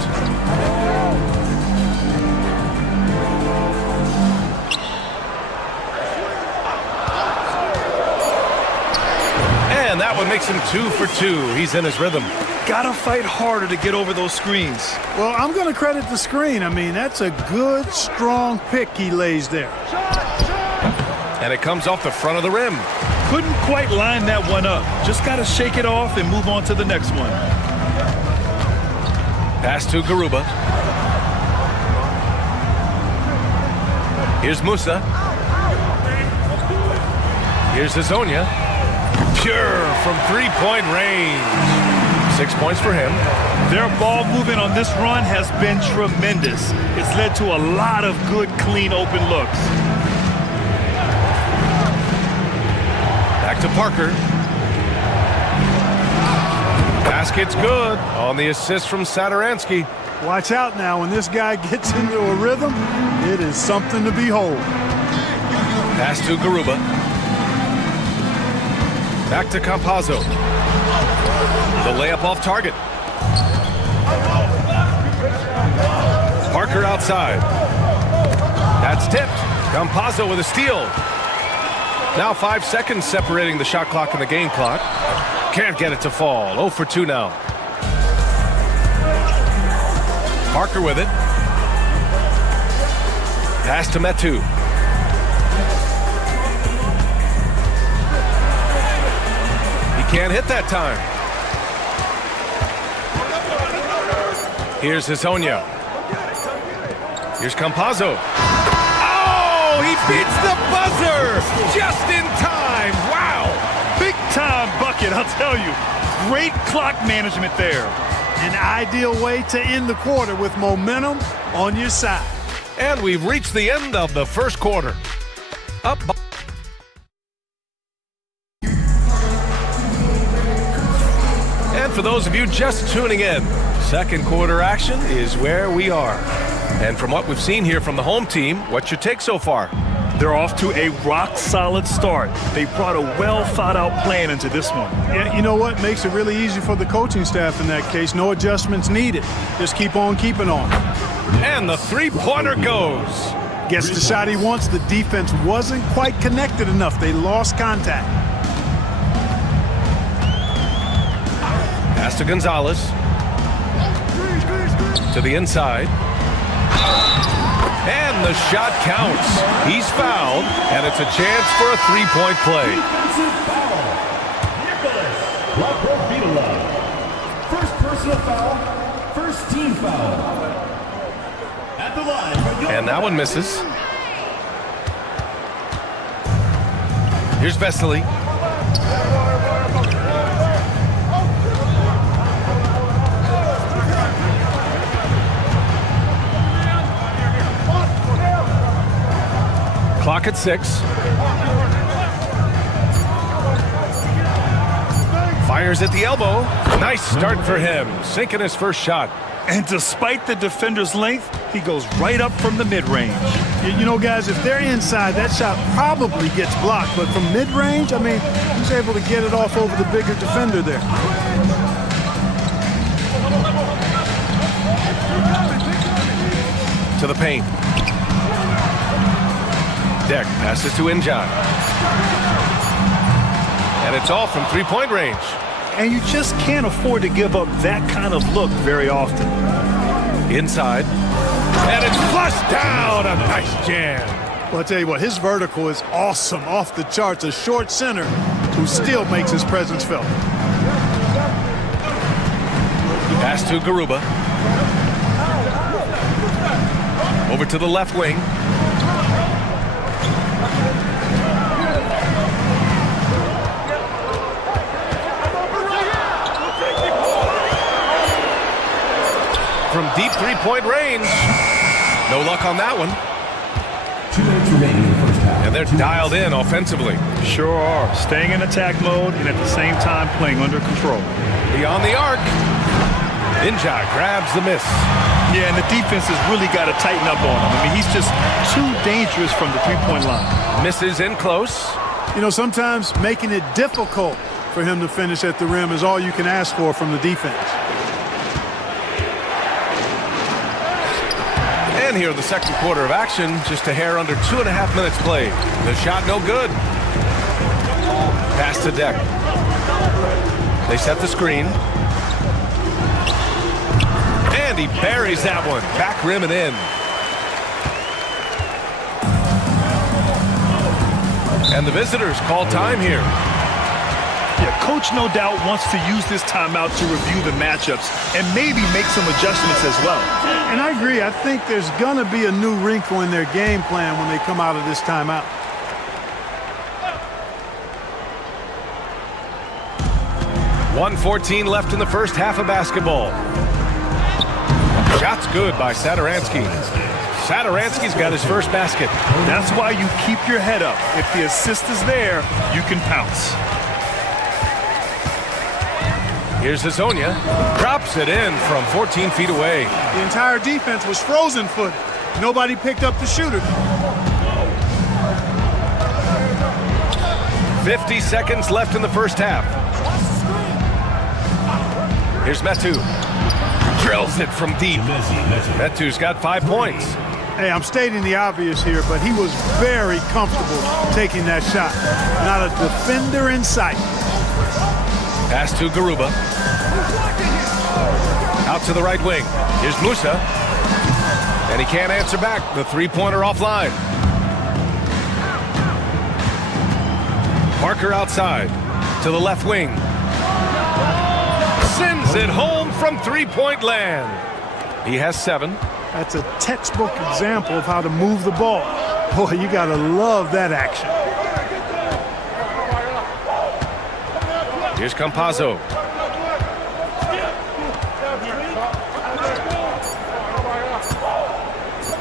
And that one makes him 2 for 2. He's in his rhythm. Gotta fight harder to get over those screens. Well, I'm going to credit the screen. I mean, that's a good, strong pick he lays there. And it comes off the front of the rim. Couldn't quite line that one up. Just got to shake it off and move on to the next one. Pass to Garuba. Here's Musa. Here's Hazonia. Pure from three-point range. 6 points for him. Their ball movement on this run has been tremendous. It's led to a lot of good, clean, open looks. Back to Parker. Basket's good on the assist from Satoransky. Watch out now. When this guy gets into a rhythm, it is something to behold. Pass to Garuba. Back to Campazzo. The layup off target. Parker outside. That's tipped. Campazzo with a steal. Now 5 seconds separating the shot clock and the game clock. Can't get it to fall. 0 for 2 now. Parker with it. Pass to Metu. He can't hit that time. Here's Hazonia. Here's Campazzo. Oh, he beats the buzzer just in time. Wow. Big time bucket, I'll tell you. Great clock management there. An ideal way to end the quarter with momentum on your side. And we've reached the end of the first quarter. Up. And for those of you just tuning in, second quarter action is where we are. And from what we've seen here from the home team, what's your take so far? They're off to a rock-solid start. They brought a well-thought-out plan into this one. Yeah, you know what? Makes it really easy for the coaching staff in that case. No adjustments needed. Just keep on keeping on. And the three-pointer goes. Gets the shot he wants. The defense wasn't quite connected enough. They lost contact. Pass to Gonzalez. To the inside. And the shot counts. He's fouled, and it's a chance for a three-point play. First personal foul, first team foul. At the line. And that one misses. Here's Vesely. Clock at 6. Fires at the elbow. Nice start for him, sinking his first shot. And despite the defender's length, he goes right up from the mid-range. You know, guys, if they're inside, that shot probably gets blocked. But from mid-range, I mean, he's able to get it off over the bigger defender there. To the paint. Deck passes to Injai. And it's all from three-point range. And you just can't afford to give up that kind of look very often. Inside. And it's flushed down. A nice jam. Well, I'll tell you what, his vertical is awesome, off the charts. A short center who still makes his presence felt. Pass to Garuba. Over to the left wing. From deep three-point range. No luck on that one. 2 minutes remaining in the first half. And they're dialed in offensively. Sure are. Staying in attack mode and at the same time playing under control. Beyond the arc. Injai grabs the miss. Yeah, and the defense has really got to tighten up on him. I mean, he's just too dangerous from the three-point line. Misses in close. You know, sometimes making it difficult for him to finish at the rim is all you can ask for from the defense. And here in the second quarter of action, just a hair under 2.5 minutes played. The shot no good. Pass to Deck. They set the screen. And he buries that one. Back rim and in. And the visitors call time here. Yeah, coach no doubt wants to use this timeout to review the matchups and maybe make some adjustments as well. And I agree. I think there's going to be a new wrinkle in their game plan when they come out of this timeout. .114 left in the first half of basketball. Shot's good by Satoransky. Satoransky's got his first basket. That's why you keep your head up. If the assist is there, you can pounce. Here's Hazonia. Drops it in from 14 feet away. The entire defense was frozen-footed. Nobody picked up the shooter. 50 seconds left in the first half. Here's Metu. Drills it from deep. Metu's got 5 points. Hey, I'm stating the obvious here, but he was very comfortable taking that shot. Not a defender in sight. Pass to Garuba. Out to the right wing. Here's Musa. And he can't answer back. The three-pointer offline. Parker outside. To the left wing. Sends it home from three-point land. He has 7. That's a textbook example of how to move the ball. Boy, you got to love that action. Here's Campazzo.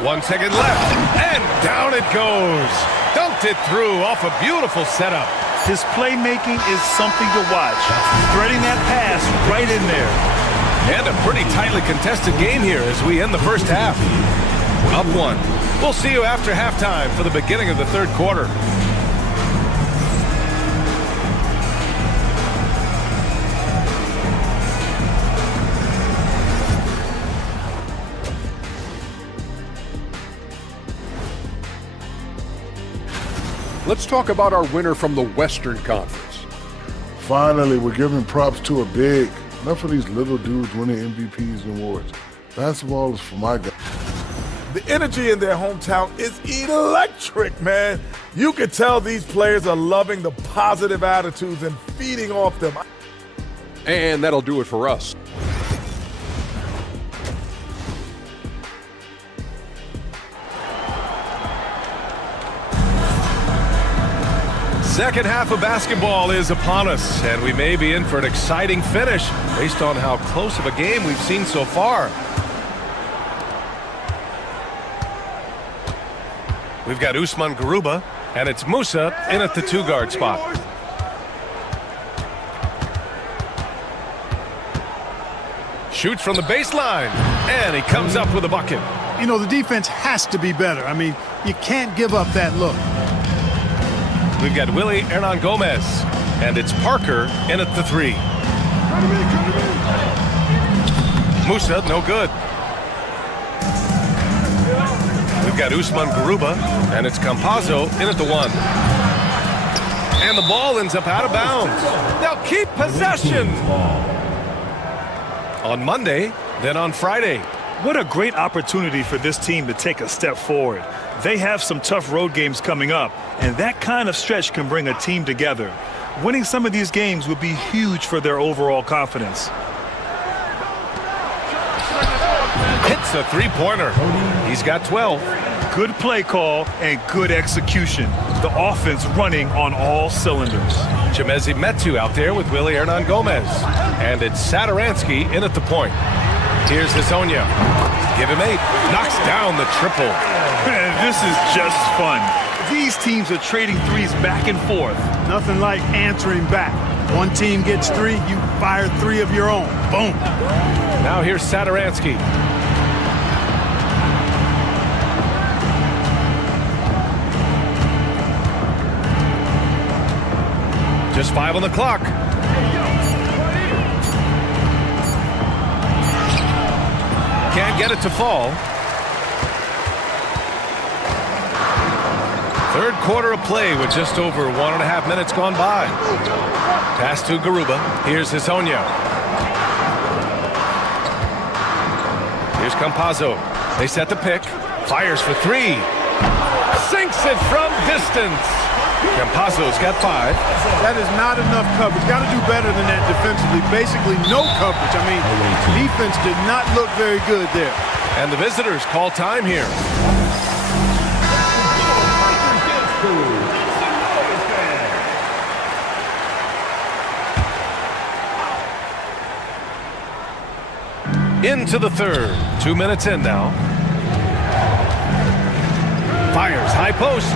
One second left, and down it goes. Dunked it through off a beautiful setup. His playmaking is something to watch. Threading that pass right in there. And a pretty tightly contested game here as we end the first half. Up 1. We'll see you after halftime for the beginning of the third quarter. Let's talk about our winner from the Western Conference. Finally, we're giving props to a big. Enough of these little dudes winning MVPs and awards. Basketball is for my guys. The energy in their hometown is electric, man. You can tell these players are loving the positive attitudes and feeding off them. And that'll do it for us. Second half of basketball is upon us, and we may be in for an exciting finish based on how close of a game we've seen so far. We've got Usman Garuba, and it's Musa in at the two-guard spot. Shoots from the baseline, and he comes up with a bucket. You know, the defense has to be better. I mean, you can't give up that look. We've got Willie Hernan Gomez, and it's Parker in at the three. Musa, no good. We've got Usman Garuba, and it's Campazzo in at the one. And the ball ends up out of bounds. They'll keep possession. On Monday, then on Friday. What a great opportunity for this team to take a step forward. They have some tough road games coming up, and that kind of stretch can bring a team together. Winning some of these games would be huge for their overall confidence. Hits a three-pointer. He's got 12. Good play call and good execution. The offense running on all cylinders. Chemezi Metu out there with Willie Hernan Gomez. And it's Satoransky in at the point. Here's Hezonja. Give him 8. Knocks down the triple. Man, this is just fun. These teams are trading threes back and forth. Nothing like answering back. One team gets 3, you fire 3 of your own. Boom. Now here's Satoransky. Just 5 on the clock. Can't get it to fall. Third quarter of play with just over 1.5 minutes gone by. Pass to Garuba. Here's Hezonja. Here's Campazzo. They set the pick. Fires for 3. Sinks it from distance. Campazzo's got 5. That is not enough coverage. Got to do better than that defensively. Basically no coverage. I mean, defense did not look very good there. And the visitors call time here. Into the third. 2 minutes in now. Fires high post.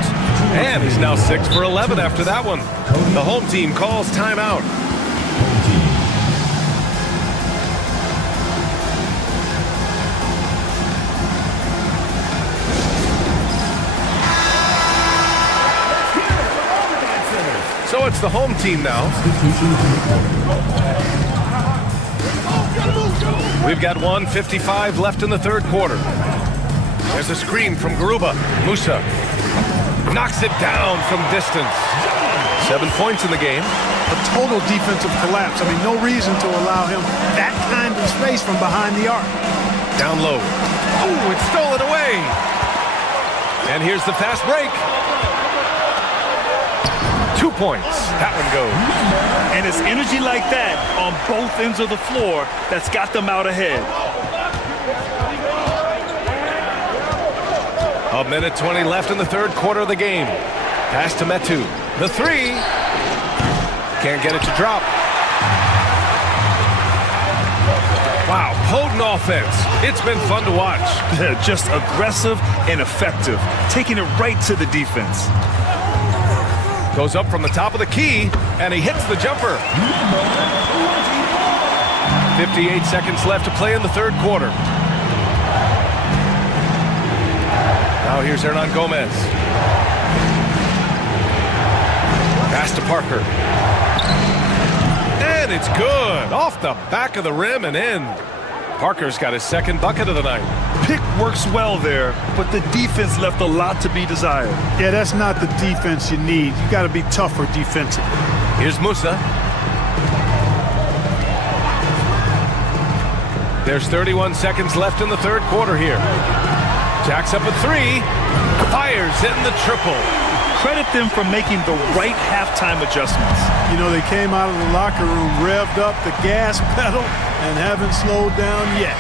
And he's now 6 for 11 after that one. The home team calls timeout. So it's the home team now. We've got 1:55 left in the third quarter. There's a screen from Garuba. Musa knocks it down from distance. 7 points in the game. A total defensive collapse. I mean, no reason to allow him that kind of space from behind the arc. Down low. Oh, it's stolen away. And here's the fast break. 2 points. That one goes. And it's energy like that on both ends of the floor that's got them out ahead. 1:20 left in the third quarter of the game. Pass to Metu. The 3. Can't get it to drop. Wow, potent offense. It's been fun to watch. Just aggressive and effective, taking it right to the defense. Goes up from the top of the key, and he hits the jumper. 58 seconds left to play in the third quarter. Now here's Hernan Gomez. Pass to Parker. And it's good. Off the back of the rim and in. Parker's got his second bucket of the night. Pick works well there, but the defense left a lot to be desired. Yeah, that's not the defense you need. You got to be tougher defensively. Here's Musa. There's 31 seconds left in the third quarter here. Jacks up a three. Fires hitting the triple. Credit them for making the right halftime adjustments. You know, they came out of the locker room, revved up the gas pedal, and haven't slowed down yet.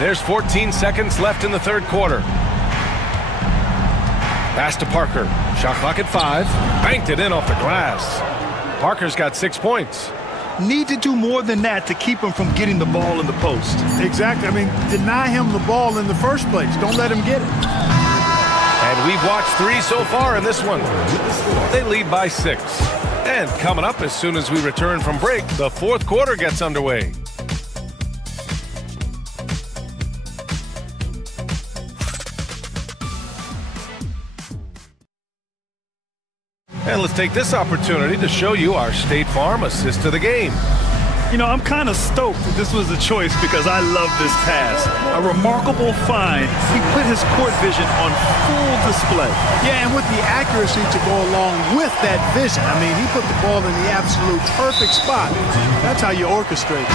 There's 14 seconds left in the third quarter. Pass to Parker. Shot clock at 5. Banked it in off the glass. Parker's got 6 points. Need to do more than that to keep him from getting the ball in the post. Exactly. I mean, deny him the ball in the first place. Don't let him get it. And we've watched 3 so far in this one. They lead by 6. And coming up as soon as we return from break, the fourth quarter gets underway. And let's take this opportunity to show you our State Farm assist to the game. You know, I'm kind of stoked that this was a choice because I love this pass. A remarkable find. He put his court vision on full display. Yeah, and with the accuracy to go along with that vision. I mean, he put the ball in the absolute perfect spot. That's how you orchestrate.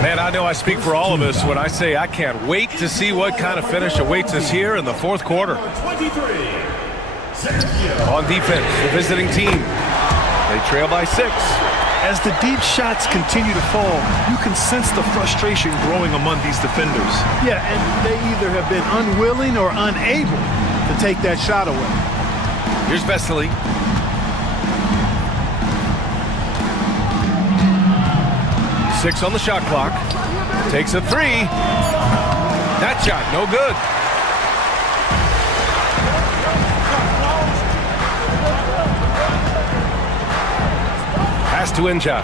Man, I know I speak for all of us when I say I can't wait to see what kind of finish awaits us here in the fourth quarter. On defense, the visiting team. They trail by 6. As the deep shots continue to fall, you can sense the frustration growing among these defenders. Yeah, and they either have been unwilling or unable to take that shot away. Here's Vesely. Six on the shot clock. Takes a 3. That shot, no good. Pass to Inja.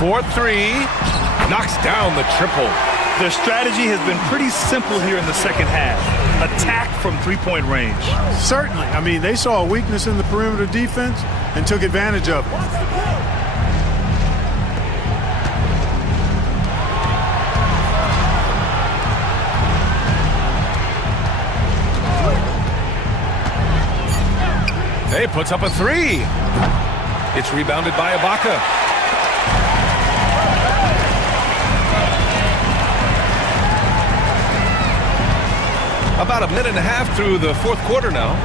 4-3. Knocks down the triple. Their strategy has been pretty simple here in the second half. Attack from three-point range. Certainly. I mean, they saw a weakness in the perimeter defense and took advantage of it. He puts up a 3. It's rebounded by Ibaka. About a minute and a half through the fourth quarter now.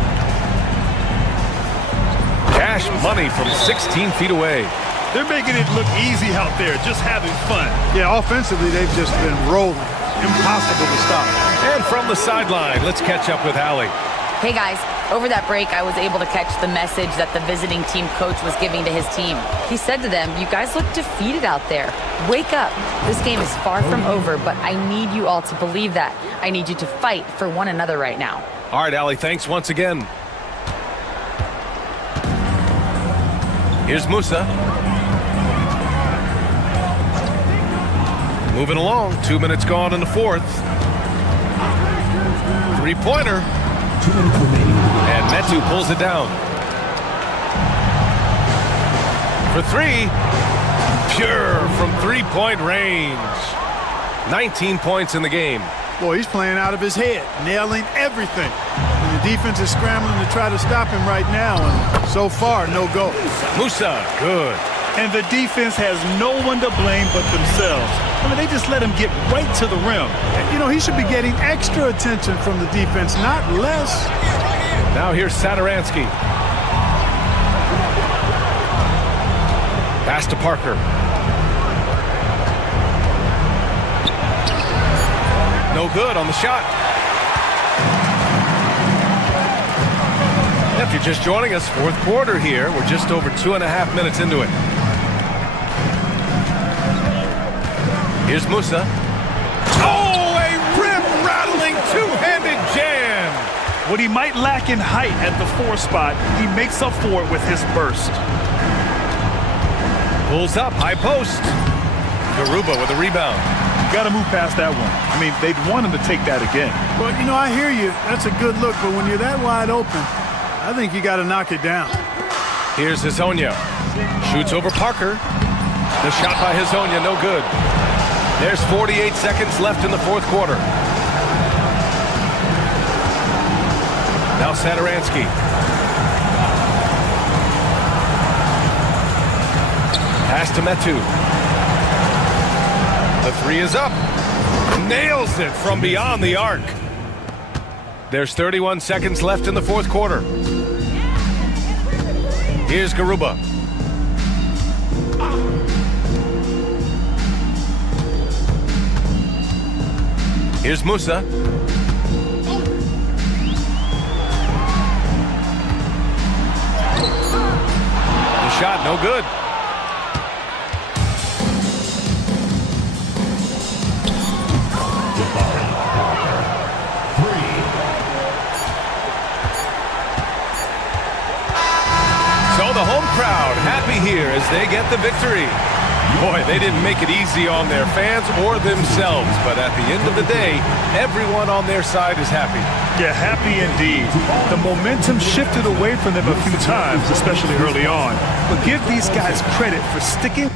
Cash money from 16 feet away. They're making it look easy out there, just having fun. Yeah, offensively, they've just been rolling. Impossible to stop. And from the sideline, let's catch up with Allie. Hey guys, over that break, I was able to catch the message that the visiting team coach was giving to his team. He said to them, you guys look defeated out there. Wake up. This game is far from over, but I need you all to believe that. I need you to fight for one another right now. All right, Allie, thanks once again. Here's Musa. Moving along, 2 minutes gone in the fourth. Three-pointer. 2 minutes remaining. And Metu pulls it down. For 3. Pure from three-point range. 19 points in the game. Boy, he's playing out of his head, nailing everything. And the defense is scrambling to try to stop him right now, and so far, no go. Musa, good. And the defense has no one to blame but themselves. I mean, they just let him get right to the rim. You know, he should be getting extra attention from the defense, not less. Now here's Saturansky. Pass to Parker. No good on the shot. If you're just joining us, fourth quarter here. We're just over 2.5 minutes into it. Here's Musa. Oh, a rim-rattling two-handed jam. What he might lack in height at the 4 spot, he makes up for it with his burst. Pulls up, high post. Garuba with a rebound. You got to move past that one. I mean, they'd want him to take that again. Well, you know, I hear you. That's a good look, but when you're that wide open, I think you got to knock it down. Here's Hezonja. Shoots over Parker. The shot by Hezonja, no good. There's 48 seconds left in the fourth quarter. Now Saturansky. Pass to Metu. The three is up. Nails it from beyond the arc. There's 31 seconds left in the fourth quarter. Here's Garuba. Here's Musa. The shot, no good. So the home crowd happy here as they get the victory. Boy, they didn't make it easy on their fans or themselves, but at the end of the day, everyone on their side is happy. Yeah, happy indeed. The momentum shifted away from them a few times, especially early on. But give these guys credit for sticking.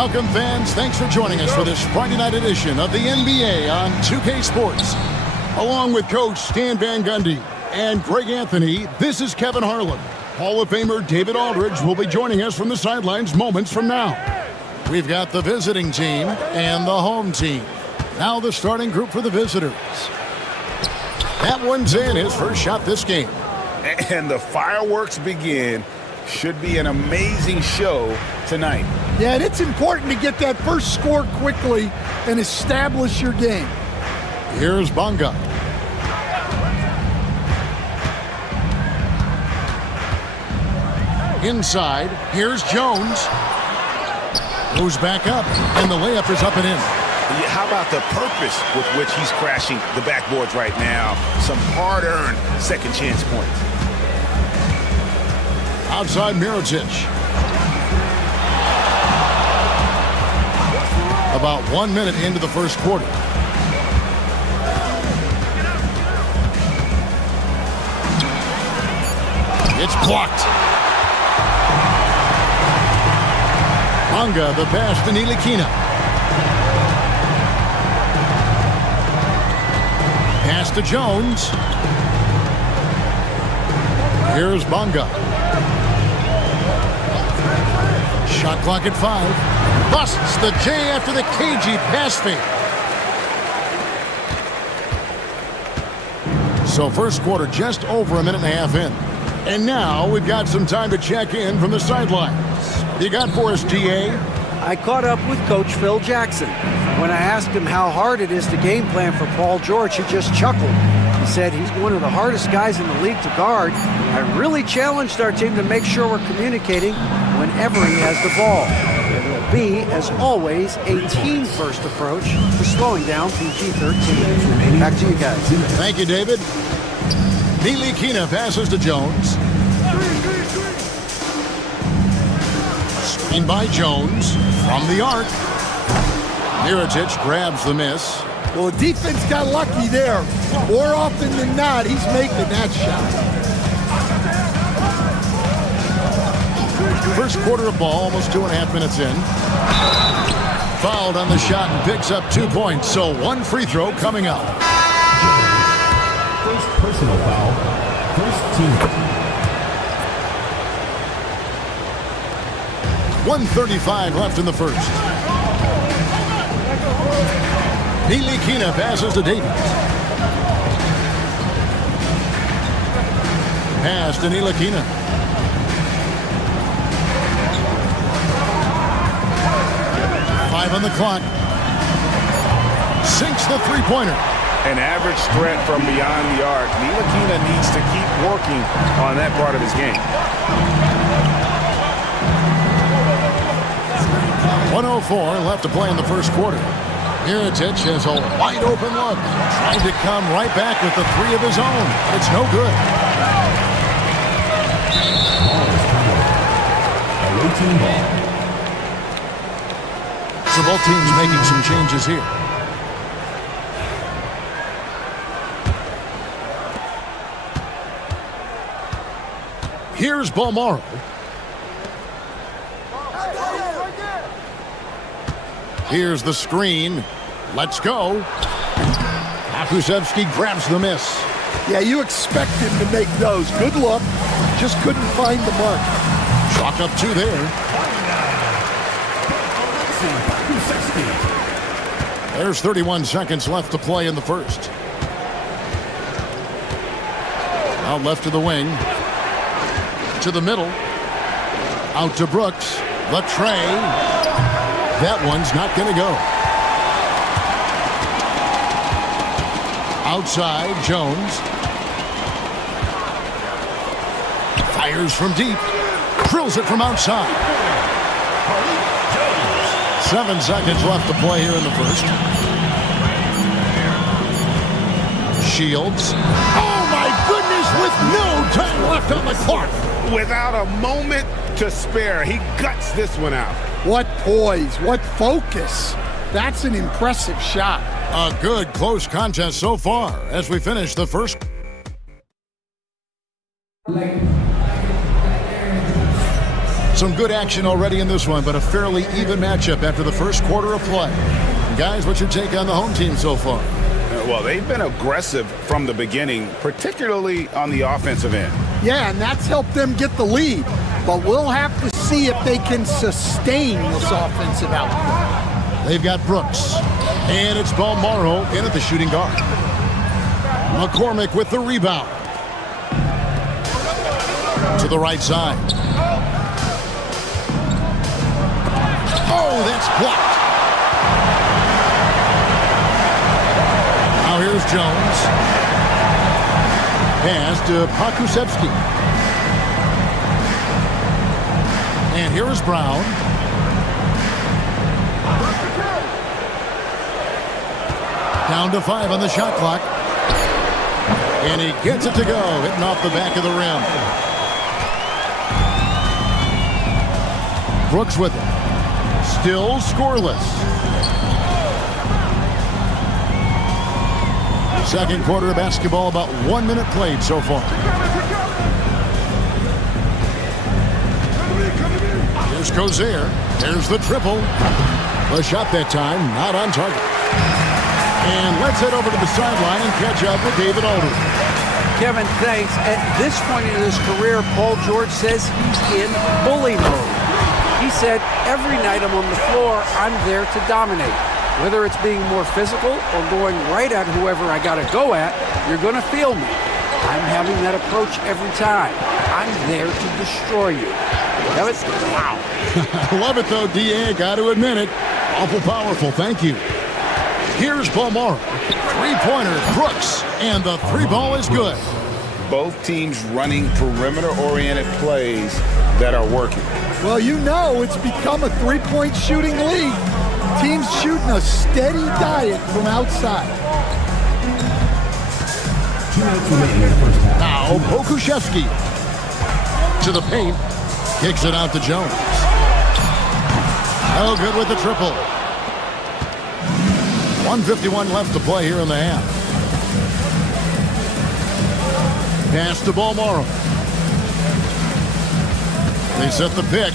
Welcome, fans. Thanks for joining us for this Friday night edition of the NBA on 2K Sports. Along with Coach Stan Van Gundy and Greg Anthony, this is Kevin Harlan. Hall of Famer David Aldridge will be joining us from the sidelines moments from now. We've got the visiting team and the home team. Now the starting group for the visitors. That one's in, his first shot this game. And the fireworks begin. Should be an amazing show tonight. Yeah, and it's important to get that first score quickly and establish your game. Here's Bonga. Inside, here's Jones. Moves back up, and the layup is up and in. How about the purpose with which he's crashing the backboards right now? Some hard-earned second chance points. Outside Mirotic. About 1 minute into the first quarter. It's blocked. Bonga, the pass to Ntilikina. Pass to Jones. Here's Bonga. Shot clock at 5. Busts the J after the cagey pass fake. So first quarter just over a minute and a half in. And now we've got some time to check in from the sidelines. You got for us, DA? I caught up with Coach Phil Jackson. When I asked him how hard it is to game plan for Paul George, he just chuckled. He said he's one of the hardest guys in the league to guard. I really challenged our team to make sure we're communicating whenever he has the ball. It will be, as always, a team-first approach to slowing down PG-13. Back to you guys. Thank you, David. Ntilikina passes to Jones. Screen by Jones from the arc. Mirotic grabs the miss. Well, the defense got lucky there. More often than not, he's making that shot. First quarter of ball, almost 2.5 minutes in. Fouled on the shot and picks up 2 points, so one free throw coming up. First personal foul. First team. 1:35 left in the first. Ntilikina passes to Davies. Pass to Ntilikina. Five on the clock. Sinks the three-pointer. An average threat from beyond the arc. Ntilikina needs to keep working on that part of his game. 1:04 left to play in the first quarter. Mirotic has a wide-open look. Trying to come right back with the three of his own. It's no good. So both teams making some changes here. Here's Balmaro. Here's the screen. Let's go. Akusevsky grabs the miss. Yeah, you expect him to make those. Good look. Just couldn't find the mark. Chalk up two there. There's 31 seconds left to play in the first. Out left to the wing. To the middle. Out to Brooks. The tray. That one's not going to go. Outside, Jones. Fires from deep. Drills it from outside. 7 seconds left to play here in the first. Shields. Oh, my goodness, with no time left on the clock. Without a moment to spare, he guts this one out. What poise, what focus. That's an impressive shot. A good close contest so far as we finish the first. Some good action already in this one, but a fairly even matchup after the first quarter of play. Guys, what's your take on the home team so far? Well, they've been aggressive from the beginning, particularly on the offensive end. Yeah, and that's helped them get the lead. But we'll have to see if they can sustain this offensive output. They've got Brooks. And it's Balmaro in at the shooting guard. McCormick with the rebound. To the right side. Oh, that's blocked. Now here's Jones. Pass to Pakusevsky. And here is Brown. Down to 5 on the shot clock. And he gets it to go, hitting off the back of the rim. Brooks with it. Still scoreless. Second quarter of basketball, about 1 minute played so far. Here's Cozier. There's the triple. The shot that time, not on target. And let's head over to the sideline and catch up with David Aldridge. Kevin, thanks. At this point in his career, Paul George says he's in bully mode. He said, every night I'm on the floor, I'm there to dominate. Whether it's being more physical or going right at whoever I got to go at, you're going to feel me. I'm having that approach every time. I'm there to destroy you. Kevin, wow. I love it, though, D.A. Got to admit it. Awful powerful. Thank you. Here's Balmaro. Three-pointer, Brooks. And the three ball is good. Both teams running perimeter-oriented plays that are working. Well, you know it's become a three-point shooting league. Teams shooting a steady diet from outside. 2 minutes remaining in the first half. Now Opokushevsky to the paint. Kicks it out to Jones. Oh, good with the triple. 1:51 left to play here in the half. Pass to Balmoro. They set the pick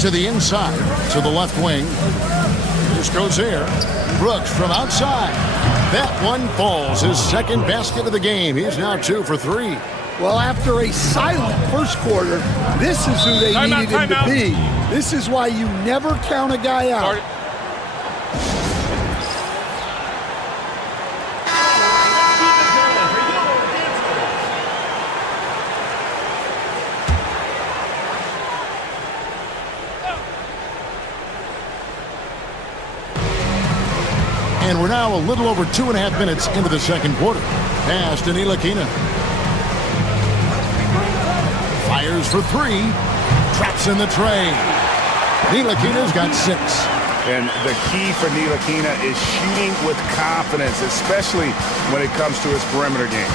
to the inside, to the left wing. This goes here. Brooks from outside. That one falls. His second basket of the game. He's now 2 for 3. Well, after a silent first quarter, this is who they needed him to be. This is why you never count a guy out. And we're now a little over 2.5 minutes into the second quarter. Pass to Ntilikina. Fires for 3. Traps in the tray. Ntilikina's got 6. And the key for Ntilikina is shooting with confidence, especially when it comes to his perimeter game.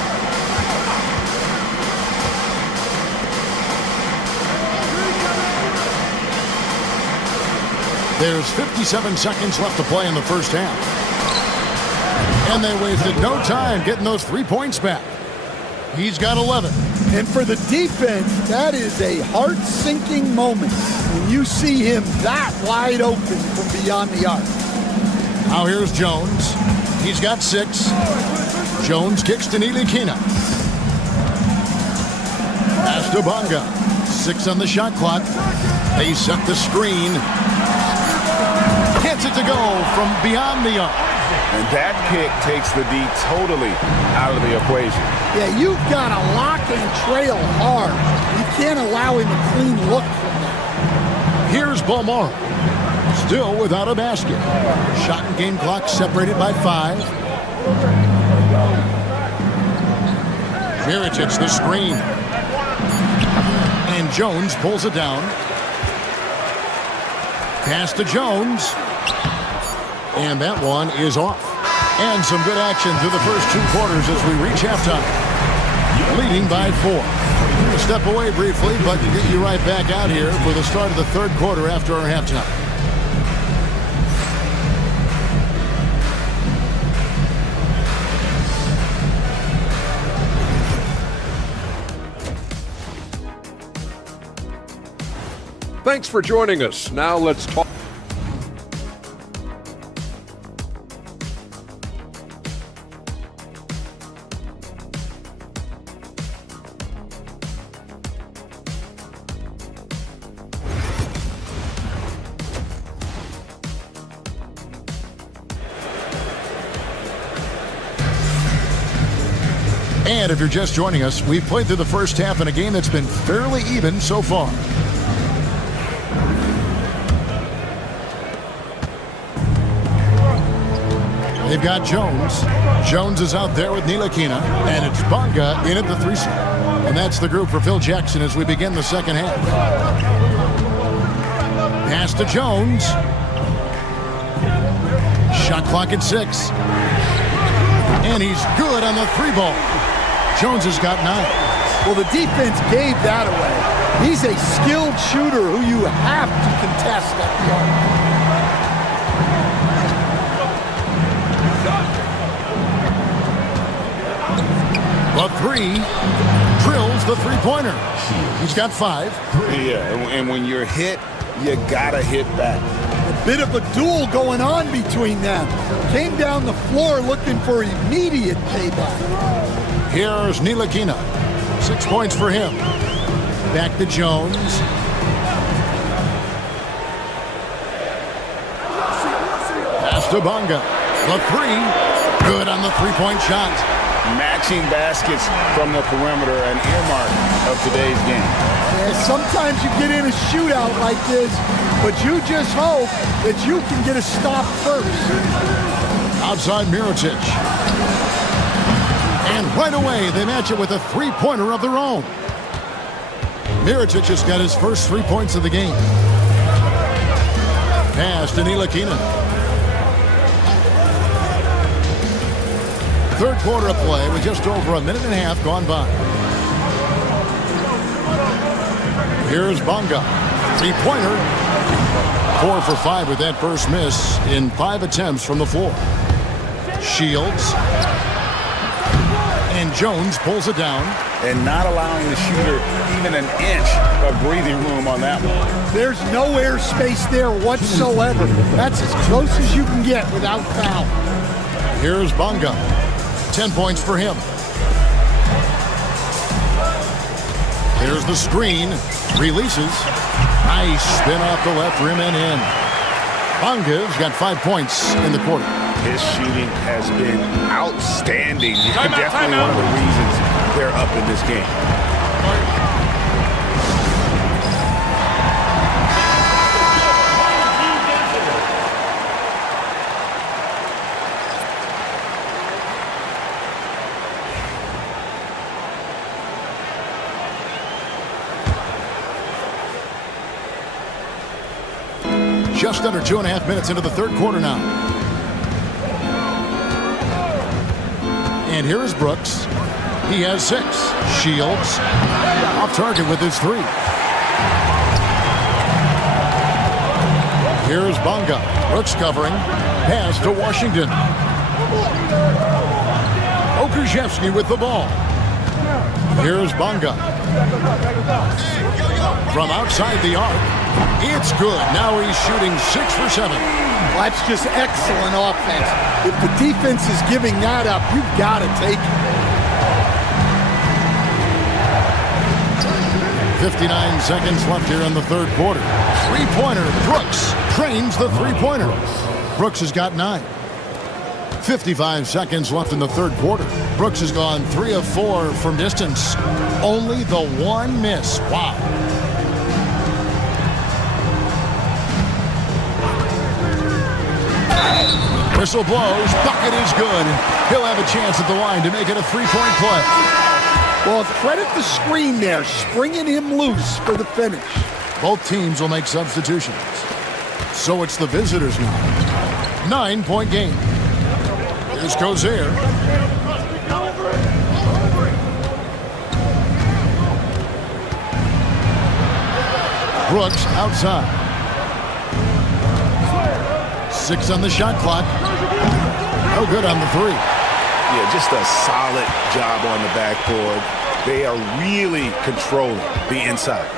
There's 57 seconds left to play in the first half. And they wasted no time getting those 3 points back. He's got 11. And for the defense, that is a heart-sinking moment when you see him that wide open from beyond the arc. Now here's Jones. He's got 6. Jones kicks to Ntilikina. Pass to Bonga. 6 on the shot clock. They set the screen. Gets it to go from beyond the arc. And that pick takes the D totally out of the equation. Yeah, you've got to lock and trail hard. You can't allow him a clean look from that. Here's Balmoro. Still without a basket. Shot and game clock separated by 5. Mirotic the screen. And Jones pulls it down. Pass to Jones. And that one is off. And some good action through the first 2 quarters as we reach halftime. Leading by 4. We'll step away briefly, but get you right back out here for the start of the third quarter after our halftime. Thanks for joining us. Now let's talk. And if you're just joining us, we've played through the first half in a game that's been fairly even so far. They've got Jones. Jones is out there with Ntilikina, and it's Bonga in at the 3 spot. And that's the group for Phil Jackson as we begin the second half. Pass to Jones. Shot clock at 6. And he's good on the 3 ball. Jones has got 9. Well, the defense gave that away. He's a skilled shooter who you have to contest at the arc. The 3 drills the 3-pointer. He's got 5. Yeah, and when you're hit, you gotta hit back. A bit of a duel going on between them. Came down the floor looking for immediate payback. Here's Ntilikina. 6 points for him. Back to Jones. Pass to Bonga. The 3. Good on the 3-point shot. Matching baskets from the perimeter, an earmark of today's game. Yeah, sometimes you get in a shootout like this, but you just hope that you can get a stop first. Outside Mirotic. And right away, they match it with a 3-pointer of their own. Mirotic just got his first 3 points of the game. Pass to Ntilikina. Third quarter of play with just over a minute and a half gone by. Here's Bonga. Three-pointer. 4 for 5 with that first miss in 5 attempts from the floor. Shields. And Jones pulls it down. And not allowing the shooter even an inch of breathing room on that one. There's no air space there whatsoever. That's as close as you can get without foul. Here's Bonga. 10 points for him. There's the screen. Releases. Nice spin off the left rim and in. Bonga's got 5 points in the quarter. His shooting has been outstanding. Definitely one of the reasons they're up in this game. Just under 2.5 minutes into the third quarter now. And here is Brooks. He has 6. Shields off target with his 3. Here's Bonga. Brooks covering. Pass to Washington. Okrzewski with the ball. Here's Bonga. From outside the arc. It's good. Now he's shooting 6 for 7. Well, that's just excellent offense. If the defense is giving that up, you've got to take it. 59 seconds left here in the third quarter. Three-pointer. Brooks trains the three-pointer. Brooks has got 9. 55 seconds left in the third quarter. Brooks has gone 3 of 4 from distance. Only the one miss. Wow. Whistle blows. Bucket is good. He'll have a chance at the line to make it a 3-point play. Well, credit the screen there, springing him loose for the finish. Both teams will make substitutions. So it's the visitors now. 9-point game. Here's Cozier. Brooks outside. 6 on the shot clock. No good on the 3. Yeah, just a solid job on the backboard. They are really controlling the inside.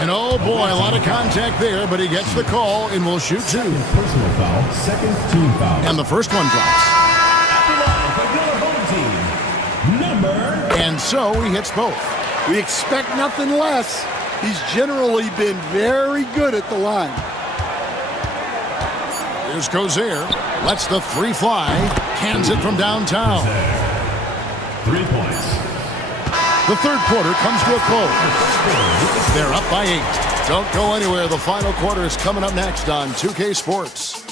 And oh boy, a lot of contact there, but he gets the call and will shoot 2. Personal foul, second team foul. And the first one drops. And so he hits both. We expect nothing less. He's generally been very good at the line. Here's Cozier. Lets the 3 fly. Cans it from downtown. 3 points. The third quarter comes to a close. They're up by 8. Don't go anywhere. The final quarter is coming up next on 2K Sports.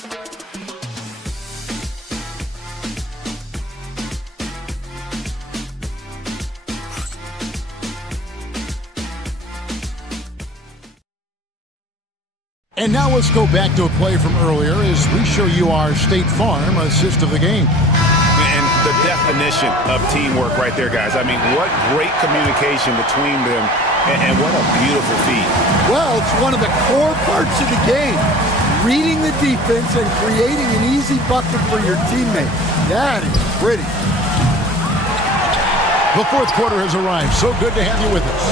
And now let's go back to a play from earlier as we show you our State Farm assist of the game. And the definition of teamwork right there, guys. I mean, what great communication between them, and what a beautiful feat. Well, it's one of the core parts of the game. Reading the defense and creating an easy bucket for your teammate. That is pretty. The fourth quarter has arrived. So good to have you with us.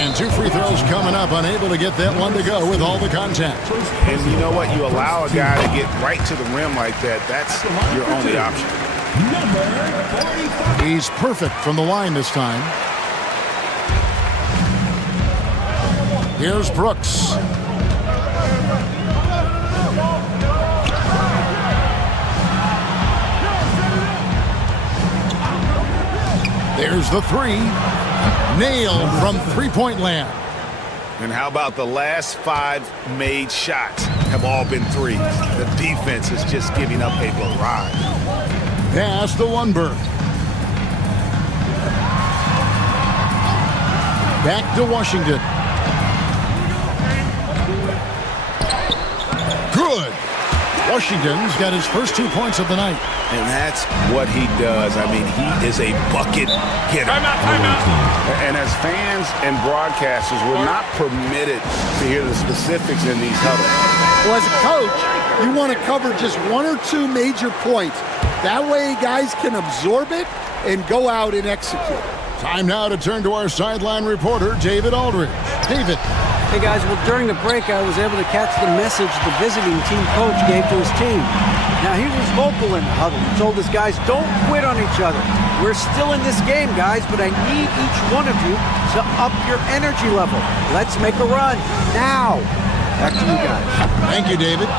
And 2 free throws coming up, unable to get that one to go with all the contact. And you know what? You allow a guy to get right to the rim like that. That's your only option. He's perfect from the line this time. Here's Brooks. There's the 3. Nailed from three-point land. And how about the last 5 made shots have all been threes? The defense is just giving up a barrage. Pass to Lundberg. Back to Washington. Good. Washington's got his first 2 points of the night. And that's what he does. I mean, he is a bucket getter. Timeout. And as fans and broadcasters, we're not permitted to hear the specifics in these huddles. Well, as a coach, you want to cover just 1 or 2 major points. That way guys can absorb it and go out and execute. Time now to turn to our sideline reporter, David Aldridge. David. Hey guys, well during the break I was able to catch the message the visiting team coach gave to his team. Now he was vocal in the huddle. He told his guys, don't quit on each other. We're still in this game, guys, but I need each one of you to up your energy level. Let's make a run now. Back to you guys. Thank you, David.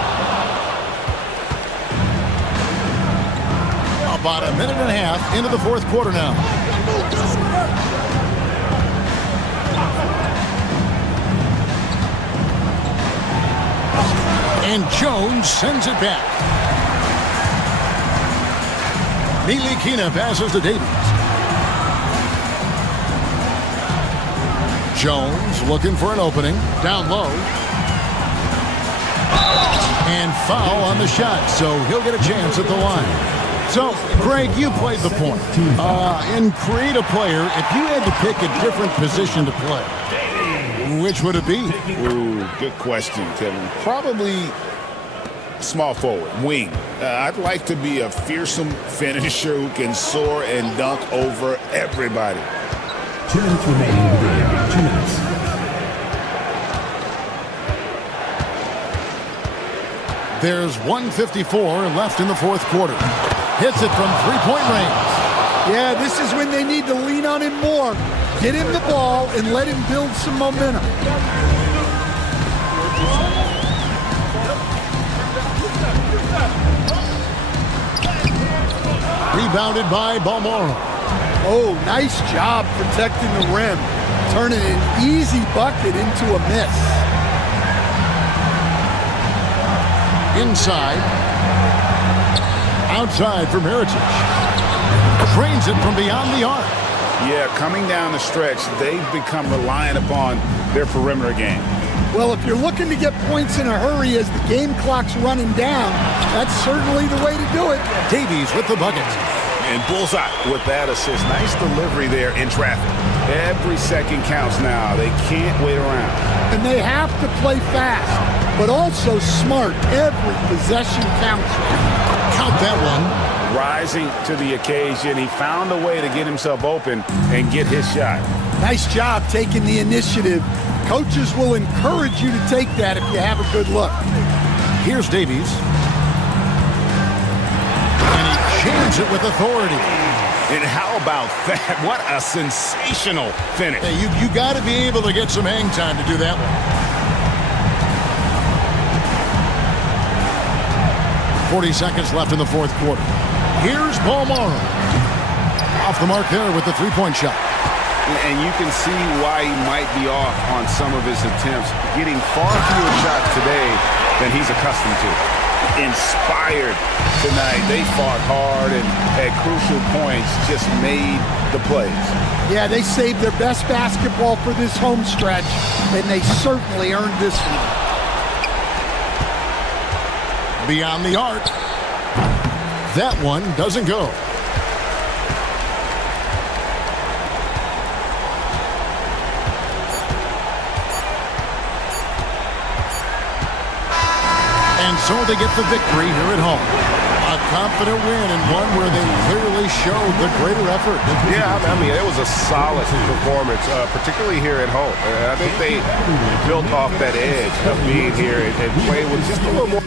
About a minute and a half into the fourth quarter now. And Jones sends it back. Milikina passes to Davies. Jones looking for an opening. Down low. And foul on the shot, so he'll get a chance at the line. So, Greg, you played the point. In creative player, if you had to pick a different position to play, which would it be? Ooh, good question, Kevin. Probably small forward, wing. I'd like to be a fearsome finisher who can soar and dunk over everybody. 2 minutes remaining in the game. 2 minutes. There's 1:54 left in the fourth quarter. Hits it from three-point range. Yeah, this is when they need to lean on him more. Get him the ball and let him build some momentum. Rebounded by Balmoro. Oh, nice job protecting the rim. Turning an easy bucket into a miss. Inside. Outside for Miritich. Trains it from beyond the arc. Yeah, coming down the stretch, they've become reliant upon their perimeter game. Well, if you're looking to get points in a hurry as the game clock's running down, that's certainly the way to do it. Davies with the bucket. And bullseye with that assist. Nice delivery there in traffic. Every second counts now. They can't wait around. And they have to play fast, but also smart. Every possession counts. Count that one. Rising to the occasion. He found a way to get himself open and get his shot. Nice job taking the initiative. Coaches will encourage you to take that if you have a good look. Here's Davies. And he jams it with authority. And how about that? What a sensational finish. Hey, you got to be able to get some hang time to do that one. 40 seconds left in the fourth quarter. Here's Balmoro. Off the mark there with the three-point shot. And you can see why he might be off on some of his attempts. Getting far fewer shots today than he's accustomed to. Inspired tonight. They fought hard and at crucial points just made the plays. Yeah, they saved their best basketball for this home stretch, and they certainly earned this one. Beyond the arc. That one doesn't go. And so they get the victory here at home. A confident win and one where they clearly showed the greater effort. Yeah, I mean, it was a solid performance, particularly here at home. I think they built off that edge of being here and played with just a little more